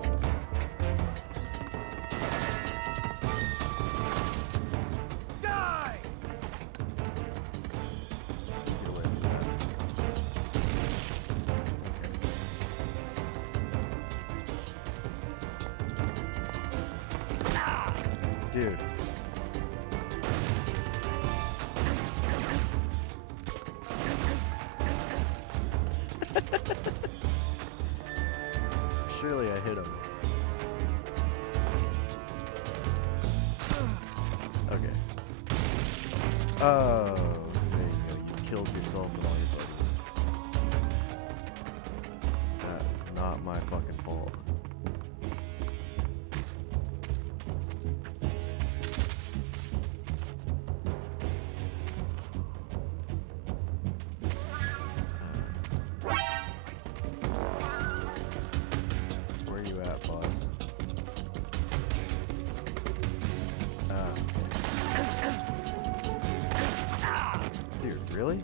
Die! Get away from that. Okay. Dude. Surely I hit him. Okay. Oh, there you go. You killed yourself and all your buddies. That is not my fucking fault. Really?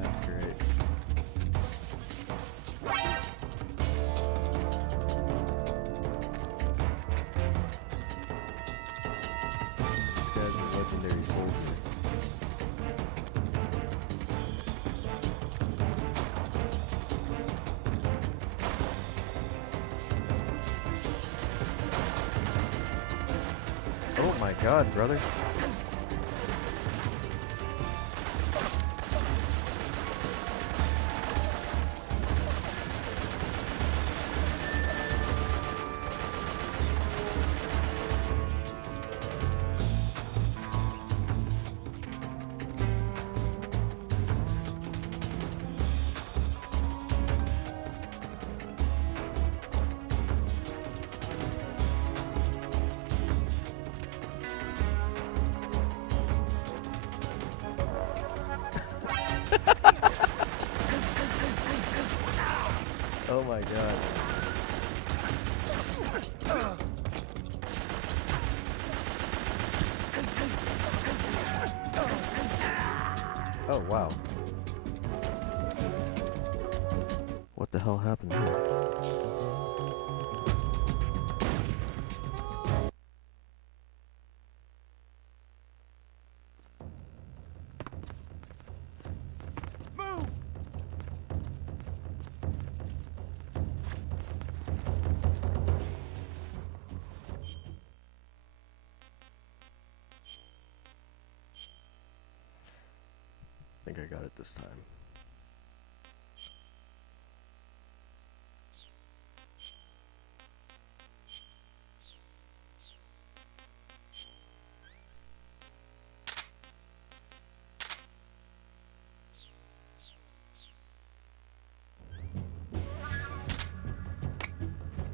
That's great. This guy's a legendary soldier. Oh my god, brother. Oh my god. Oh wow. What the hell happened here? I think I got it this time.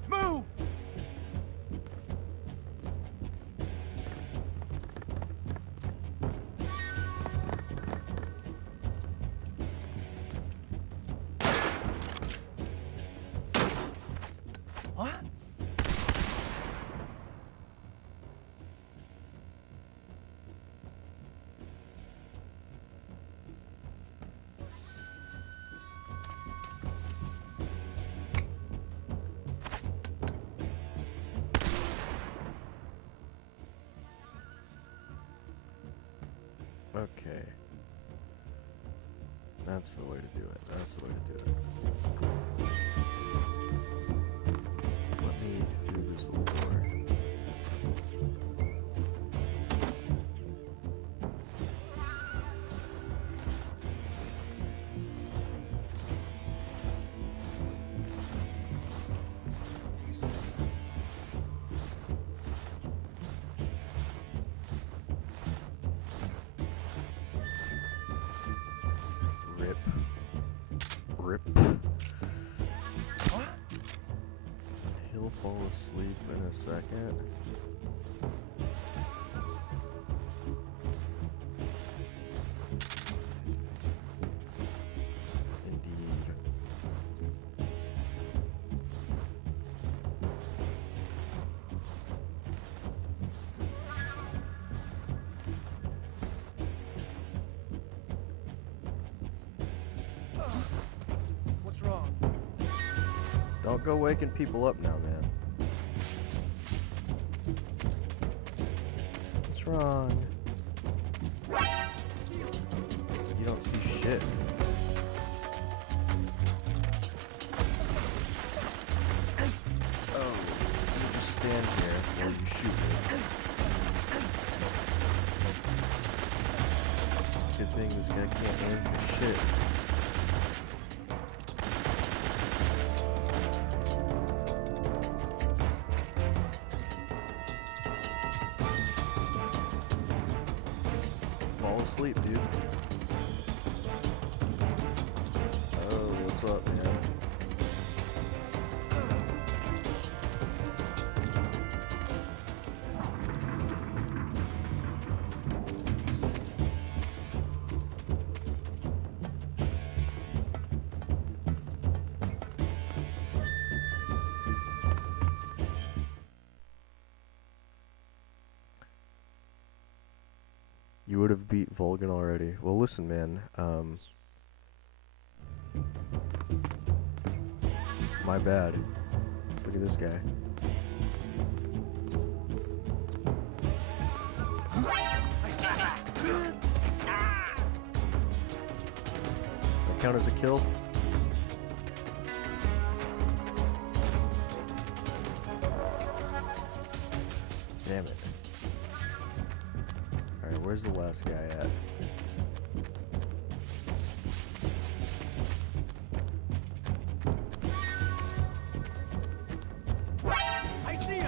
Move! What? Okay. That's the way to do it. That's the way to do it. Let me through this little door. Rip. What? He'll fall asleep in a second. Indeed. What's wrong? Don't go waking people up now, man. What's wrong? You don't see shit. Oh, you just stand here while you shoot me. Good thing this guy can't aim for shit. Fall asleep, dude. Oh, what's up, man? You would have beat Vulcan already. Well, listen, man. My bad. Look at this guy. Does that count as a kill? Damn it. Alright, where's the last guy at? I see him.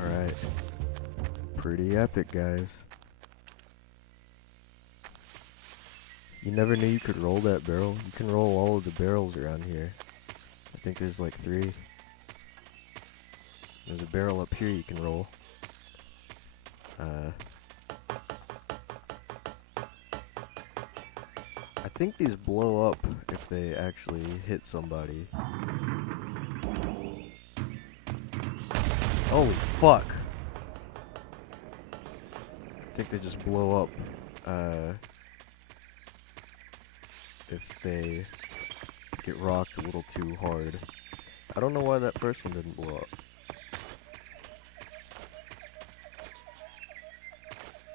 Alright. Pretty epic, guys. You never knew you could roll that barrel. You can roll all of the barrels around here. I think there's like 3. There's a barrel up here you can roll. I think these blow up if they actually hit somebody. Holy fuck! I think they just blow up if they get rocked a little too hard. I don't know why that first one didn't blow up.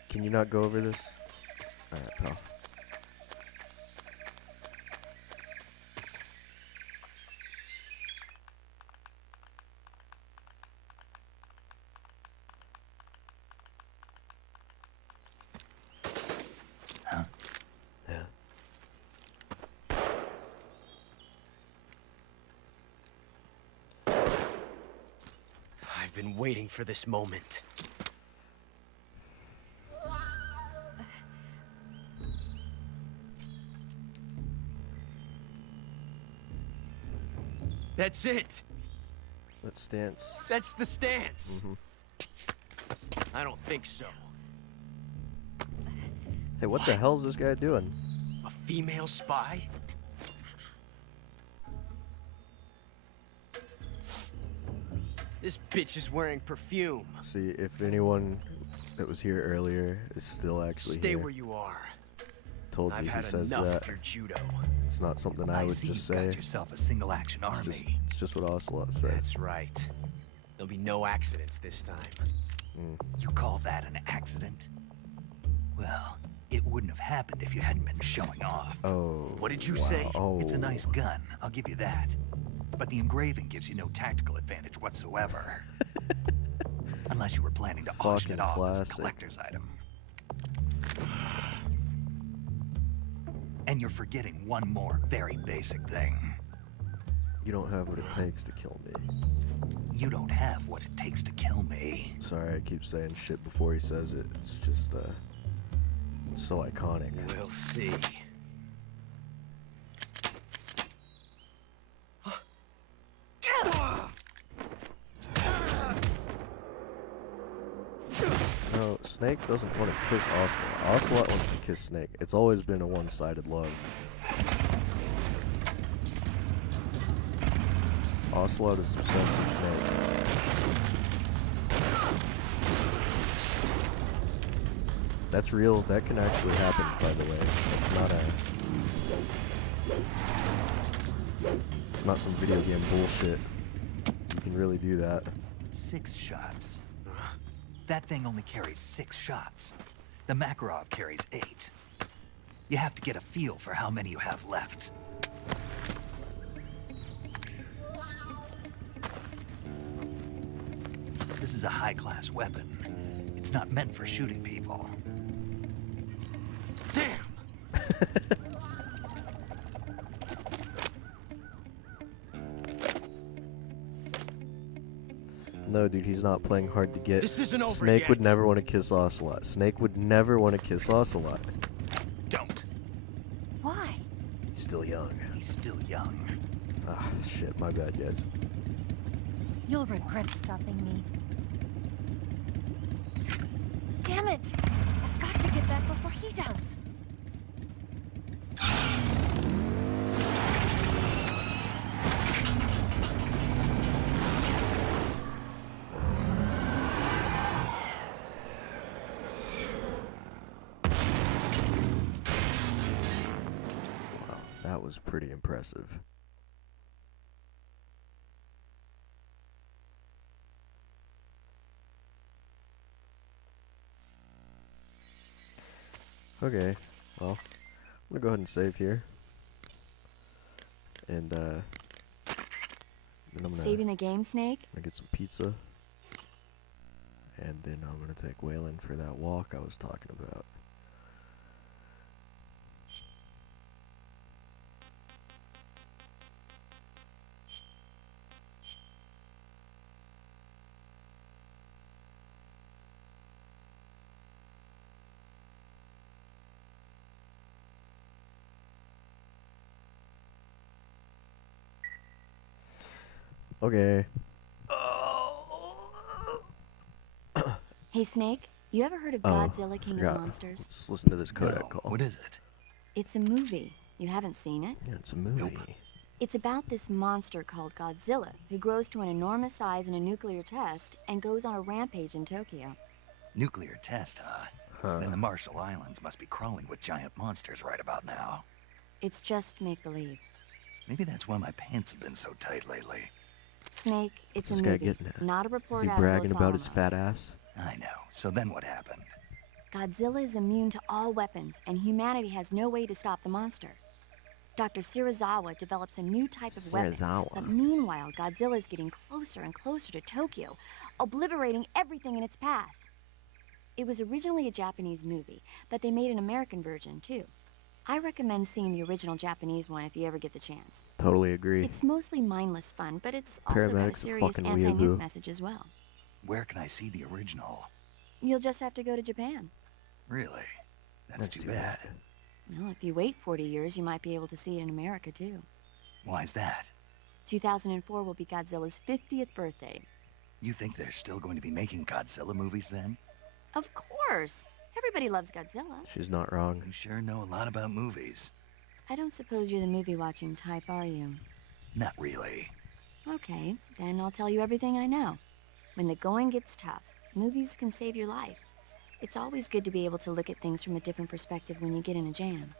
Can you not go over this? Alright, pal. I've been waiting for this moment. That's it. That stance. That's the stance. Mm-hmm. I don't think so. Hey, what the hell's this guy doing? A female spy? This bitch is wearing perfume. See, if anyone that was here earlier is still actually Stay here. where you are. Told I've me he had says enough that. of your judo. It's not something I would see just you've say. got yourself a single-action army. It's just what Ocelot said. That's right. There'll be no accidents this time. You call that an accident? Well, it wouldn't have happened if you hadn't been showing off. Oh. What did you wow. say? Oh. It's a nice gun, I'll give you that. But the engraving gives you no tactical advantage whatsoever. Unless you were planning to auction it off as a collector's item. And you're forgetting one more very basic thing. You don't have what it takes to kill me. You don't have what it takes to kill me. Sorry, I keep saying shit before he says it. It's just, so iconic. We'll see. No, Snake doesn't want to kiss Ocelot. Ocelot wants to kiss Snake. It's always been a one-sided love. Ocelot is obsessed with Snake. That's real. That can actually happen, by the way. It's not it's not some video game bullshit. You can really do that. 6 shots. That thing only carries 6 shots. The Makarov carries 8. You have to get a feel for how many you have left. This is a high-class weapon. It's not meant for shooting people. Damn! No, dude, he's not playing hard to get. This isn't over Snake yet. would never want to kiss Ocelot. Snake would never want to kiss Ocelot. Don't. Why? still young. He's still young. Ah, shit, my bad, guys. You'll regret stopping me. Damn it! I've got to get back before he does. Wow, that was pretty impressive. Okay, well, I'm gonna go ahead and save here. And, then I'm gonna, Saving the game, Snake? get some pizza. And then I'm gonna take Waylon for that walk I was talking about. Okay. Hey, Snake, you ever heard of Godzilla King of Monsters? Let's listen to this Kodak call. What is it? It's a movie. You haven't seen it? Yeah, it's a movie. Nope. It's about this monster called Godzilla, who grows to an enormous size in a nuclear test and goes on a rampage in Tokyo. Nuclear test, huh? Then the Marshall Islands must be crawling with giant monsters right about now. It's just make-believe. Maybe that's why my pants have been so tight lately. Snake, it's What's a this guy movie, getting at? not a report Is he out of bragging Los about his Alamos. fat ass? I know. So then what happened? Godzilla is immune to all weapons, and humanity has no way to stop the monster. Dr. Serizawa develops a new type of weapon, Serizawa. but meanwhile, Godzilla is getting closer and closer to Tokyo, obliterating everything in its path. It was originally a Japanese movie, but they made an American version, too. I recommend seeing the original Japanese one if you ever get the chance. Totally agree. It's mostly mindless fun, but it's also got a Paramedics are serious fucking anti-nuke weeaboo. message as well. Where can I see the original? You'll just have to go to Japan. Really? That's too bad. Well, if you wait 40 years, you might be able to see it in America, too. Why's that? 2004 will be Godzilla's 50th birthday. You think they're still going to be making Godzilla movies then? Of course! Everybody loves Godzilla. She's not wrong. You sure know a lot about movies. I don't suppose you're the movie-watching type, are you? Not really. Okay, then I'll tell you everything I know. When the going gets tough, movies can save your life. It's always good to be able to look at things from a different perspective when you get in a jam.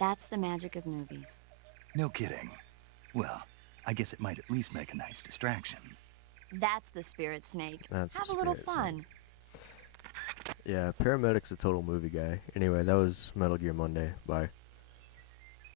That's the magic of movies. No kidding. Well, I guess it might at least make a nice distraction. That's the spirit, Snake. That's Have the a little spirit, fun. Yeah, Paramedic's a total movie guy. Anyway, that was Metal Gear Monday. Bye.